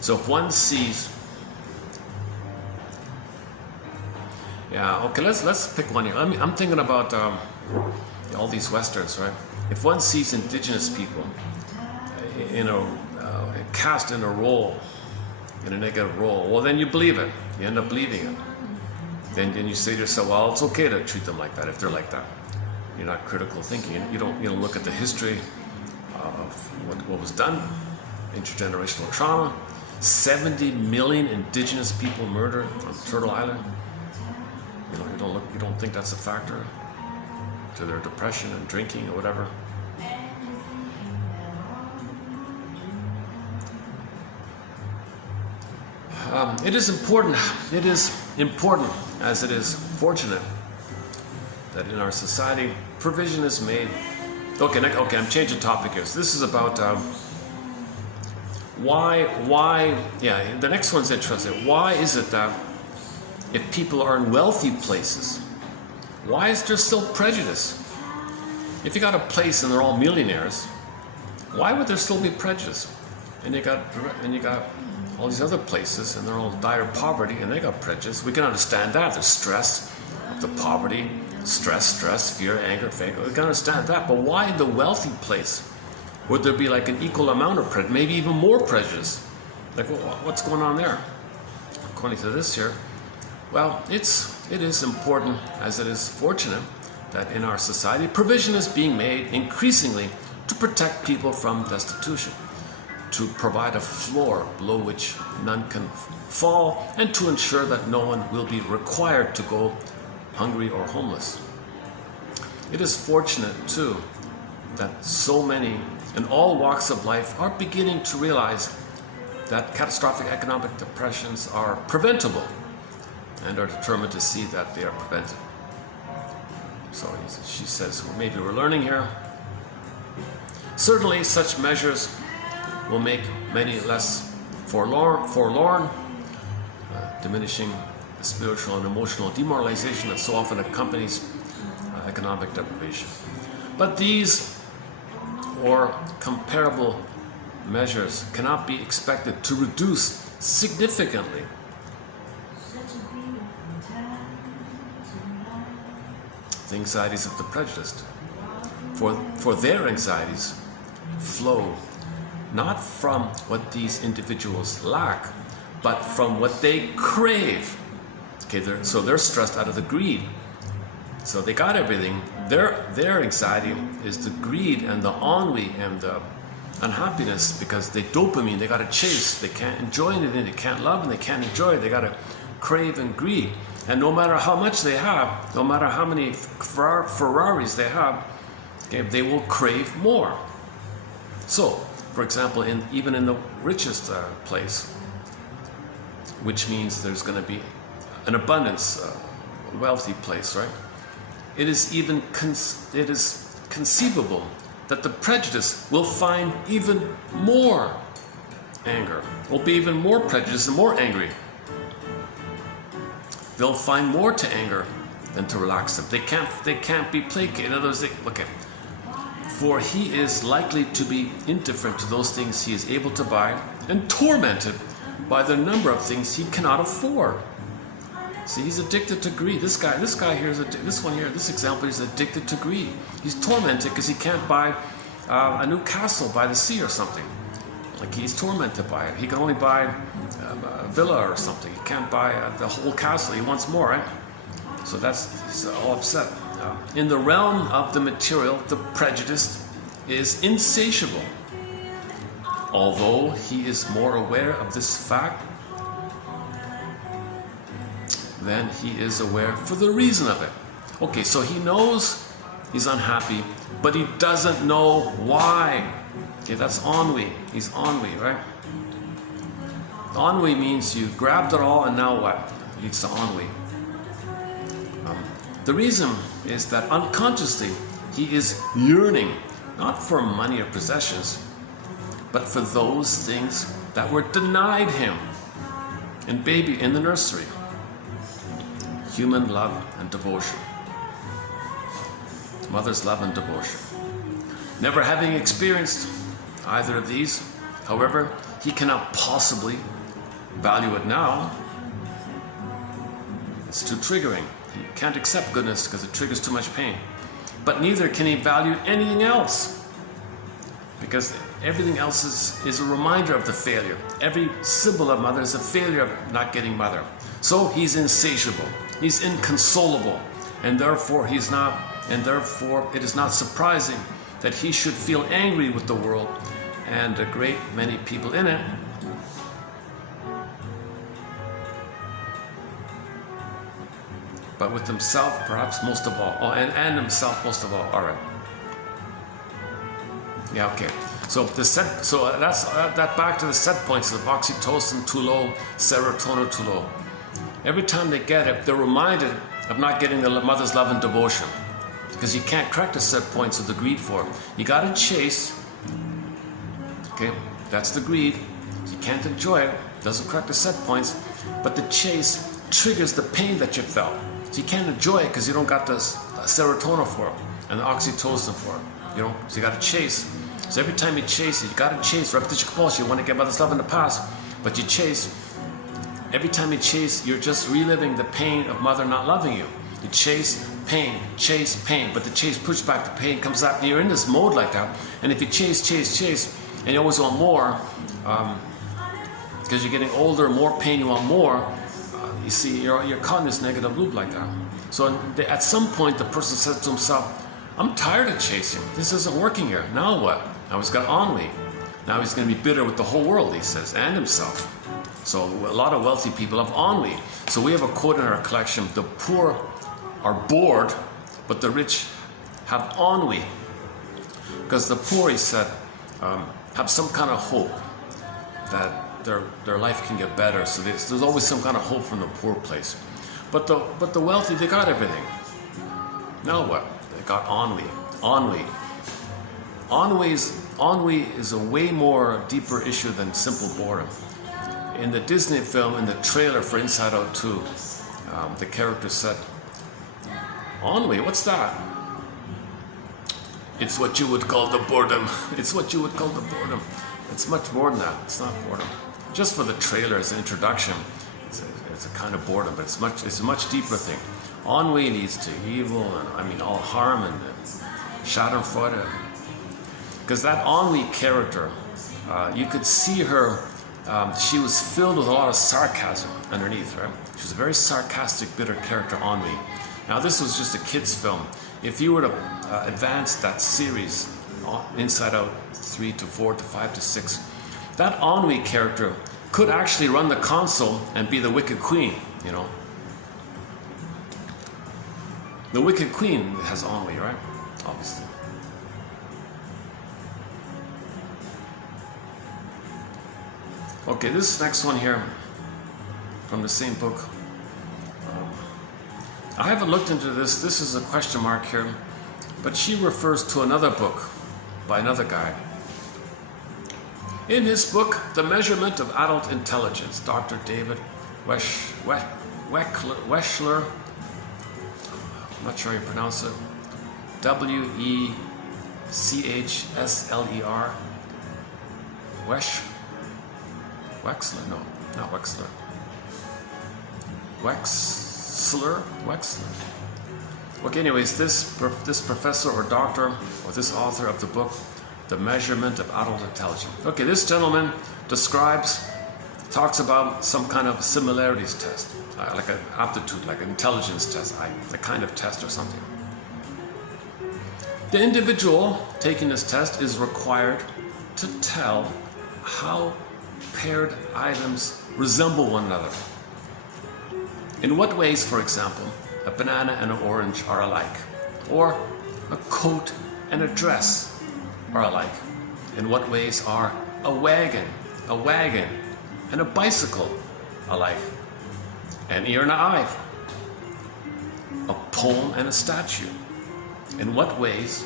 So if one sees, yeah, okay, let's pick one here. I'm thinking about all these Westerns, right? If one sees indigenous people cast in a role, in a negative role, well, then you believe it. You end up believing it. Then you say to yourself, well, it's okay to treat them like that if they're like that. You're not critical thinking. You don't look at the history of what was done, intergenerational trauma. 70 million indigenous people murdered on Turtle Island. You don't think that's a factor to their depression and drinking or whatever. It is important as it is fortunate that in our society provision is made. Okay, I'm changing topic here. So this is about why, yeah, the next one's interesting. Why is it that if people are in wealthy places, why is there still prejudice? If you got a place and they're all millionaires, why would there still be prejudice? And you got all these other places and they're all dire poverty and they got prejudice. We can understand that. There's stress, the poverty, stress, fear, anger, faith. We can understand that. But why in the wealthy place would there be like an equal amount of prejudice, maybe even more prejudice? Like, what's going on there? According to this here, well, it is important, as it is fortunate, that in our society provision is being made increasingly to protect people from destitution, to provide a floor below which none can fall, and to ensure that no one will be required to go hungry or homeless. It is fortunate, too, that so many in all walks of life are beginning to realize that catastrophic economic depressions are preventable and are determined to see that they are prevented. So she says, well, maybe we're learning here. Certainly such measures will make many less forlorn, diminishing the spiritual and emotional demoralization that so often accompanies economic deprivation. But these or comparable measures cannot be expected to reduce significantly the anxieties of the prejudiced. For their anxieties flow not from what these individuals lack, but from what they crave. Okay, so they're stressed out of the greed. So they got everything. Their anxiety is the greed and the ennui and the unhappiness, because they dopamine, they got to chase. They can't enjoy anything. They can't love and they can't enjoy it. They got to crave and greed. And no matter how much they have, no matter how many Ferraris they have, okay, they will crave more. So, for example, even in the richest place, which means there's going to be an abundance, wealthy place, right? It is conceivable that the prejudice will find even more anger, will be even more prejudiced and more angry. They'll find more to anger than to relax them. They can't be placated. In other words, okay. For he is likely to be indifferent to those things he is able to buy and tormented by the number of things he cannot afford. See, he's addicted to greed. This guy here is this one here. This example is addicted to greed. He's tormented because he can't buy a new castle by the sea or something. Like he's tormented by it. He can only buy a villa or something. He can't buy the whole castle. He wants more, right? So he's all upset. In the realm of the material, the prejudiced is insatiable. Although he is more aware of this fact than he is aware for the reason of it. Okay, so he knows he's unhappy, but he doesn't know why. Okay, that's ennui. He's ennui, right? Ennui means you grabbed it all and now what? Leads to ennui. The reason is that unconsciously he is yearning, not for money or possessions, but for those things that were denied him in the nursery. Human love and devotion. Mother's love and devotion. Never having experienced either of these, however, he cannot possibly value it now. It's too triggering. He can't accept goodness because it triggers too much pain. But neither can he value anything else, because everything else is a reminder of the failure. Every symbol of mother is a failure of not getting mother. So he's insatiable. He's inconsolable, and therefore it is not surprising that he should feel angry with the world and a great many people in it. But with himself, perhaps most of all. Oh, and himself most of all. All right. Yeah, okay. So that's that back to the set points of oxytocin too low, serotonin too low. Every time they get it, they're reminded of not getting the mother's love and devotion, because you can't crack the set points of the greed for it. You got to chase. Okay, that's the greed. You can't enjoy it. Doesn't crack the set points, but the chase triggers the pain that you felt. So you can't enjoy it because you don't got the serotonin for it and the oxytocin for it. You know, so you got to chase. So every time you chase it, you got to chase. Repetition compulsion. You want to get mother's love in the past, but you chase. Every time you chase, you're just reliving the pain of mother not loving you. You chase pain, but the chase pushes back the pain, comes back, and you're in this mode like that. And if you chase, and you always want more, because you're getting older, more pain, you want more, you see, you're caught in this negative loop like that. So at some point, the person says to himself, I'm tired of chasing. This isn't working here. Now what? Now he's got ennui. Now he's going to be bitter with the whole world, he says, and himself. So a lot of wealthy people have ennui. So we have a quote in our collection: the poor are bored, but the rich have ennui. Because the poor, he said, have some kind of hope that their life can get better. So there's always some kind of hope from the poor place. But the wealthy, they got everything. Now what? They got ennui. Ennui is a way more deeper issue than simple boredom. In the Disney film, in the trailer for Inside Out 2, the character said, ennui, what's that? It's what you would call the boredom. It's what you would call the boredom. It's much more than that. It's not boredom. Just for the trailer as an introduction, it's a kind of boredom, but it's a much deeper thing. Ennui leads to evil, and all harm and schadenfreude. Because that ennui character, you could see her. She was filled with a lot of sarcasm underneath, right? She was a very sarcastic, bitter character, ennui. Now, this was just a kid's film. If you were to advance that series, Inside Out 3 to 4 to 5 to 6, that ennui character could actually run the console and be the Wicked Queen, you know. The Wicked Queen has ennui, right? Obviously. Okay, this next one here from the same book. I haven't looked into this. This is a question mark here, but she refers to another book by another guy. In his book, The Measurement of Adult Intelligence, Dr. David Weschler, I'm not sure how you pronounce it, Wechsler, Wechsler, no, not Wechsler, Wechsler. Okay, anyways, this professor or doctor or this author of the book, The Measurement of Adult Intelligence. Okay, this gentleman talks about some kind of similarities test, like an aptitude, like an intelligence test, the kind of test or something. The individual taking this test is required to tell how paired items resemble one another. In what ways, for example, a banana and an orange are alike, or a coat and a dress are alike. In what ways are a wagon and a bicycle alike? An ear and an eye, a poem and a statue. In what ways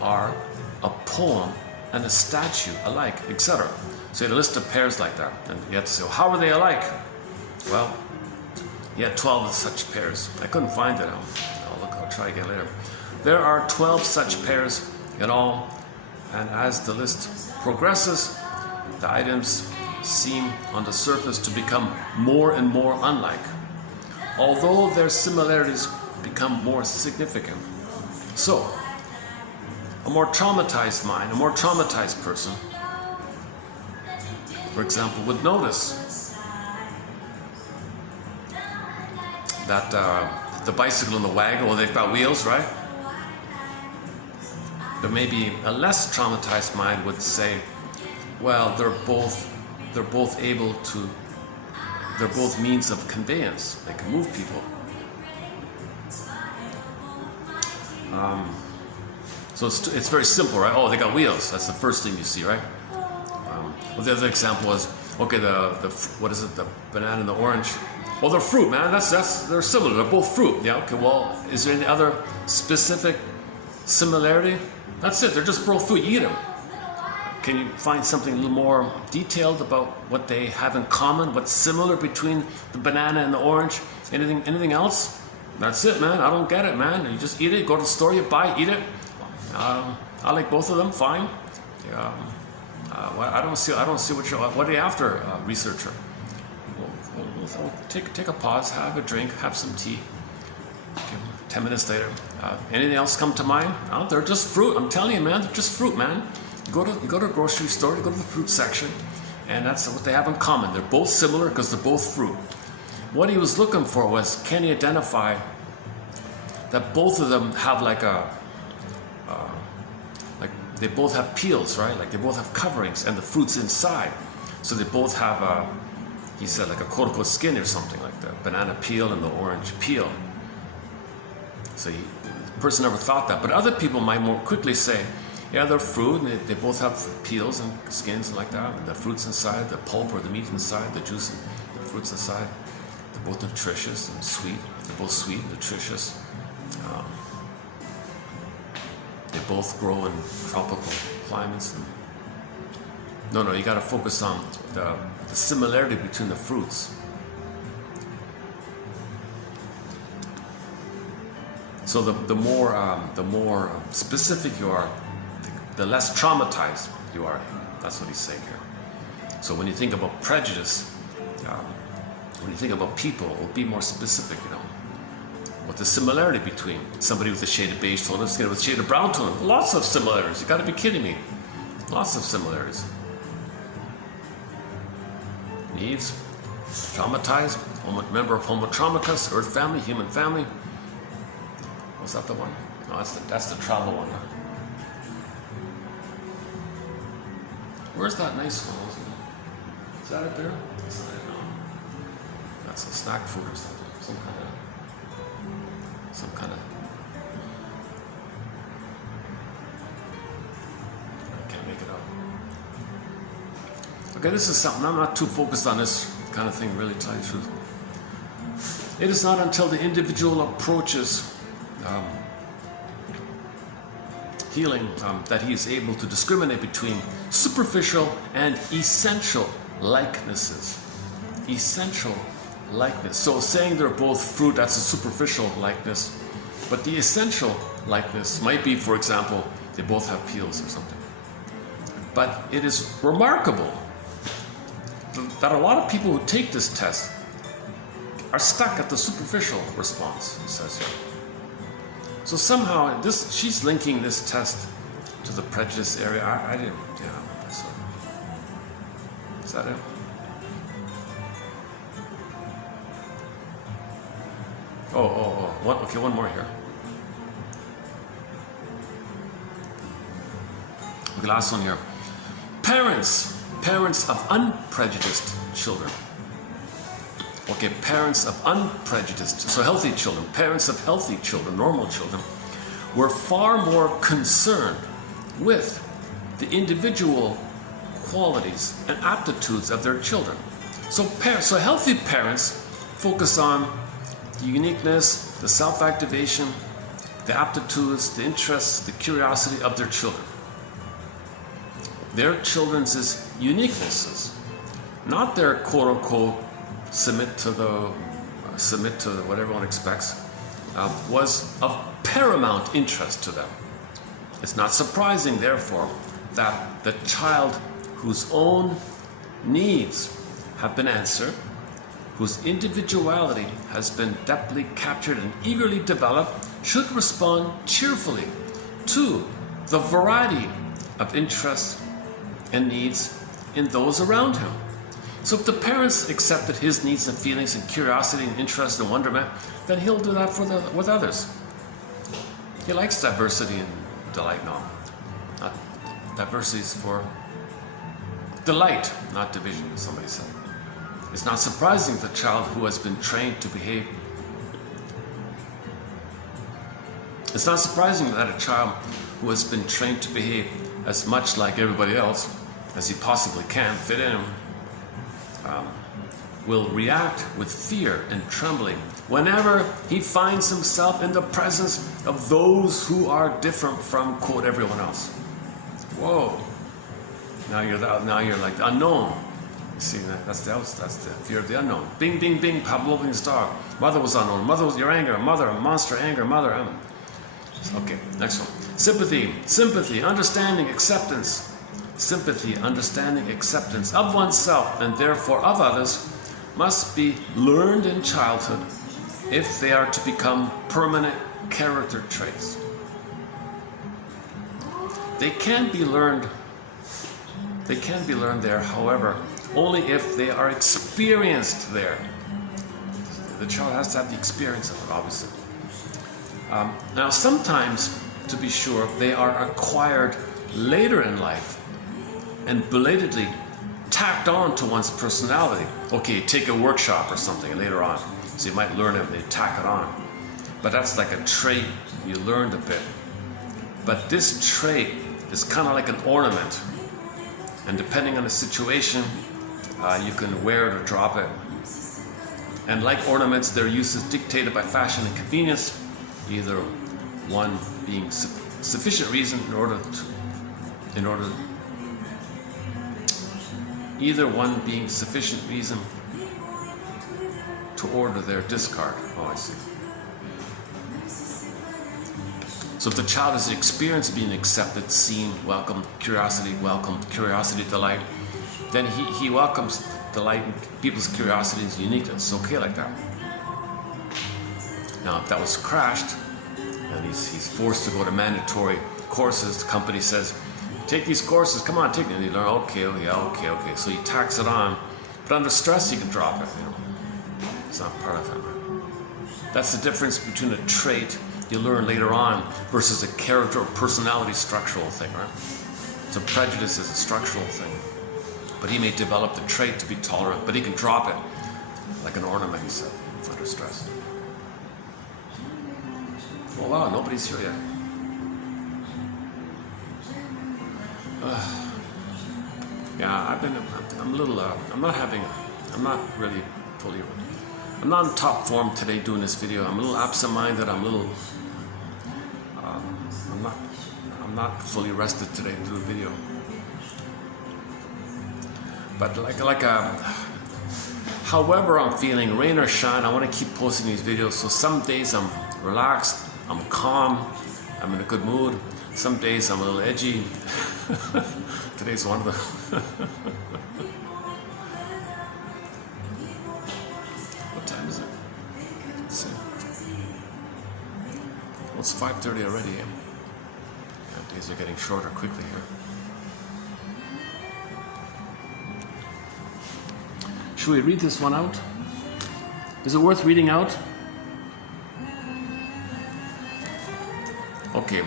are a poem and a statue alike, etc. So you had a list of pairs like that, and you had to say, well, how are they alike? Well, he had 12 of such pairs. I couldn't find it. I'll try again later. There are 12 such pairs in all, and as the list progresses, the items seem on the surface to become more and more unlike, although their similarities become more significant. So, a more traumatized mind, a more traumatized person, for example, would notice that the bicycle and the wagon, well, they've got wheels, right? But maybe a less traumatized mind would say, well, they're both means of conveyance. They can move people. So it's very simple, right? Oh, they got wheels. That's the first thing you see, right? Well, the other example was, okay, what is it? The banana and the orange. Well, they're fruit, man. They're similar. They're both fruit. Yeah. Okay. Well, is there any other specific similarity? That's it. They're just both fruit. You eat them. Can you find something a little more detailed about what they have in common? What's similar between the banana and the orange? Anything else? That's it, man. I don't get it, man. You just eat it. Go to the store. You buy. Eat it. I like both of them. Fine. Yeah. I don't see what are you after, researcher? Well, take a pause, have a drink, have some tea. Okay, 10 minutes later, anything else come to mind? Oh, they're just fruit. I'm telling you, man, they're just fruit, man. You go to a grocery store, you go to the fruit section, and that's what they have in common. They're both similar because they're both fruit. What he was looking for was, can he identify that both of them have like they both have peels, right? Like they both have coverings, and the fruit's inside. So they both have he said, like a quote-unquote skin or something, like the banana peel and the orange peel. So the person never thought that. But other people might more quickly say, yeah, they're fruit, and they both have peels and skins and like that, and the fruit's inside, the pulp or the meat inside, the juice and the fruit's inside. They're both nutritious and sweet. They're both sweet and nutritious. They both grow in tropical climates. No, you got to focus on the similarity between the fruits. So the more specific you are, the less traumatized you are. That's what he's saying here. So when you think about prejudice, when you think about people, it will be more specific, What the similarity between somebody with a shade of beige tone and somebody with a shade of brown tone. Lots of similarities. You got to be kidding me. Lots of similarities. Needs, traumatized, member of Homo economicus, Earth family, human family. Was that the one? No, that's the travel one. Where's that nice one? Is that it there? That's a snack food or something. Some kind of. I can't make it up. Okay, this is something, I'm not too focused on this kind of thing, really, to tell you the truth. It is not until the individual approaches healing that he is able to discriminate between superficial and essential likenesses. Essential likeness. So saying they're both fruit, that's a superficial likeness. But the essential likeness might be, for example, they both have peels or something. But it is remarkable that a lot of people who take this test are stuck at the superficial response, it says here. So somehow, she's linking this test to the prejudice area. I didn't, yeah, so. Is that it? Okay, one more here. Okay, last one here. Parents of unprejudiced children. Okay, parents of unprejudiced, so healthy children, parents of healthy children, normal children, were far more concerned with the individual qualities and aptitudes of their children. So healthy parents focus on the uniqueness, the self-activation, the aptitudes, the interests, the curiosity of their children. Their children's uniquenesses, not their quote-unquote submit to what everyone expects, was of paramount interest to them. It's not surprising, therefore, that the child whose own needs have been answered, whose individuality has been depthly captured and eagerly developed, should respond cheerfully to the variety of interests and needs in those around him. So if the parents accepted his needs and feelings and curiosity and interest and wonderment, then he'll do that with others. He likes diversity and delight. No, not diversity is for delight, not division, somebody said. It's not surprising the child who has been trained to behave. It's not surprising that a child who has been trained to behave as much like everybody else as he possibly can fit in will react with fear and trembling whenever he finds himself in the presence of those who are different from, quote, everyone else. Whoa. Now you're like the unknown. You see, that's the fear of the unknown. Bing, bing, bing, Pavlovian's dog. Mother was unknown. Mother was your anger. Mother, monster, anger, mother. Okay, next one. Sympathy, understanding, acceptance. Sympathy, understanding, acceptance of oneself and therefore of others must be learned in childhood if they are to become permanent character traits. They can be learned there, however, only if they are experienced there. The child has to have the experience of it, obviously. Now, sometimes, to be sure, they are acquired later in life and belatedly tacked on to one's personality. Okay, take a workshop or something later on. So you might learn it and they tack it on. But that's like a trait you learned a bit. But this trait is kind of like an ornament. And depending on the situation, you can wear it or drop it. And like ornaments, their use is dictated by fashion and convenience, either one being sufficient reason to order their discard. Oh, I see. So if the child has experienced being accepted, seen, welcomed, curiosity, delight, then he welcomes delight in people's curiosity and uniqueness. It's okay like that. Now, if that was crashed, and he's forced to go to mandatory courses, the company says, take these courses, come on, take them. And he learn, okay. So he tacks it on, but under stress, you can drop it. It's not part of it. That's the difference between a trait you learn later on versus a character or personality structural thing, right? So prejudice is a structural thing. But he may develop the trait to be tolerant, but he can drop it like an ornament, he said, under stress. Oh wow, nobody's here yet. Yeah, I'm not in top form today doing this video. I'm a little absent-minded. I'm not fully rested today to do a video. But however I'm feeling, rain or shine, I want to keep posting these videos. So some days I'm relaxed, I'm calm, I'm in a good mood. Some days I'm a little edgy. Today's one of the... What time is it? Let's see. Well, it's 5:30 already. Yeah, days are getting shorter quickly here. Should we read this one out? Is it worth reading out? Okay.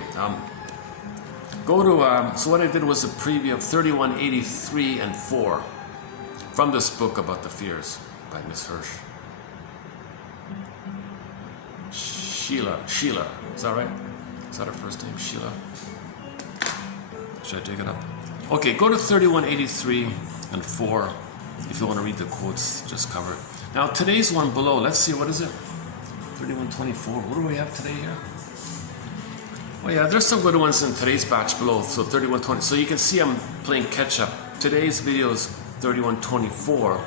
Go to, so what I did was a preview of 3183 and 4 from this book about the fears by Miss Hirsch. Sheila, is that right? Is that her first name, Sheila? Should I dig it up? Okay, go to 3183 and 4 if you want to read the quotes just covered. Now today's one below, let's see, what is it? 3124, what do we have today here? Oh yeah, there's some good ones in today's batch below, so 3120. So you can see I'm playing catch up. Today's video is 3124,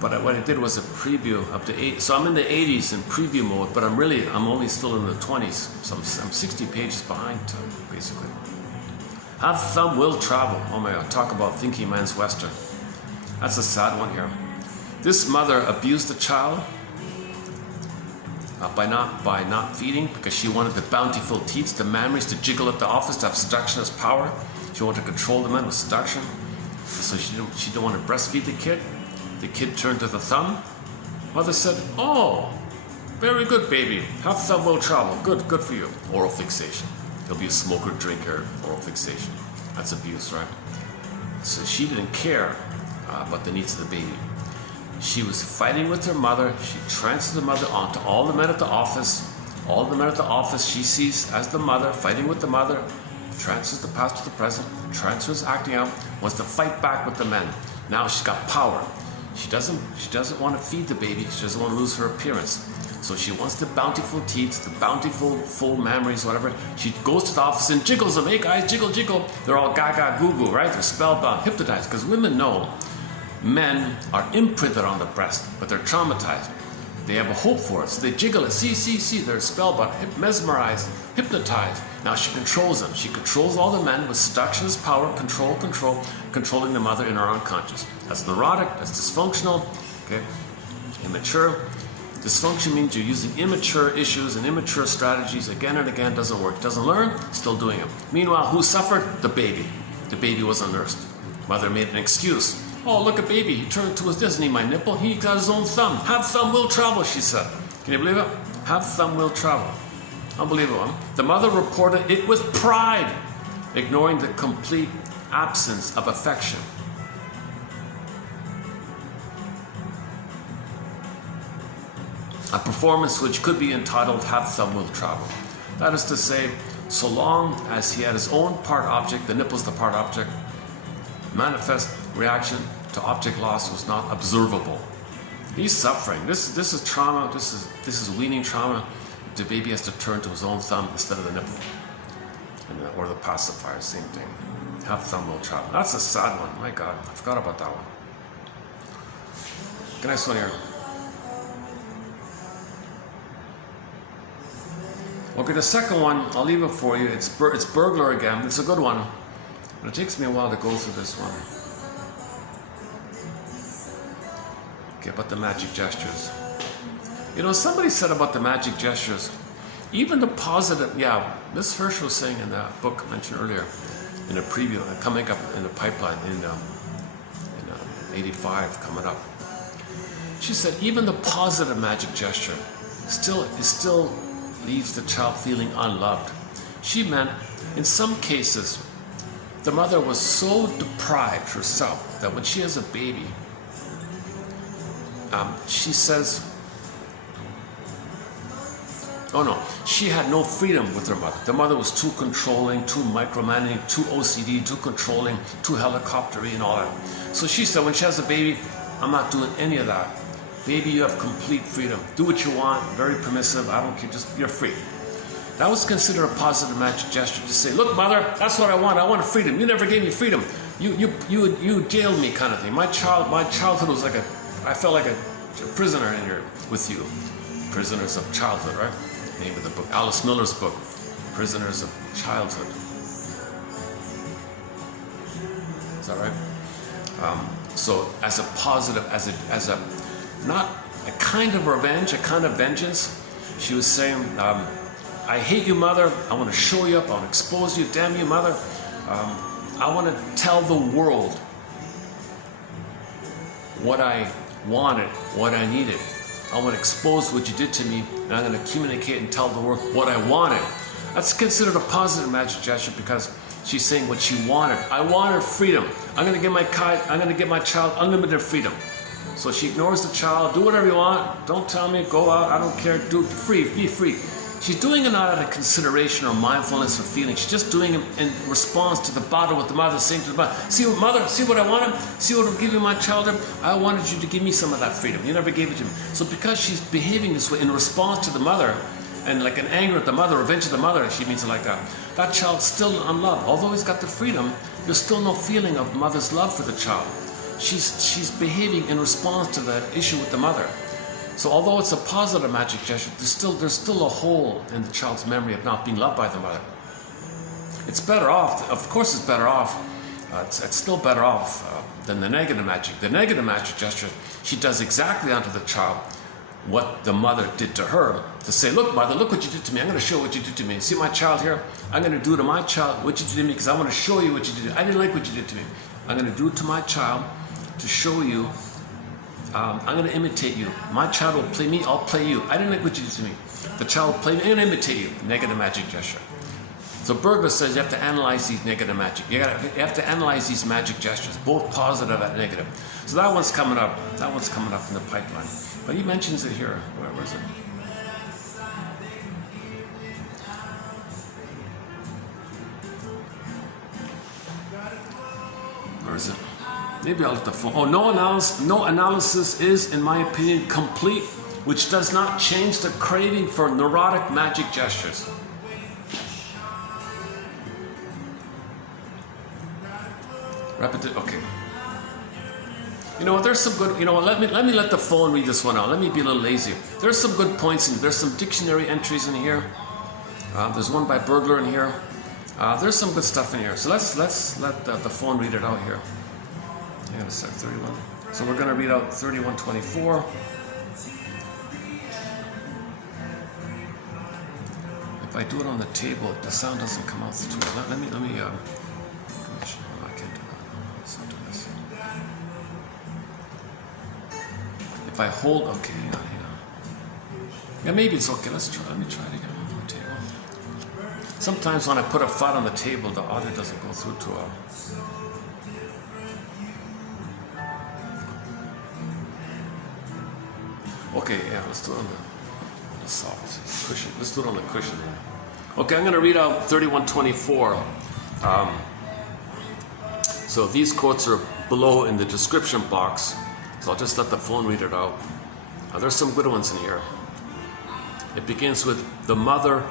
but what I did was a preview up to 8. So I'm in the 80s in preview mode, but I'm only still in the 20s. So I'm 60 pages behind, basically. Have thumb will travel. Oh my God, talk about thinking man's Western. That's a sad one here. This mother abused the child by not feeding because she wanted the bountiful teats, the memories to jiggle at the office, to have seduction as power. She wanted to control the men with seduction. So she didn't want to breastfeed the kid. The kid turned to the thumb. Mother said, "Oh, very good, baby. Have thumb will travel. Good for you." Oral fixation. He'll be a smoker, drinker, oral fixation. That's abuse, right? So she didn't care about the needs of the baby. She was fighting with her mother. She transferred the mother onto all the men at the office. All the men at the office she sees as the mother, fighting with the mother, transfers the past to the present, transfers acting out, wants to fight back with the men. Now she's got power. She doesn't want to feed the baby. She doesn't want to lose her appearance. So she wants the bountiful teats, the bountiful full memories, whatever. She goes to the office and jiggles them. Hey guys, jiggle, jiggle. They're all gaga goo goo, right? They're spellbound, hypnotized, because women know men are imprinted on the breast, but they're traumatized. They have a hope for it, so they jiggle it. See, they're spellbound, mesmerized, hypnotized. Now she controls them. She controls all the men with seduction as power, controlling the mother in her unconscious. That's neurotic, that's dysfunctional, okay? Immature. Dysfunction means you're using immature issues and immature strategies again and again. Doesn't work. Doesn't learn, still doing it. Meanwhile, who suffered? The baby. The baby was unnursed. Mother made an excuse. "Oh, look at baby, he turned to his, doesn't need my nipple, he got his own thumb. Have thumb will travel," she said. Can you believe it? Have thumb will travel. Unbelievable, huh? The mother reported it with pride, ignoring the complete absence of affection. A performance which could be entitled "Have thumb will travel." That is to say, so long as he had his own part object, the nipple's the part object, manifest reaction to object loss was not observable. He's suffering. This is trauma. This is weaning trauma. The baby has to turn to his own thumb instead of the nipple, or the pacifier. Same thing. Have thumb will travel. That's a sad one. My God, I forgot about that one. Good next one here. Okay, the second one, I'll leave it for you. It's Bergler again. It's a good one, but it takes me a while to go through this one. Okay, about the magic gestures. You know, somebody said about the magic gestures, even the positive, Miss Hirsch was saying in that book I mentioned earlier, in a preview, coming up in the pipeline in 85, coming up. She said even the positive magic gesture still leaves the child feeling unloved. She meant, in some cases, the mother was so deprived herself that when she has a baby, she says, she had no freedom with her mother. The mother was too controlling, too micromanaging, too OCD, too controlling, too helicoptery and all that. So she said, when she has a baby, "I'm not doing any of that. Baby, you have complete freedom. Do what you want, very permissive, I don't care, just, you're free." That was considered a positive magic gesture to say, look, mother, that's what I want freedom. You never gave me freedom. You jailed me, kind of thing. My childhood was like I felt like a prisoner in here with you. Prisoners of Childhood, right? Name of the book, Alice Miller's book, Prisoners of Childhood. Is that right? So as a positive, as a not a kind of revenge, a kind of vengeance, she was saying, I hate you, mother. I want to show you up. I want to expose you. Damn you, mother. I want to tell the world what I wanted, what I needed. I want to expose what you did to me, and I'm going to communicate and tell the world what I wanted. That's considered a positive magic gesture because she's saying what she wanted. I wanted freedom. I'm going to give my child unlimited freedom. So she ignores the child. Do whatever you want. Don't tell me. Go out. I don't care. Do it free. Be free. She's doing it not out of consideration or mindfulness or feeling. She's just doing it in response to the bother, what the mother's saying to the mother. See what I wanted? See what I'm giving my child? I wanted you to give me some of that freedom. You never gave it to me. So because she's behaving this way in response to the mother, and like an anger at the mother, revenge at the mother, she means it like that. That child's still unloved. Although he's got the freedom, there's still no feeling of mother's love for the child. She's behaving in response to the issue with the mother. So although it's a positive magic gesture, there's still a hole in the child's memory of not being loved by the mother. It's better off, of course it's better off, it's still better off than the negative magic. The negative magic gesture, she does exactly unto the child what the mother did to her, to say, look mother, look what you did to me, I'm going to show what you did to me. See my child here? I'm going to do to my child what you did to me because I want to show you what you did. I didn't like what you did to me. I'm going to do it to my child to show you. I'm going to imitate you. My child will play me, I'll play you. I didn't like what you did to me. The child will play me, I'm going to imitate you. Negative magic gesture. So Bergler says you have to analyze these negative magic. You have to analyze these magic gestures, both positive and negative. So that one's coming up. That one's coming up in the pipeline. But he mentions it here. Where is it? Where is it? Maybe I'll let the phone. Oh, no analysis is, in my opinion, complete, which does not change the craving for neurotic magic gestures. Repetitive. Okay. You know what? There's some good. You know what? Let me let the phone read this one out. Let me be a little lazy. There's some good points in. There's some dictionary entries in here. There's one by Bergler in here. There's some good stuff in here. So let's let the phone read it out here. Hang on a sec, 31. So we're going to read out 3124. If I do it on the table, the sound doesn't come out too well. Let me. I can't do that. Let's not do this. If I hold, okay, hang on. Yeah, maybe it's okay. Let's try. Let me try it again on the table. Sometimes when I put a flat on the table, the audio doesn't go through too well. Okay, yeah, let's do it on the soft cushion. Let's do it on the cushion. Okay, I'm going to read out 3124. So these quotes are below in the description box. So I'll just let the phone read it out. There's some good ones in here. It begins with, the mother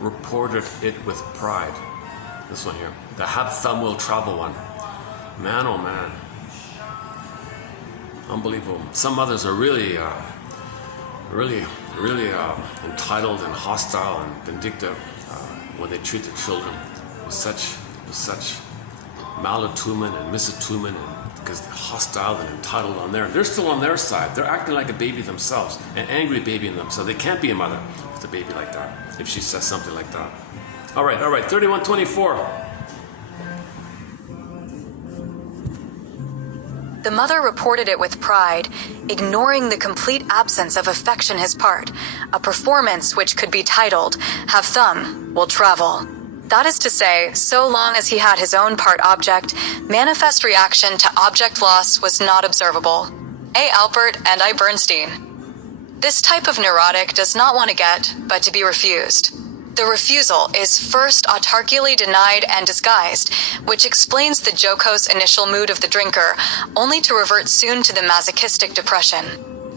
reported it with pride. This one here. The have thumb will travel one. Man, oh man. Unbelievable. Some mothers are really entitled and hostile and vindictive when they treat their children with such malattument and misattunement, and because they're hostile and entitled on they're still on their side. They're acting like a baby themselves, an angry baby in themselves. They can't be a mother with a baby like that if she says something like that. All right, 3124. The mother reported it with pride, ignoring the complete absence of affection his part, a performance which could be titled, "Have thumb, will travel." That is to say, so long as he had his own part object, manifest reaction to object loss was not observable. Alpert and I Bernstein. This type of neurotic does not want to get, but to be refused. The refusal is first autarchially denied and disguised, which explains the jocose initial mood of the drinker, only to revert soon to the masochistic depression.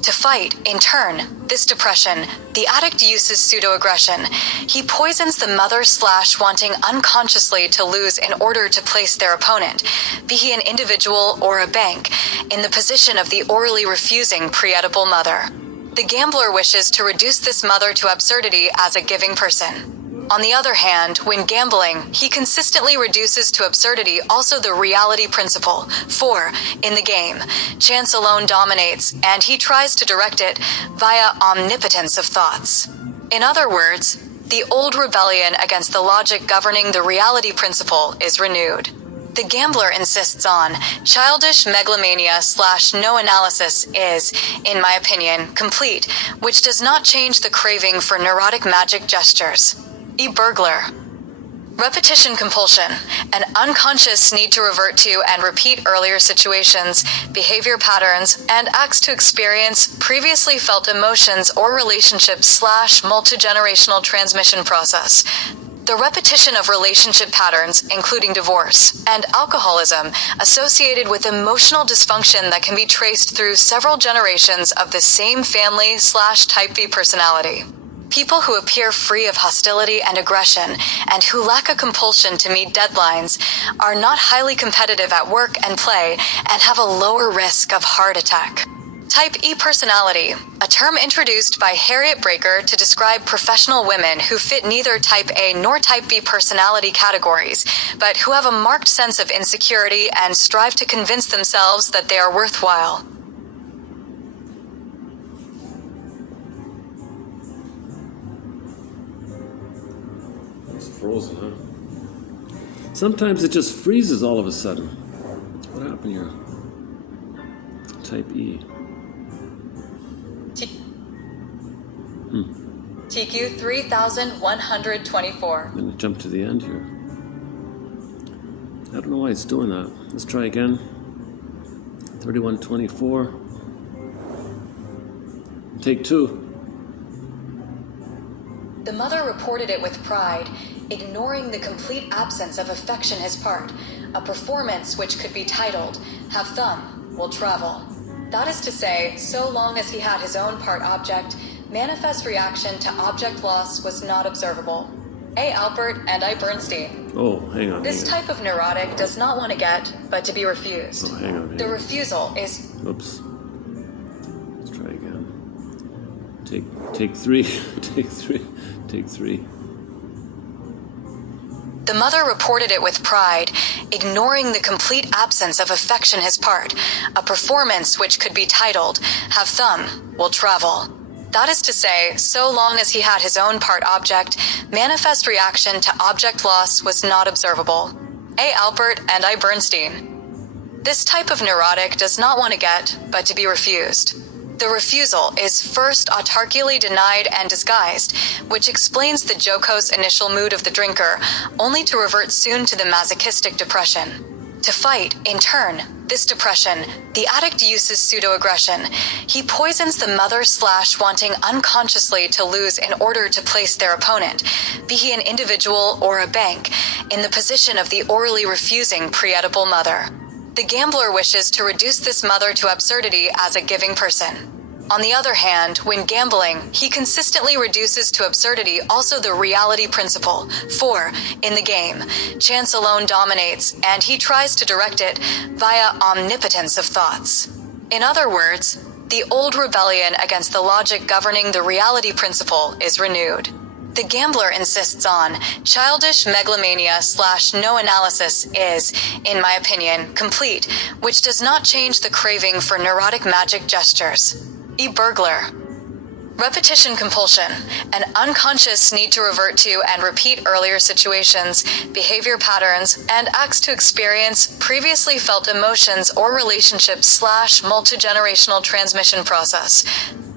To fight, in turn, this depression, the addict uses pseudo-aggression. He poisons the mother/wanting unconsciously to lose in order to place their opponent, be he an individual or a bank, in the position of the orally refusing pre-oedipal mother. The gambler wishes to reduce this mother to absurdity as a giving person. On the other hand, when gambling, he consistently reduces to absurdity also the reality principle, for, in the game, chance alone dominates, and he tries to direct it via omnipotence of thoughts. In other words, the old rebellion against the logic governing the reality principle is renewed. The gambler insists on childish meglomania/no analysis is, in my opinion, complete, which does not change the craving for neurotic magic gestures. Bergler. Repetition compulsion, an unconscious need to revert to and repeat earlier situations, behavior patterns, and acts to experience previously felt emotions or relationships/multi-generational transmission process. The repetition of relationship patterns, including divorce, and alcoholism, associated with emotional dysfunction that can be traced through several generations of the same family/type B personality. People who appear free of hostility and aggression, and who lack a compulsion to meet deadlines, are not highly competitive at work and play, and have a lower risk of heart attack. Type E personality, a term introduced by Harriet Bergler to describe professional women who fit neither Type A nor Type B personality categories, but who have a marked sense of insecurity and strive to convince themselves that they are worthwhile. Frozen, huh? Sometimes it just freezes all of a sudden. What happened here? Type E. TQ 3124. I'm gonna jump to the end here. I don't know why it's doing that. Let's try again. 3124. Take 2. The mother reported it with pride, ignoring the complete absence of affection his part, a performance which could be titled, "Have Thumb, Will Travel." That is to say, so long as he had his own part object, manifest reaction to object loss was not observable. Alpert and I Bernstein. Oh, hang on. This type of neurotic does not want to get, but to be refused. Oh, hang on. The refusal is... Oops. Let's try again. Take 3. Take 3. The mother reported it with pride, ignoring the complete absence of affection his part, a performance which could be titled, "Have Thumb, Will Travel." That is to say, so long as he had his own part object, manifest reaction to object loss was not observable. Alpert and I Bernstein. This type of neurotic does not want to get, but to be refused. The refusal is first autarchially denied and disguised, which explains the jocose initial mood of the drinker, only to revert soon to the masochistic depression. To fight, in turn, this depression, the addict uses pseudo-aggression. He poisons the mother/wanting unconsciously to lose in order to place their opponent, be he an individual or a bank, in the position of the orally refusing pre-oedipal mother. The gambler wishes to reduce this mother to absurdity as a giving person. On the other hand, when gambling, he consistently reduces to absurdity also the reality principle, for, in the game, chance alone dominates, and he tries to direct it via omnipotence of thoughts. In other words, the old rebellion against the logic governing the reality principle is renewed. The gambler insists on childish meglomania/no analysis is, in my opinion, complete, which does not change the craving for neurotic magic gestures. Bergler. Repetition compulsion, an unconscious need to revert to and repeat earlier situations, behavior patterns, and acts to experience previously felt emotions or relationships/multi-generational transmission process.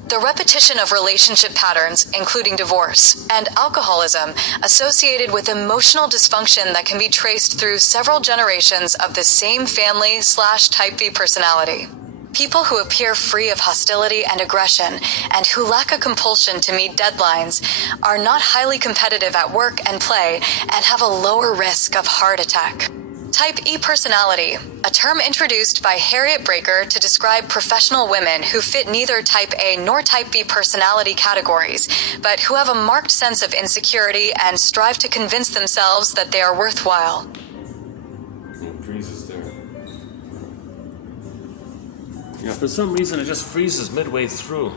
The repetition of relationship patterns, including divorce, and alcoholism, associated with emotional dysfunction that can be traced through several generations of the same family/type B personality. People who appear free of hostility and aggression, and who lack a compulsion to meet deadlines, are not highly competitive at work and play, and have a lower risk of heart attack. Type E personality, a term introduced by Harriet Bergler to describe professional women who fit neither type A nor type B personality categories, but who have a marked sense of insecurity and strive to convince themselves that they are worthwhile. It freezes there. Yeah, for some reason it just freezes midway through.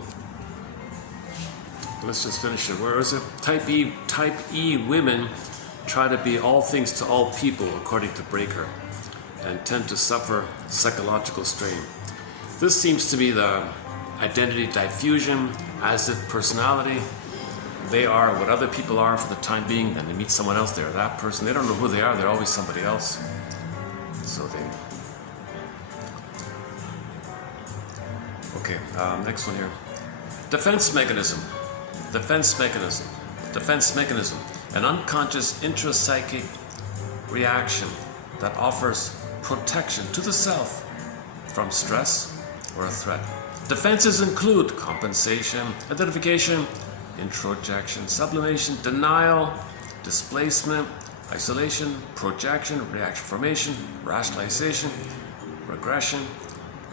Let's just finish it. Where is it? Type E women try to be all things to all people, according to Bergler, and tend to suffer psychological strain. This seems to be the identity diffusion, as if personality. They are what other people are for the time being, then they meet someone else, they're that person. They don't know who they are, they're always somebody else. So okay, next one here. Defense mechanism. An unconscious intrapsychic reaction that offers protection to the self from stress or a threat. Defenses include compensation, identification, introjection, sublimation, denial, displacement, isolation, projection, reaction formation, rationalization, regression,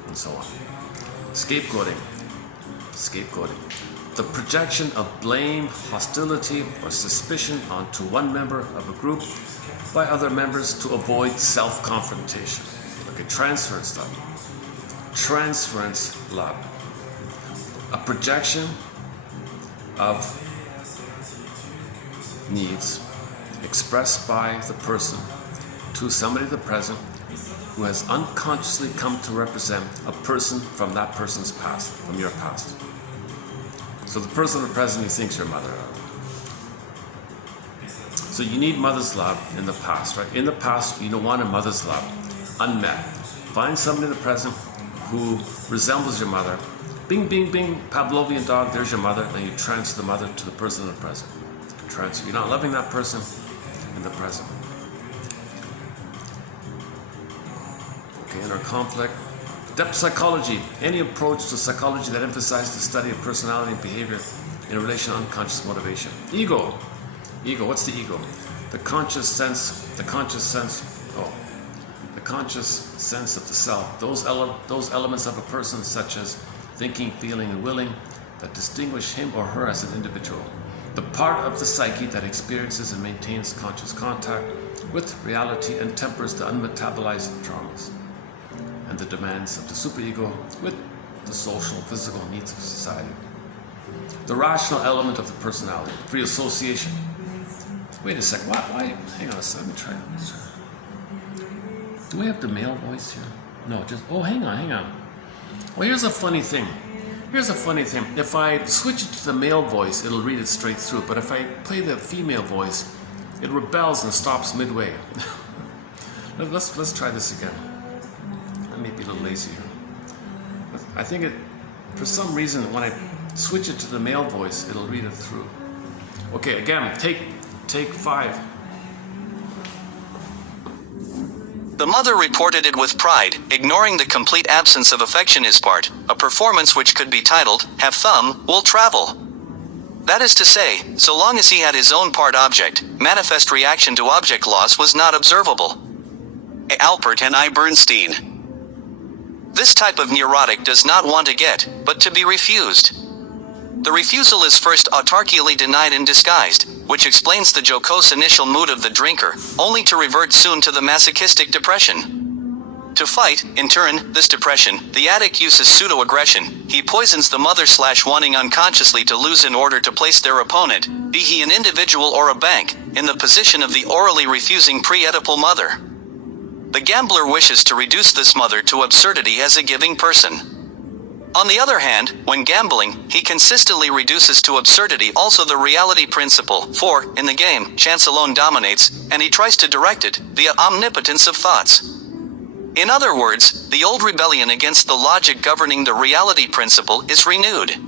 and so on. Scapegoating. The projection of blame, hostility, or suspicion onto one member of a group by other members to avoid self-confrontation. Okay, transference lab. A projection of needs expressed by the person to somebody in the present who has unconsciously come to represent a person from that person's past, from your past. So the person in the present you think's your mother. So you need mother's love in the past, right? In the past, you don't want a mother's love unmet. Find somebody in the present who resembles your mother. Bing, bing, bing, Pavlovian dog, there's your mother. Then you transfer the mother to the person in the present. Transfer. You're not loving that person in the present. Okay, inner conflict. Depth psychology. Any approach to psychology that emphasizes the study of personality and behavior in relation to unconscious motivation. Ego. What's the ego? The conscious sense of the self. Those elements of a person, such as thinking, feeling, and willing, that distinguish him or her as an individual. The part of the psyche that experiences and maintains conscious contact with reality and tempers the unmetabolized traumas and the demands of the superego with the social and physical needs of society. The rational element of the personality, free association. Wait a second, why? Hang on a second, let me try. Do we have the male voice here? No, hang on. Well, here's a funny thing. If I switch it to the male voice, it'll read it straight through. But if I play the female voice, it rebels and stops midway. Let's try this again. I may be a little lazy here. I think for some reason, when I switch it to the male voice, it'll read it through. Okay, again, take 5. The mother reported it with pride, ignoring the complete absence of affection his part, a performance which could be titled, "Have Thumb, Will Travel." That is to say, so long as he had his own part object, manifest reaction to object loss was not observable. Alpert and I Bernstein. This type of neurotic does not want to get, but to be refused. The refusal is first autarchially denied and disguised, which explains the jocose initial mood of the drinker, only to revert soon to the masochistic depression. To fight, in turn, this depression, the addict uses pseudo-aggression. He poisons the mother wanting unconsciously to lose in order to place their opponent, be he an individual or a bank, in the position of the orally refusing pre-oedipal mother. The gambler wishes to reduce this mother to absurdity as a giving person. On the other hand, when gambling, he consistently reduces to absurdity also the reality principle, for, in the game, chance alone dominates, and he tries to direct it, via omnipotence of thoughts. In other words, the old rebellion against the logic governing the reality principle is renewed.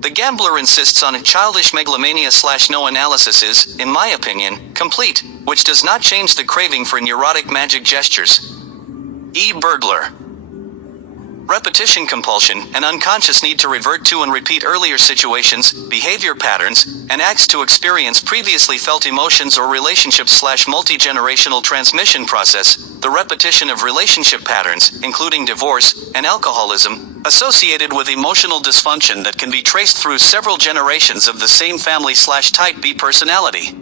The gambler insists on a childish meglomania / no analysis is, in my opinion, complete, which does not change the craving for neurotic magic gestures. Bergler. repetition compulsion, an unconscious need to revert to and repeat earlier situations, behavior patterns, and acts to experience previously felt emotions or relationships/multi-generational transmission process, the repetition of relationship patterns, including divorce and alcoholism, associated with emotional dysfunction that can be traced through several generations of the same family/type B personality.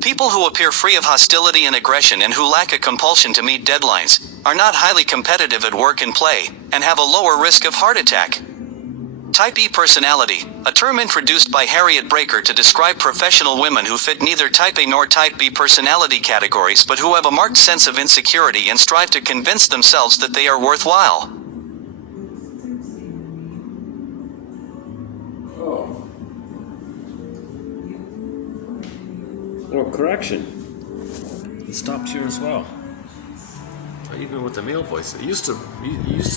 People who appear free of hostility and aggression and who lack a compulsion to meet deadlines are not highly competitive at work and play, and have a lower risk of heart attack. Type E personality, a term introduced by Harriet Breaker to describe professional women who fit neither Type A nor Type B personality categories but who have a marked sense of insecurity and strive to convince themselves that they are worthwhile. Oh, correction. It stopped here as well. Even with the male voice, it used to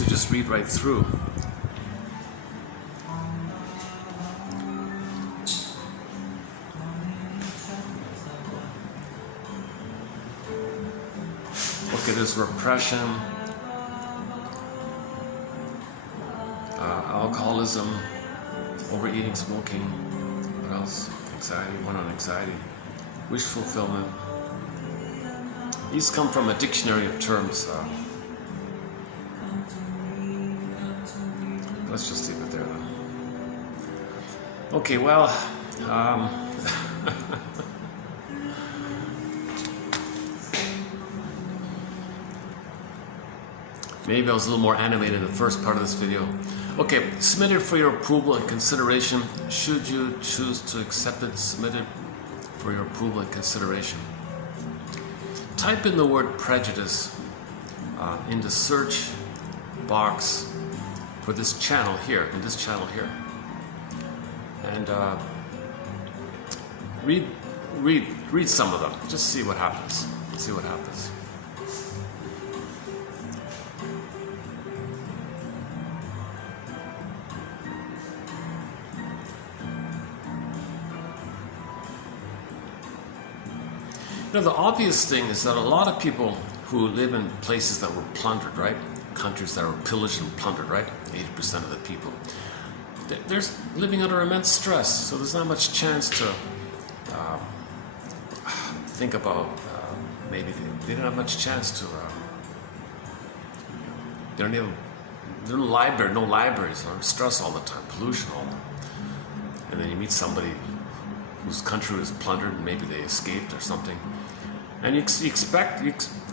just read right through. Okay, there's repression, alcoholism, overeating, smoking. What else? Anxiety. One on anxiety. Wish fulfillment. These come from a dictionary of terms. Let's just leave it there then. Okay, well, maybe I was a little more animated in the first part of this video. Okay, submitted for your approval and consideration. Should you choose to accept it, submitted for your approval and consideration. Type in the word prejudice in the search box for this channel here, and read some of them. Just see what happens. See what happens. You know, the obvious thing is that a lot of people who live in places that were plundered, right? Countries that were pillaged and plundered, right? 80% of the people. They're living under immense stress, so there's not much chance to think about, maybe they don't have much chance to, they don't have no libraries, they're stressed all the time, pollution all the time. And then you meet somebody whose country was plundered and maybe they escaped or something. And you expect,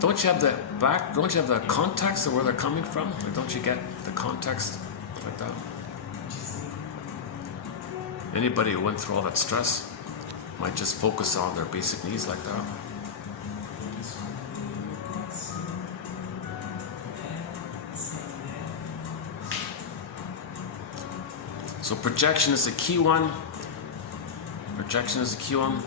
don't you have the context of where they're coming from? Like, don't you get the context like that? Anybody who went through all that stress might just focus on their basic needs like that. So projection is the key one. Projection is the key one.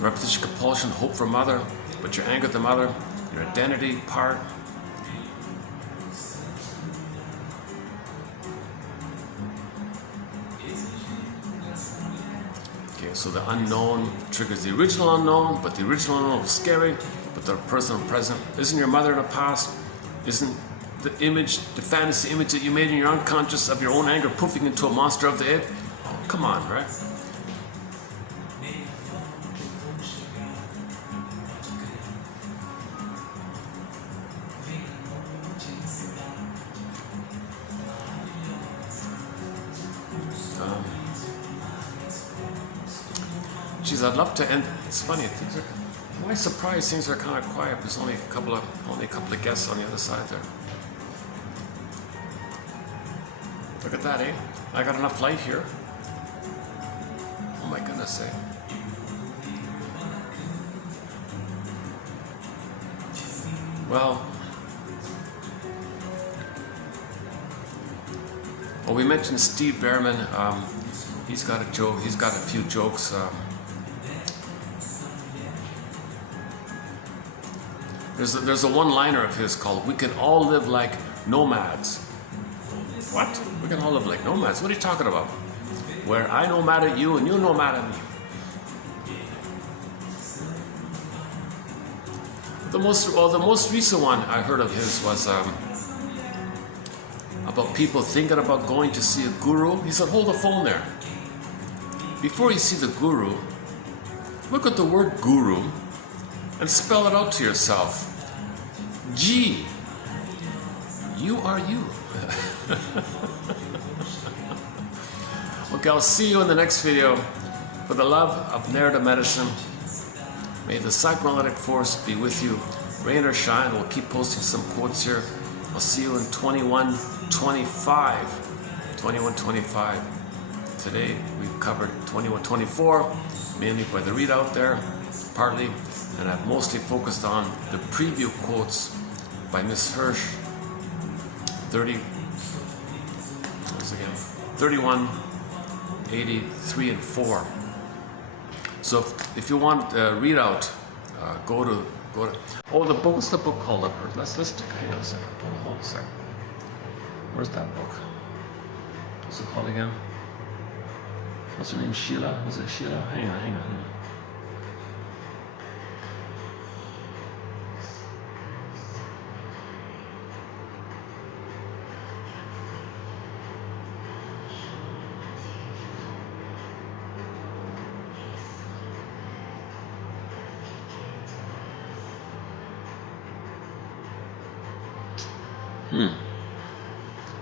Repetition, compulsion, hope for mother, but your anger at the mother, your identity part. Okay, so the unknown triggers the original unknown, but the original unknown was scary, but the personal present. Isn't your mother in the past? Isn't the image, the fantasy image that you made in your unconscious of your own anger poofing into a monster of the id? Oh, come on, right? Geez, I'd love to end. It's funny. Why surprised things are kind of quiet? There's only a couple of guests on the other side there. Look at that, eh? I got enough light here. Oh my goodness, eh? Well, we mentioned Steve Behrman. He's got a joke. He's got a few jokes. There's a one-liner of his called "We can all live like nomads." What? We can all live like nomads? What are you talking about? Where I nomad at you and you nomad at me. The most recent one I heard of his was about people thinking about going to see a guru. He said, hold the phone there. Before you see the guru, look at the word guru and spell it out to yourself. G. You are you. Okay, I'll see you in the next video. For the love of narrative medicine, may the psychoanalytic force be with you. Rain or shine, we'll keep posting some quotes here. I'll see you in 2125. 2125. Today we've covered 2124, mainly by the readout there, partly, and I've mostly focused on the preview quotes by Miss Hirsch. 31, 83, and 4. So if you want a readout, go to. Oh, the book. What's the book called up here? Let's hang on a second. Hold on a second. Where's that book? What's it called again? What's her name? Sheila? Was it Sheila? Hang on.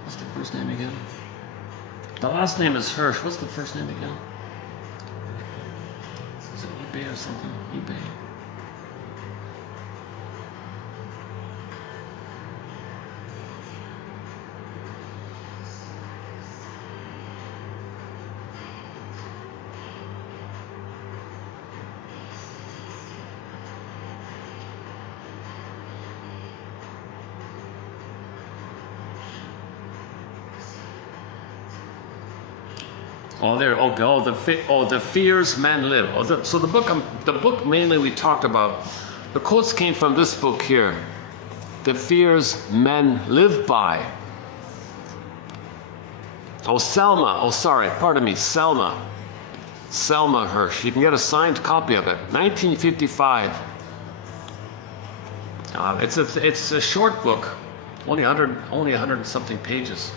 What's the first name again? The last name is Hirsch. What's the first name again? Is it eBay or something? eBay. Oh, there. Okay. The fears men live. So the book mainly we talked about. The quotes came from this book here. The fears men live by. Oh, Selma. Oh, sorry. Pardon me. Selma Hirsch. You can get a signed copy of it. 1955. It's a short book. Only 100 and something pages.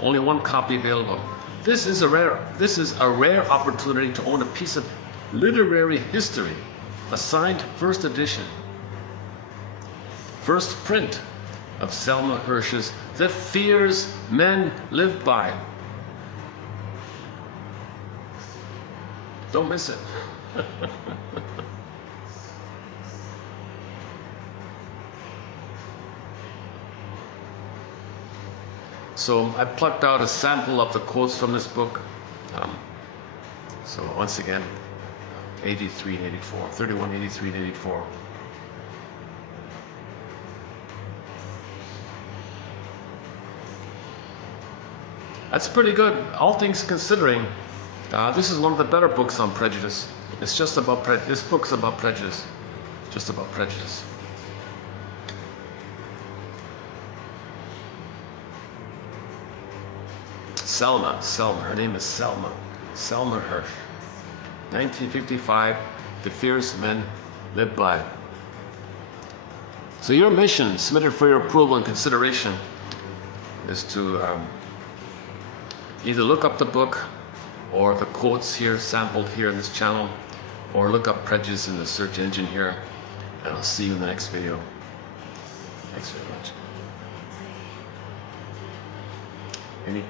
Only one copy available. This is a rare opportunity to own a piece of literary history. A signed first edition. First print of Selma Hirsch's The Fears Men Live By. Don't miss it. So I plucked out a sample of the quotes from this book. So once again, 83 and 84, 31, 83 and 84. That's pretty good, all things considering. This is one of the better books on prejudice. It's just about this book's about prejudice. Just about prejudice. Selma, her name is Selma Hirsch. 1955, The Fears Men Live By. So your mission, submitted for your approval and consideration, is to either look up the book or the quotes here, sampled here in this channel, or look up prejudice in the search engine here, and I'll see you in the next video. Thanks very much.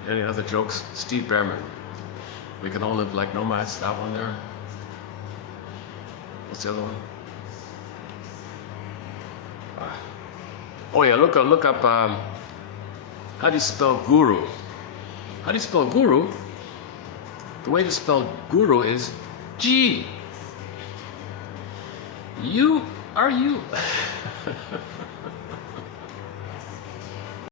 Any other jokes? Steve Behrman. We can all live like nomads. That one there. What's the other one? Oh yeah, look up. How do you spell guru? How do you spell guru? The way to spell guru is G. You are you.